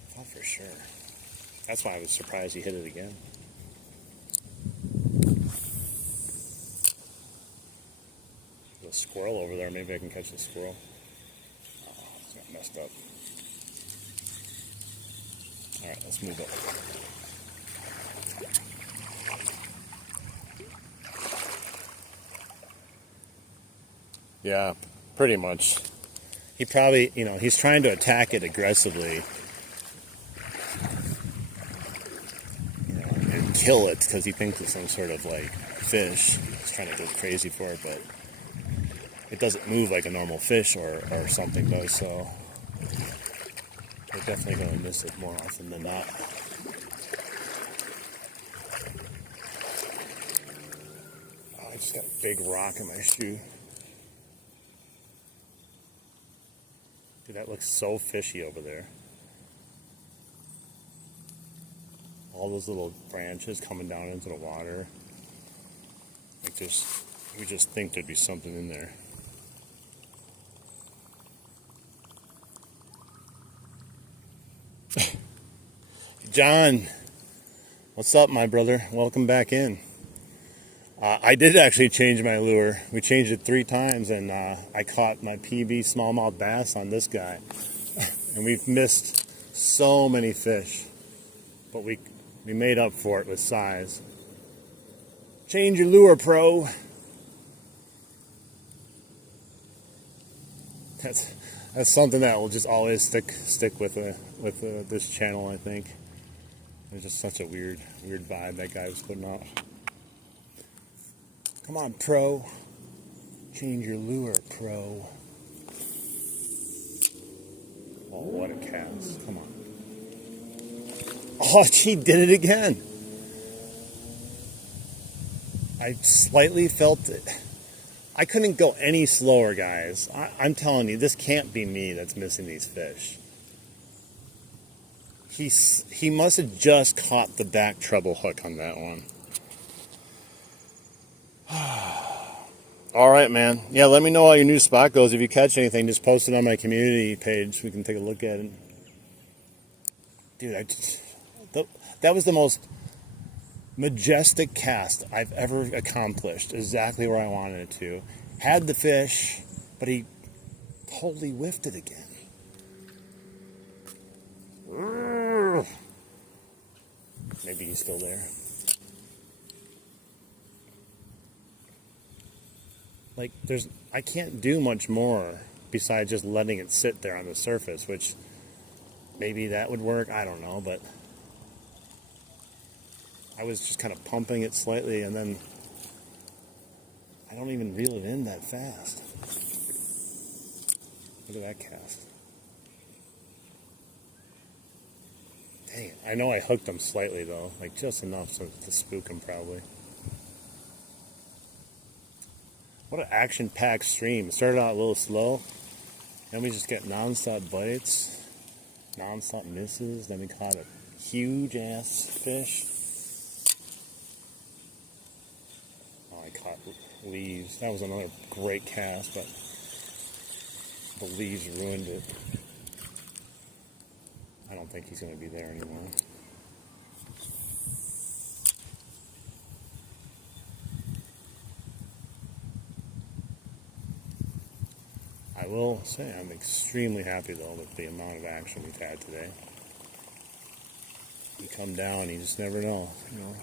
thought for sure. That's why I was surprised he hit it again. There's a squirrel over there. Maybe I can catch the squirrel. Oh, it's got messed up. All right, let's move up. Yeah, pretty much. He probably, he's trying to attack it aggressively, and kill it because he thinks it's some sort of like fish. He's trying to go crazy for it, but it doesn't move like a normal fish or something does, so they're definitely going to miss it more often than not. Oh, I just got a big rock in my shoe. Dude, that looks so fishy over there. All those little branches coming down into the water. We just think there'd be something in there. John, what's up, my brother? Welcome back in. I did actually change my lure. We changed it 3 times, and I caught my PB smallmouth bass on this guy. And we've missed so many fish, but we made up for it with size. Change your lure, pro. That's something that will just always stick with this channel, I think. It's just such a weird vibe that guy was putting off. Come on, pro. Change your lure, pro. Oh, what a cast. Come on. Oh, she did it again. I slightly felt it. I couldn't go any slower, guys. I'm telling you, this can't be me that's missing these fish. He must have just caught the back treble hook on that one. All right, man. Yeah, let me know how your new spot goes. If you catch anything, just post it on my community page. We can take a look at it. Dude, that was the most majestic cast I've ever accomplished. Exactly where I wanted it to. Had the fish, but he totally whiffed it again. Maybe he's still there. Like, I can't do much more besides just letting it sit there on the surface, which maybe that would work. I don't know, but I was just kind of pumping it slightly, and then I don't even reel it in that fast. Look at that cast. Dang it. I know I hooked him slightly, though, like just enough to spook him, probably. What an action-packed stream. It started out a little slow, and we just get non-stop bites, non-stop misses. Then we caught a huge ass fish. Oh, I caught leaves. That was another great cast, but the leaves ruined it. I don't think he's going to be there anymore. I will say I'm extremely happy though with the amount of action we've had today. You come down, you just never know. You know,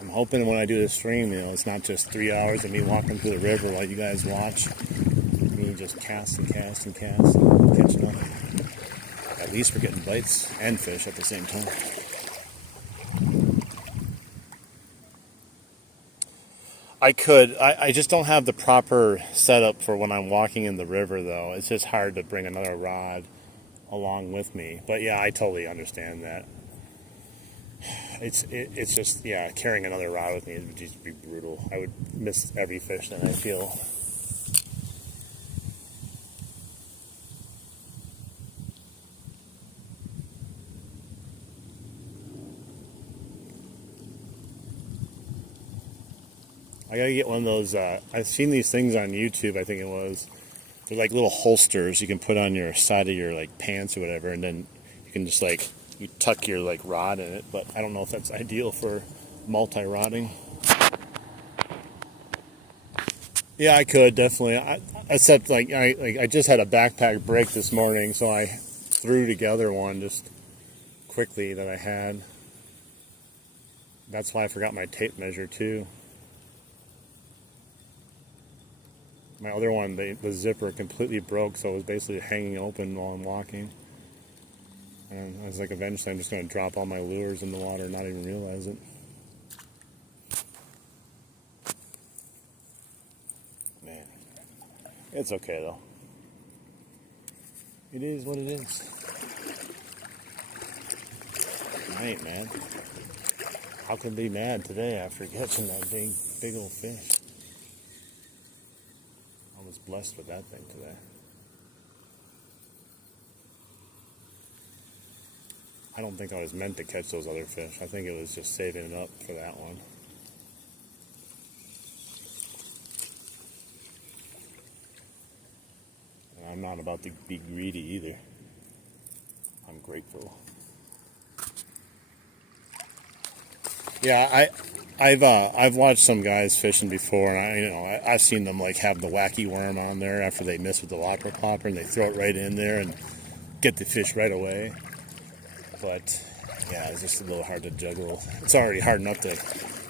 I'm hoping when I do this stream, you know, it's not just 3 hours of me walking through the river while you guys watch. Me just cast and cast and cast and catching up. At least we're getting bites and fish at the same time. I just don't have the proper setup for when I'm walking in the river though. It's just hard to bring another rod along with me. But yeah, I totally understand that. It's just, yeah, carrying another rod with me would just be brutal. I would miss every fish that I feel. I gotta get one of those, I've seen these things on YouTube, I think it was. They're like little holsters you can put on your side of your like pants or whatever, and then you can just like, you tuck your like rod in it, but I don't know if that's ideal for multi-rodding. Yeah, I could definitely. Except like I just had a backpack break this morning, so I threw together one just quickly that I had. That's why I forgot my tape measure too. My other one, the zipper completely broke, so it was basically hanging open while I'm walking. And I was like, eventually I'm just going to drop all my lures in the water and not even realize it. Man, it's okay though. It is what it is. I ain't mad. How can I be mad today after catching that big old fish? I was blessed with that thing today. I don't think I was meant to catch those other fish. I think it was just saving it up for that one. And I'm not about to be greedy either. I'm grateful. Yeah, I've watched some guys fishing before, and I've seen them like have the wacky worm on there after they miss with the lopper plopper, and they throw it right in there and get the fish right away. But yeah, it's just a little hard to juggle. It's already hard enough to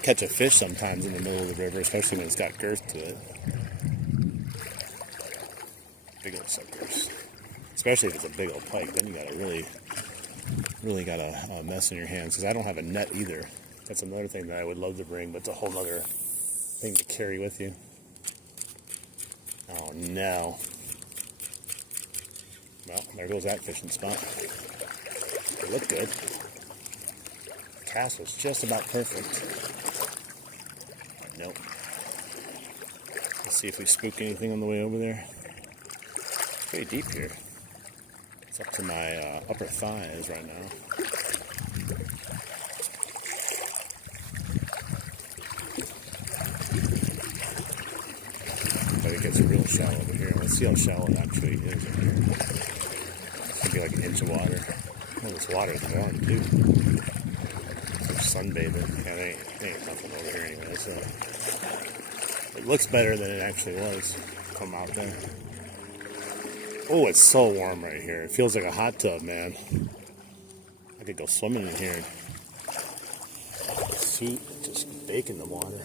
catch a fish sometimes in the middle of the river, especially when it's got girth to it. Big old suckers. Especially if it's a big old pike, then you gotta really gotta mess in your hands, because I don't have a net either. That's another thing that I would love to bring, but it's a whole other thing to carry with you. Oh no. Well, there goes that fishing spot. It looked good. The cast was just about perfect. Nope. Let's see if we spook anything on the way over there. It's pretty deep here. It's up to my upper thighs right now. But it gets real shallow over here. Let's see how shallow it actually is in here. It's gonna be like an inch of water. Oh, this water is warm too. It's sunbathing. Yeah, they ain't nothing over here anyway, so it looks better than it actually was from out there. Oh, it's so warm right here. It feels like a hot tub, man. I could go swimming in here. Feet just bake in the water.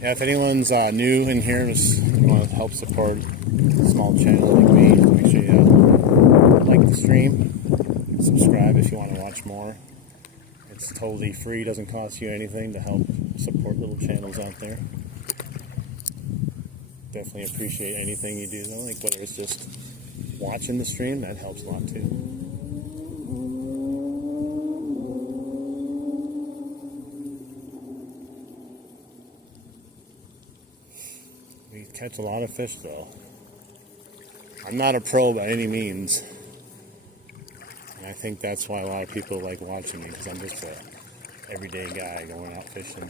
Yeah, if anyone's new in here and just want to help support a small channel like me, make sure you like the stream, subscribe if you want to watch more. It's totally free, doesn't cost you anything to help support little channels out there. Definitely appreciate anything you do though, like whether it's just watching the stream, that helps a lot too. Catch a lot of fish though. I'm not a pro by any means. And I think that's why a lot of people like watching me, because I'm just a everyday guy going out fishing.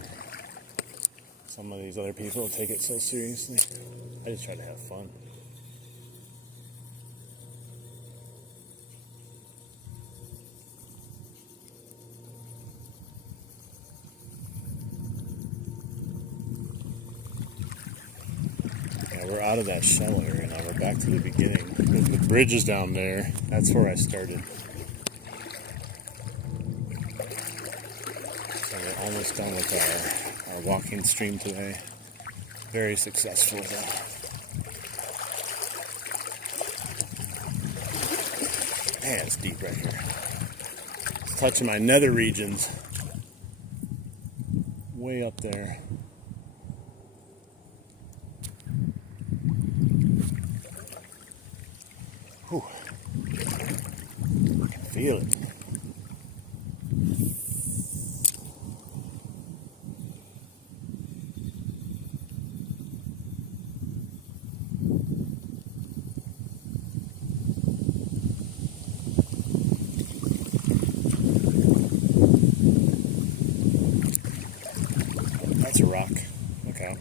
Some of these other people take it so seriously. I just try to have fun. Yeah, we're out of that shallow area now. We're back to the beginning. The bridge is down there. That's where I started. So we're almost done with our walking stream today. Very successful though. Man, it's deep right here. It's touching my nether regions. Way up there. Whew. I can feel it. That's a rock. Okay.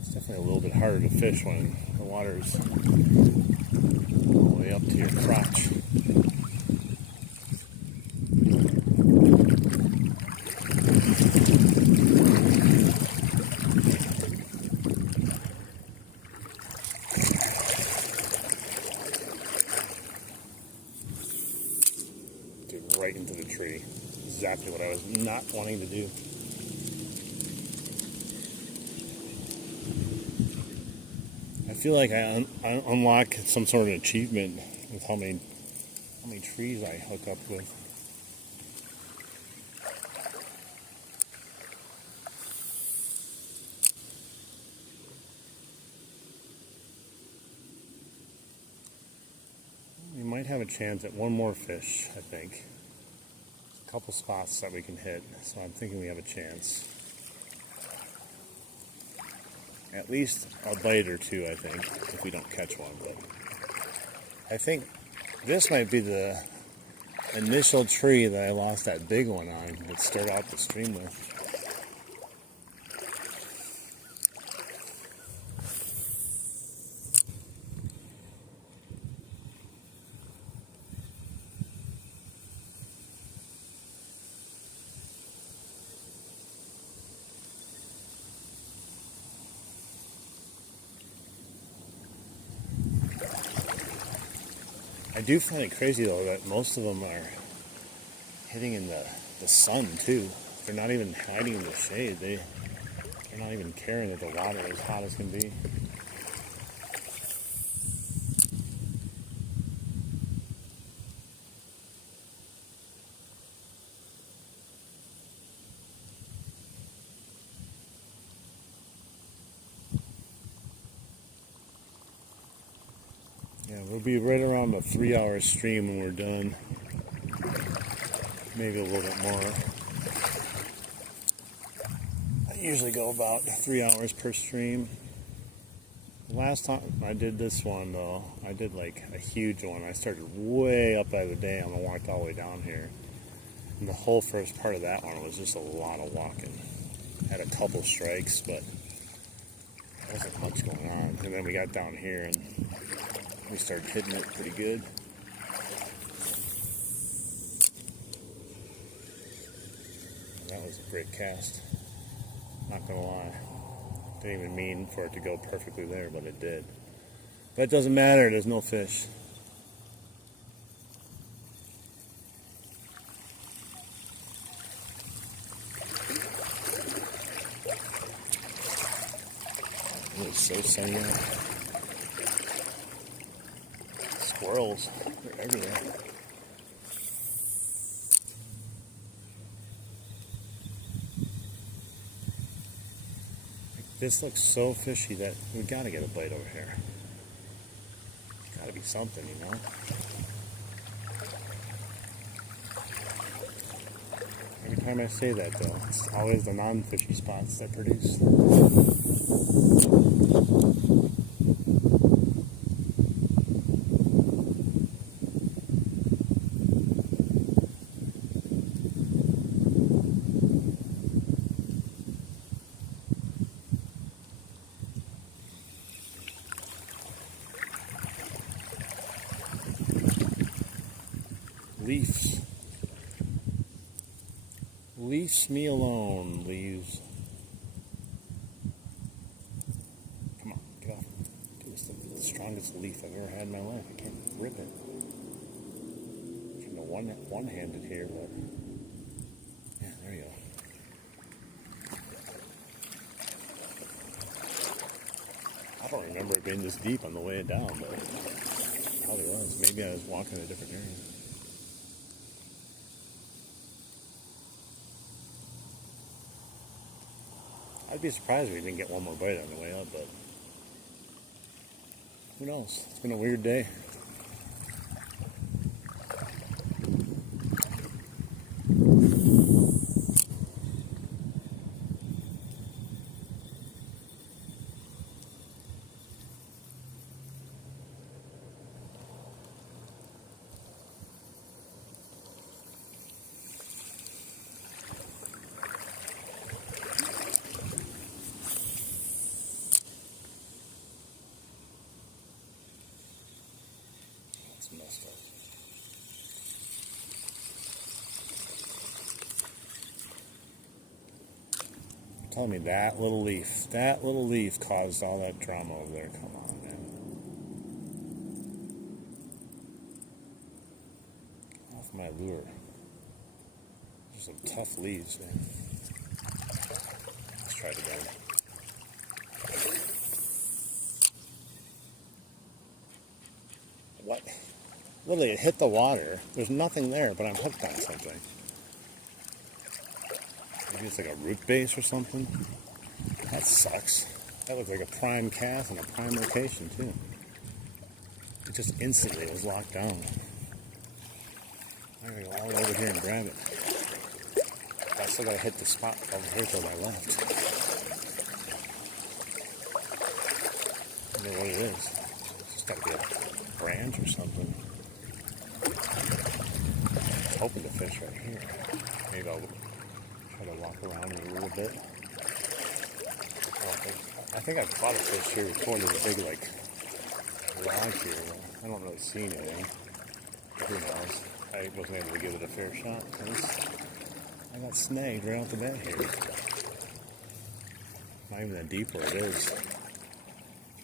It's definitely a little bit harder to fish when the water's all the way up to your crotch. Right into the tree. Exactly what I was not wanting to do. I feel like I unlock some sort of achievement with how many trees I hook up with. We might have a chance at one more fish, I think. A couple spots that we can hit, so I'm thinking we have a chance. At least a bite or two, I think, if we don't catch one. But I think this might be the initial tree that I lost that big one on that started out the stream with. I do find it crazy though that most of them are hitting in the sun too. They're not even hiding in the shade. They're not even caring that the water is hot as can be. Yeah, we'll be right around a 3-hour stream when we're done. Maybe a little bit more. I usually go about 3 hours per stream. Last time I did this one though, I did like a huge one. I started way up by the dam and walked all the way down here. And the whole first part of that one was just a lot of walking. Had a couple strikes, but there wasn't much going on. And then we got down here and we started hitting it pretty good. That was a great cast. Not gonna lie. Didn't even mean for it to go perfectly there, but it did. But it doesn't matter, there's no fish. It was so sunny out. Squirrels, they're everywhere. This looks so fishy that we gotta get a bite over here. Gotta be something, you know? Every time I say that, though, it's always the non-fishy spots that produce. Leaves. Leaves me alone, leaves. Come on, get off. Dude, it's the strongest leaf I've ever had in my life. I can't rip it. I'm one-handed here, but yeah, there you go. I don't remember it being this deep on the way down, but it probably was. Maybe I was walking in a different area. I'd be surprised if we didn't get one more bite on the way up, but who knows? It's been a weird day. Messed up. Tell me that little leaf caused all that drama over there. Come on, man. Off my lure. There's some tough leaves, man. Let's try it again. What? Literally, it hit the water. There's nothing there, but I'm hooked on something. Maybe it's like a root base or something. That sucks. That looks like a prime cast and a prime location, too. It just instantly was locked down. I gotta go all the way over here and grab it. I still gotta hit the spot over here to my left. I don't know what it is. It's just gotta be a branch or something. I'm hoping to fish right here. Maybe I'll try to walk around it a little bit. I think I've caught a fish here before. There's a big, like, log here. I don't really see anything. Who knows? I wasn't able to give it a fair shot because I got snagged right off the bat here. Not even that deep where it is.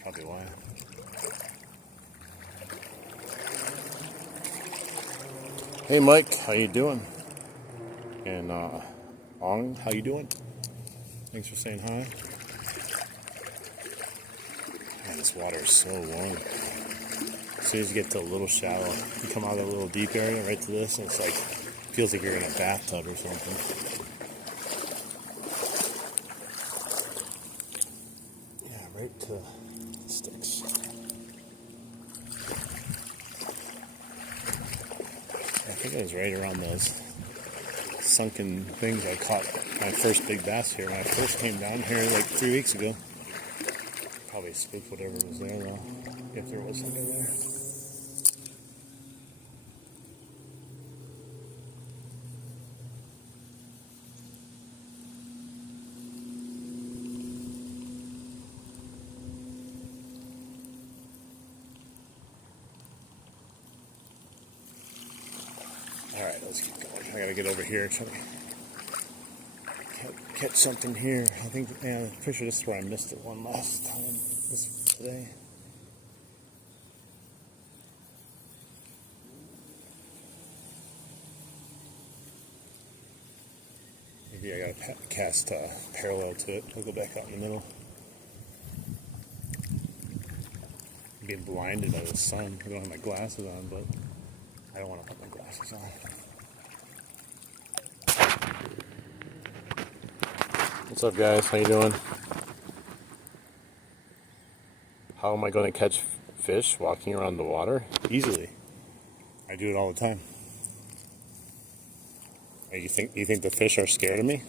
Probably why. Hey Mike, how you doing? And Ong, how you doing? Thanks for saying hi. Man, this water is so warm. As soon as you get to a little shallow, you come out of a little deep area right to this, and it's like, feels like you're in a bathtub or something. Yeah, right to the sticks. I think it was right around those sunken things I caught my first big bass here when I first came down here like 3 weeks ago. Probably spooked whatever was there though, if there was something there. Alright, let's keep going. I gotta get over here and try to catch something here. I think, yeah, I'm pretty sure this is where I missed it one last time. Today. Maybe I gotta cast parallel to it. I'll go back out in the middle. I'm being blinded by the sun. I don't have my glasses on, but I don't want to put my glasses on. What's up, guys? How you doing? How am I going to catch fish walking around the water? Easily. I do it all the time. You think the fish are scared of me?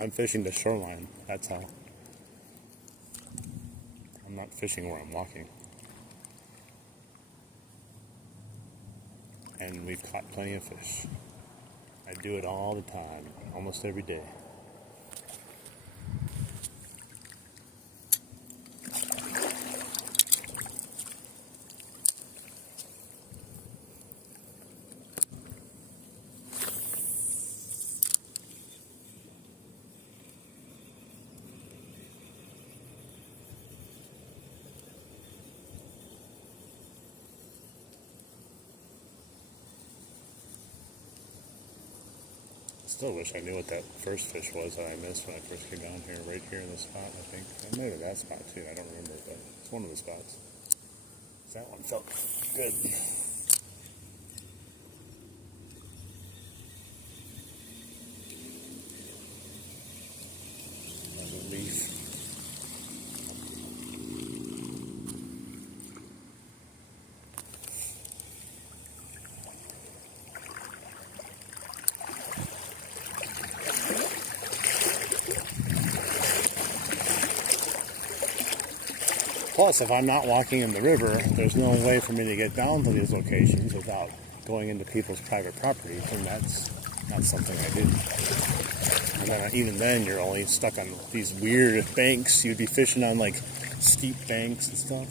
I'm fishing the shoreline. That's how. I'm not fishing where I'm walking. And we've caught plenty of fish. I do it all the time, almost every day. Still wish I knew what that first fish was that I missed when I first came down here. Right here in this spot, I think. Maybe that spot too. I don't remember, but it's one of the spots. That one felt good. Another leaf. Plus, if I'm not walking in the river, there's no way for me to get down to these locations without going into people's private property, and that's not something I do. And then, even then, you're only stuck on these weird banks. You'd be fishing on like steep banks and stuff.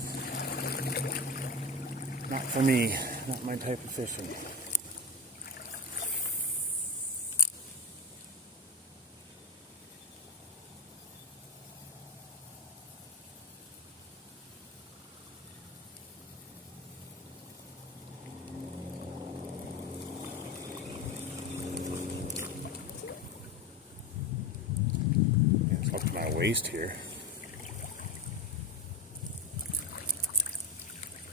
Not for me. Not my type of fishing. Up to my waist here.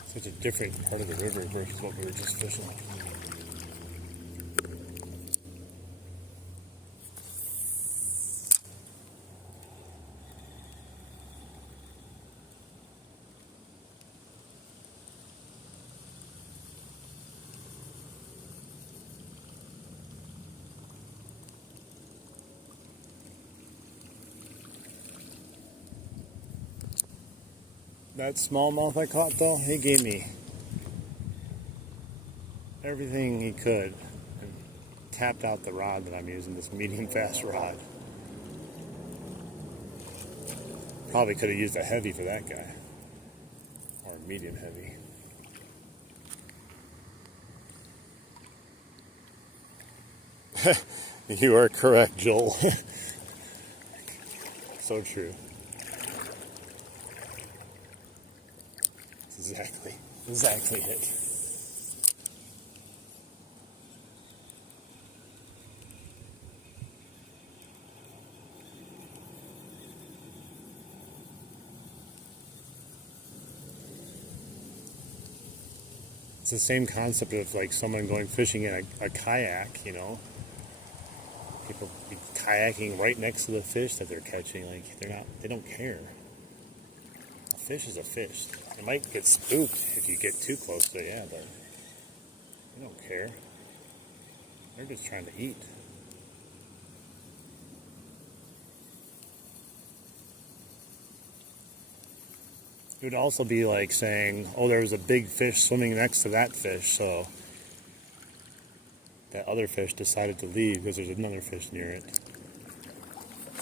Such a different part of the river versus what we were just fishing. That smallmouth I caught though, he gave me everything he could and tapped out the rod that I'm using, this medium fast rod. Probably could have used a heavy for that guy, or medium heavy. You are correct, Joel. So true. Exactly it. It's the same concept of like someone going fishing in a kayak, you know. People be kayaking right next to the fish that they're catching. Like they don't care. A fish is a fish. It might get spooked if you get too close to it, yeah, but they don't care. They're just trying to eat. It would also be like saying, oh, there was a big fish swimming next to that fish, so that other fish decided to leave because there's another fish near it.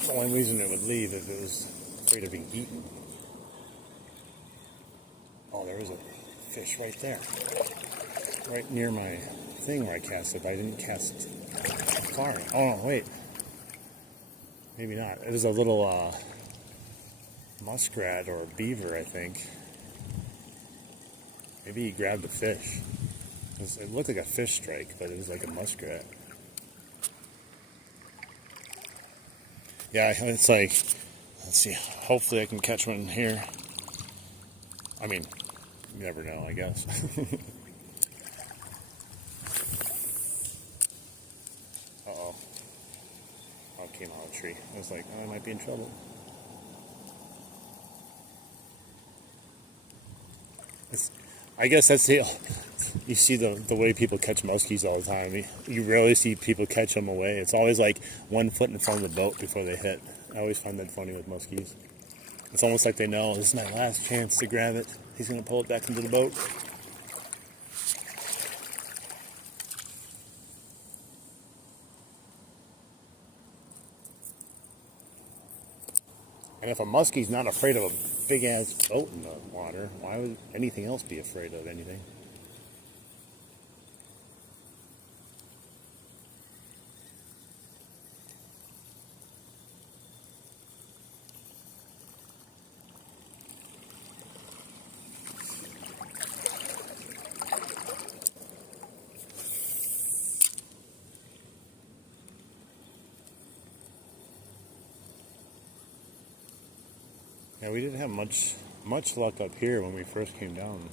The only reason it would leave if it was afraid of being eaten. Oh, there was a fish right there. Right near my thing where I cast it, but I didn't cast far. Oh, no, wait. Maybe not. It was a little muskrat or beaver, I think. Maybe he grabbed a fish. It looked like a fish strike, but it was like a muskrat. Yeah, it's like, let's see, hopefully I can catch one here. I mean, you never know, I guess. Uh-oh. Oh, it came out of the tree. I was like, oh, I might be in trouble. I guess that's the. You see the way people catch muskies all the time. You rarely see people catch them away. It's always like 1 foot in front of the boat before they hit. I always find that funny with muskies. It's almost like they know this is my last chance to grab it. He's going to pull it back into the boat. And if a muskie's not afraid of a big ass boat in the water, why would anything else be afraid of anything? Yeah, we didn't have much luck up here when we first came down.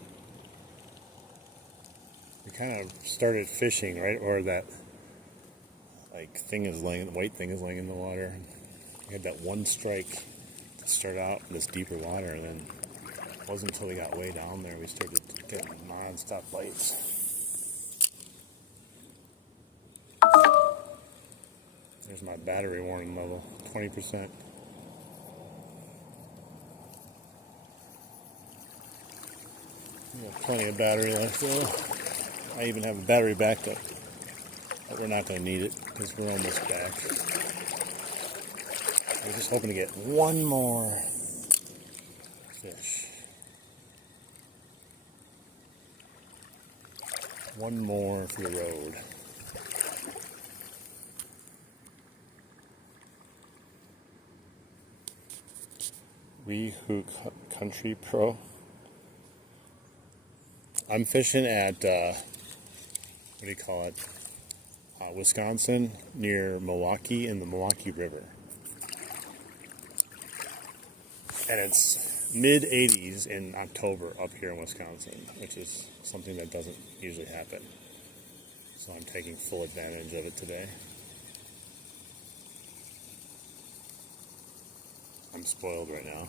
We kind of started fishing right where that white thing is laying in the water. We had that one strike to start out in this deeper water, and then it wasn't until we got way down there we started getting non-stop bites. There's my battery warning level, 20%. We have plenty of battery left though. I even have a battery backup, but we're not going to need it because we're almost back. We're just hoping to get one more fish. One more for the road. We Hook Country Pro. I'm fishing at, what do you call it, Wisconsin, near Milwaukee in the Milwaukee River. And it's mid-80s in October up here in Wisconsin, which is something that doesn't usually happen. So I'm taking full advantage of it today. I'm spoiled right now.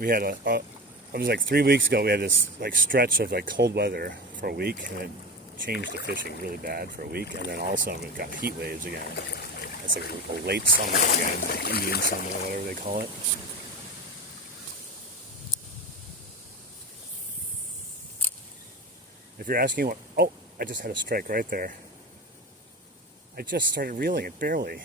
We had it was like 3 weeks ago, we had this like stretch of like cold weather for a week, and it changed the fishing really bad for a week, and then all of a sudden we got heat waves again. It's like a late summer again, like Indian summer, whatever they call it. If you're asking what, oh, I just had a strike right there. I just started reeling it, barely.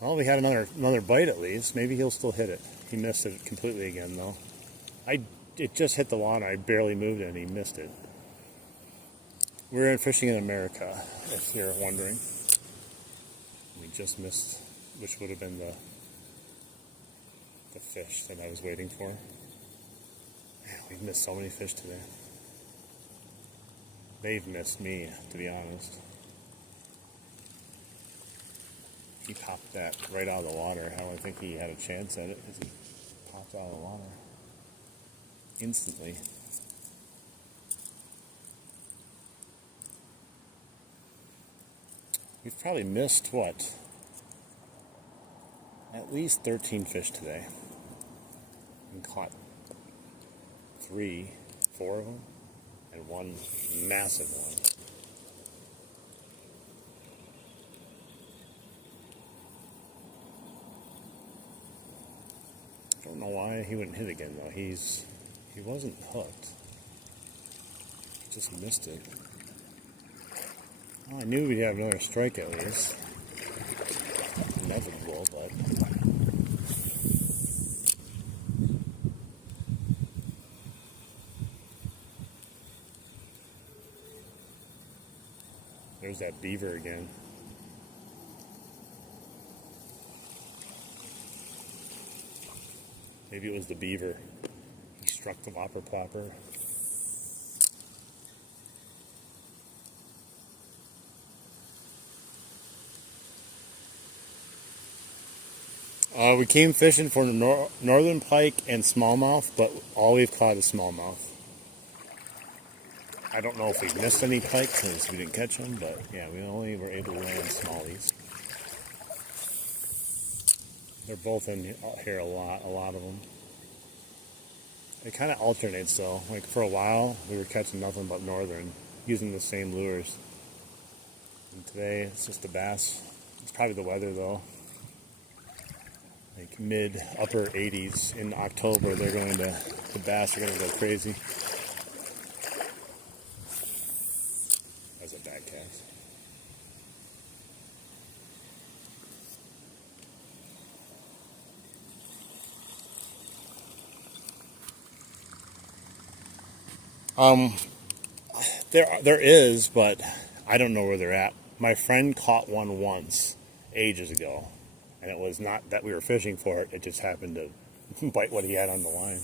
Well, we had another bite at least. Maybe he'll still hit it. He missed it completely again, though. It just hit the water. I barely moved it, and he missed it. We're fishing in America, if you're wondering. We just missed, which would have been the fish that I was waiting for. Man, we've missed so many fish today. They've missed me, to be honest. He popped that right out of the water. How I think he had a chance at it because he popped out of the water instantly. We've probably missed, what, at least 13 fish today. And caught 4 of them, and one massive one. I don't know why he wouldn't hit again though. He wasn't hooked. He just missed it. Well, I knew we'd have another strike at least. Inevitable, but there's that beaver again. Maybe it was the beaver. He struck the Whopper Plopper. We came fishing for Northern Pike and Smallmouth, but all we've caught is Smallmouth. I don't know if we missed any pike because we didn't catch them, but yeah, we only were able to land smallies. They're both in here a lot of them. It kind of alternates though. Like for a while, we were catching nothing but northern, using the same lures. And today, it's just the bass. It's probably the weather though. Like mid, upper 80s in October, the bass are going to go crazy. That's a bad cast. There is, but I don't know where they're at. My friend caught one once, ages ago, and it was not that we were fishing for it. It just happened to bite what he had on the line.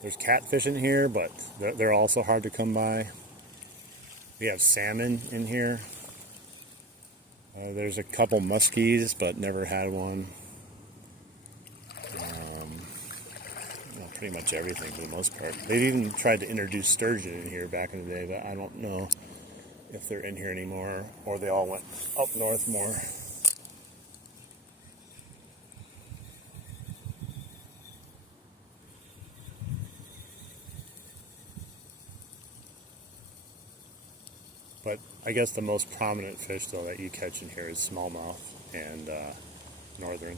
There's catfish in here, but they're also hard to come by. We have salmon in here. There's a couple muskies, but never had one. Pretty much everything for the most part. They've even tried to introduce sturgeon in here back in the day, but I don't know if they're in here anymore or they all went up north more. But I guess the most prominent fish though that you catch in here is smallmouth and northern.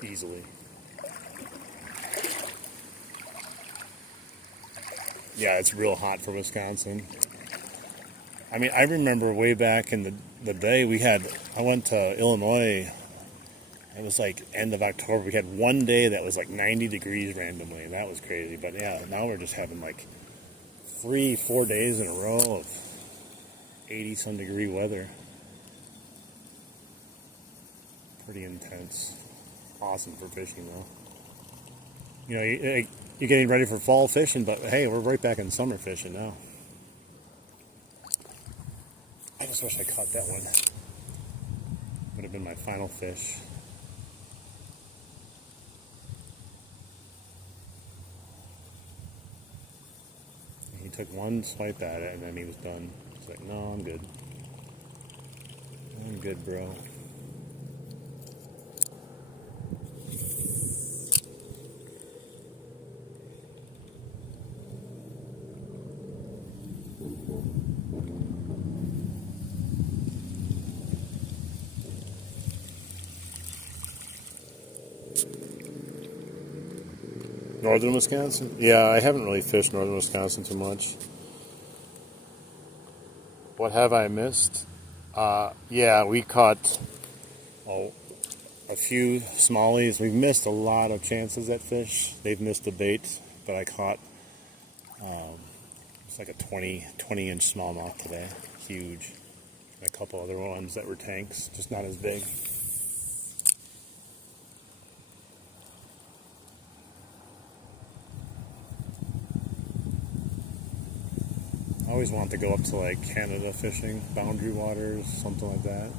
Easily. Yeah, it's real hot for Wisconsin. I mean, I remember way back in the day I went to Illinois. It was like end of October. We had one day that was like 90 degrees randomly, and that was crazy. But yeah, now we're just having like 3-4 days in a row of 80-some degree weather. Pretty intense. Awesome for fishing though. You know, you're getting ready for fall fishing, but hey, we're right back in summer fishing now. I just wish I caught that one. Would have been my final fish. He took one swipe at it and then he was done. He's like, no, I'm good. I'm good, bro. Northern Wisconsin? Yeah, I haven't really fished northern Wisconsin too much. What have I missed? Yeah, we caught a few smallies. We've missed a lot of chances at fish. They've missed the bait, but I caught it's like a 20-inch smallmouth today. Huge. And a couple other ones that were tanks, just not as big. I always want to go up to like Canada fishing, boundary waters, something like that.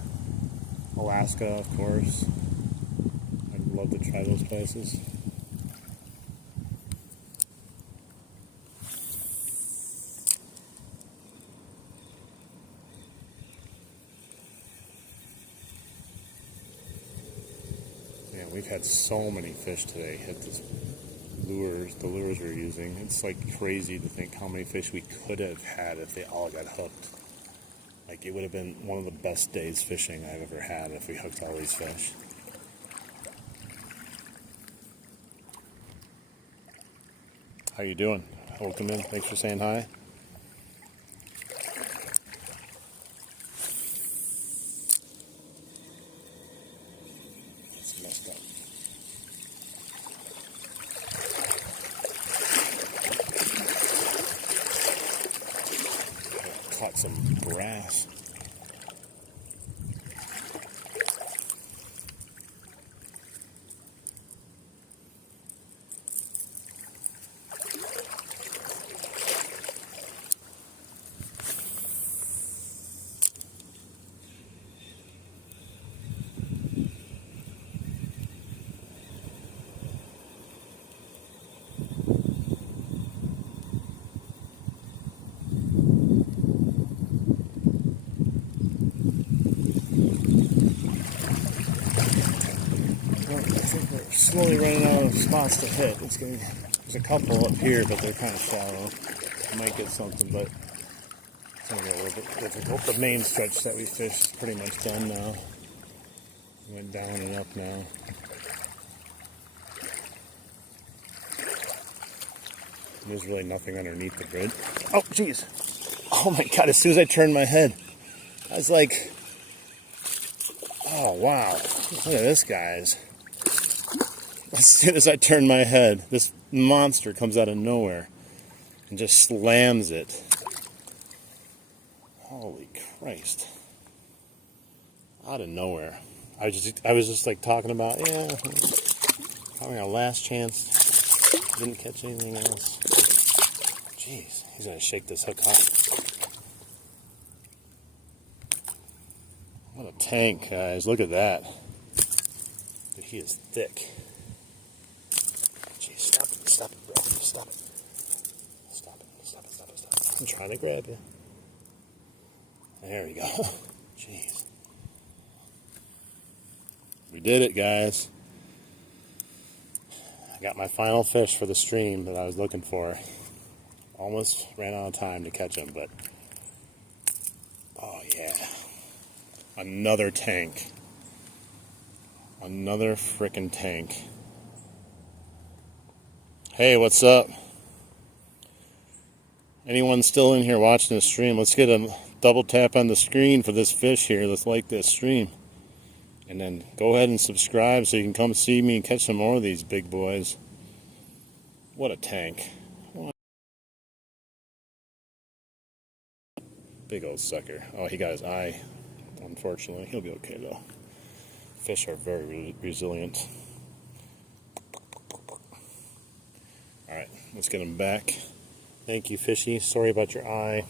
Alaska, of course. I'd love to try those places. Yeah, we've had so many fish today hit the lures we're using. It's like crazy to think how many fish we could have had if they all got hooked. Like it would have been one of the best days fishing I've ever had if we hooked all these fish. How you doing? Welcome in. Thanks for saying hi. It's messed up. Caught some grass. slowly running out of spots to hit. There's a couple up here, but they're kind of shallow. I might get something, but it's going to get a little bit difficult. The main stretch that we fished is pretty much done now. Went down and up now. There's really nothing underneath the bridge. Oh, jeez. Oh my God, as soon as I turned my head, I was like, oh wow, look at this, guys. As soon as I turned my head, this monster comes out of nowhere and just slams it. Holy Christ. Out of nowhere. I was just like talking about, yeah, probably our last chance. Didn't catch anything else. Jeez, he's gonna shake this hook off. What a tank, guys. Look at that. Dude, he is thick. Jeez, stop it, bro. Stop it. Stop it. I'm trying to grab you. There we go. Jeez. We did it, guys. I got my final fish for the stream that I was looking for. Almost ran out of time to catch him, but oh yeah. Another tank. Another frickin' tank. Hey, what's up? Anyone still in here watching the stream? Let's get a double tap on the screen for this fish here. Let's like this stream. And then go ahead and subscribe so you can come see me and catch some more of these big boys. What a tank. Big old sucker. Oh, he got his eye. Unfortunately, he'll be okay though. Fish are very resilient. Alright, let's get him back. Thank you, fishy. Sorry about your eye.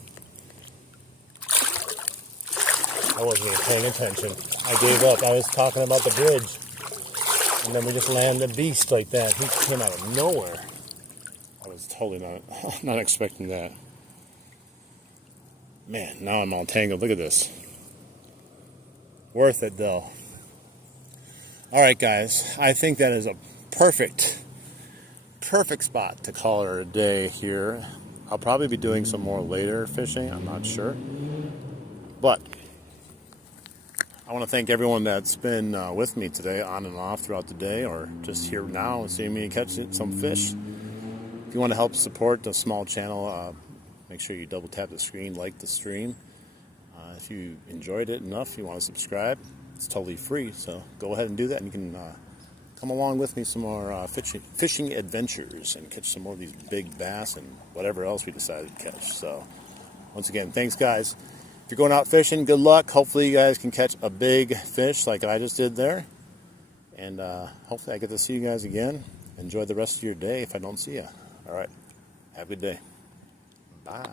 I wasn't even paying attention. I gave up. I was talking about the bridge. And then we just landed a beast like that. He came out of nowhere. I was totally not expecting that. Man, now I'm all tangled. Look at this. Worth it, though. Alright, guys. I think that is a perfect spot to call it a day here. I'll probably be doing some more later fishing. I'm not sure. But I want to thank everyone that's been with me today, on and off throughout the day, or just here now and seeing me catch some fish. If you want to help support the small channel, make sure you double tap the screen, like the stream. If you enjoyed it enough, you want to subscribe, it's totally free. So go ahead and do that, and you can come along with me some more fishing adventures and catch some more of these big bass and whatever else we decided to catch. So once again, thanks, guys. If you're going out fishing, good luck. Hopefully you guys can catch a big fish like I just did there. And hopefully I get to see you guys again. Enjoy the rest of your day if I don't see you. All right. Have a good day. Bye.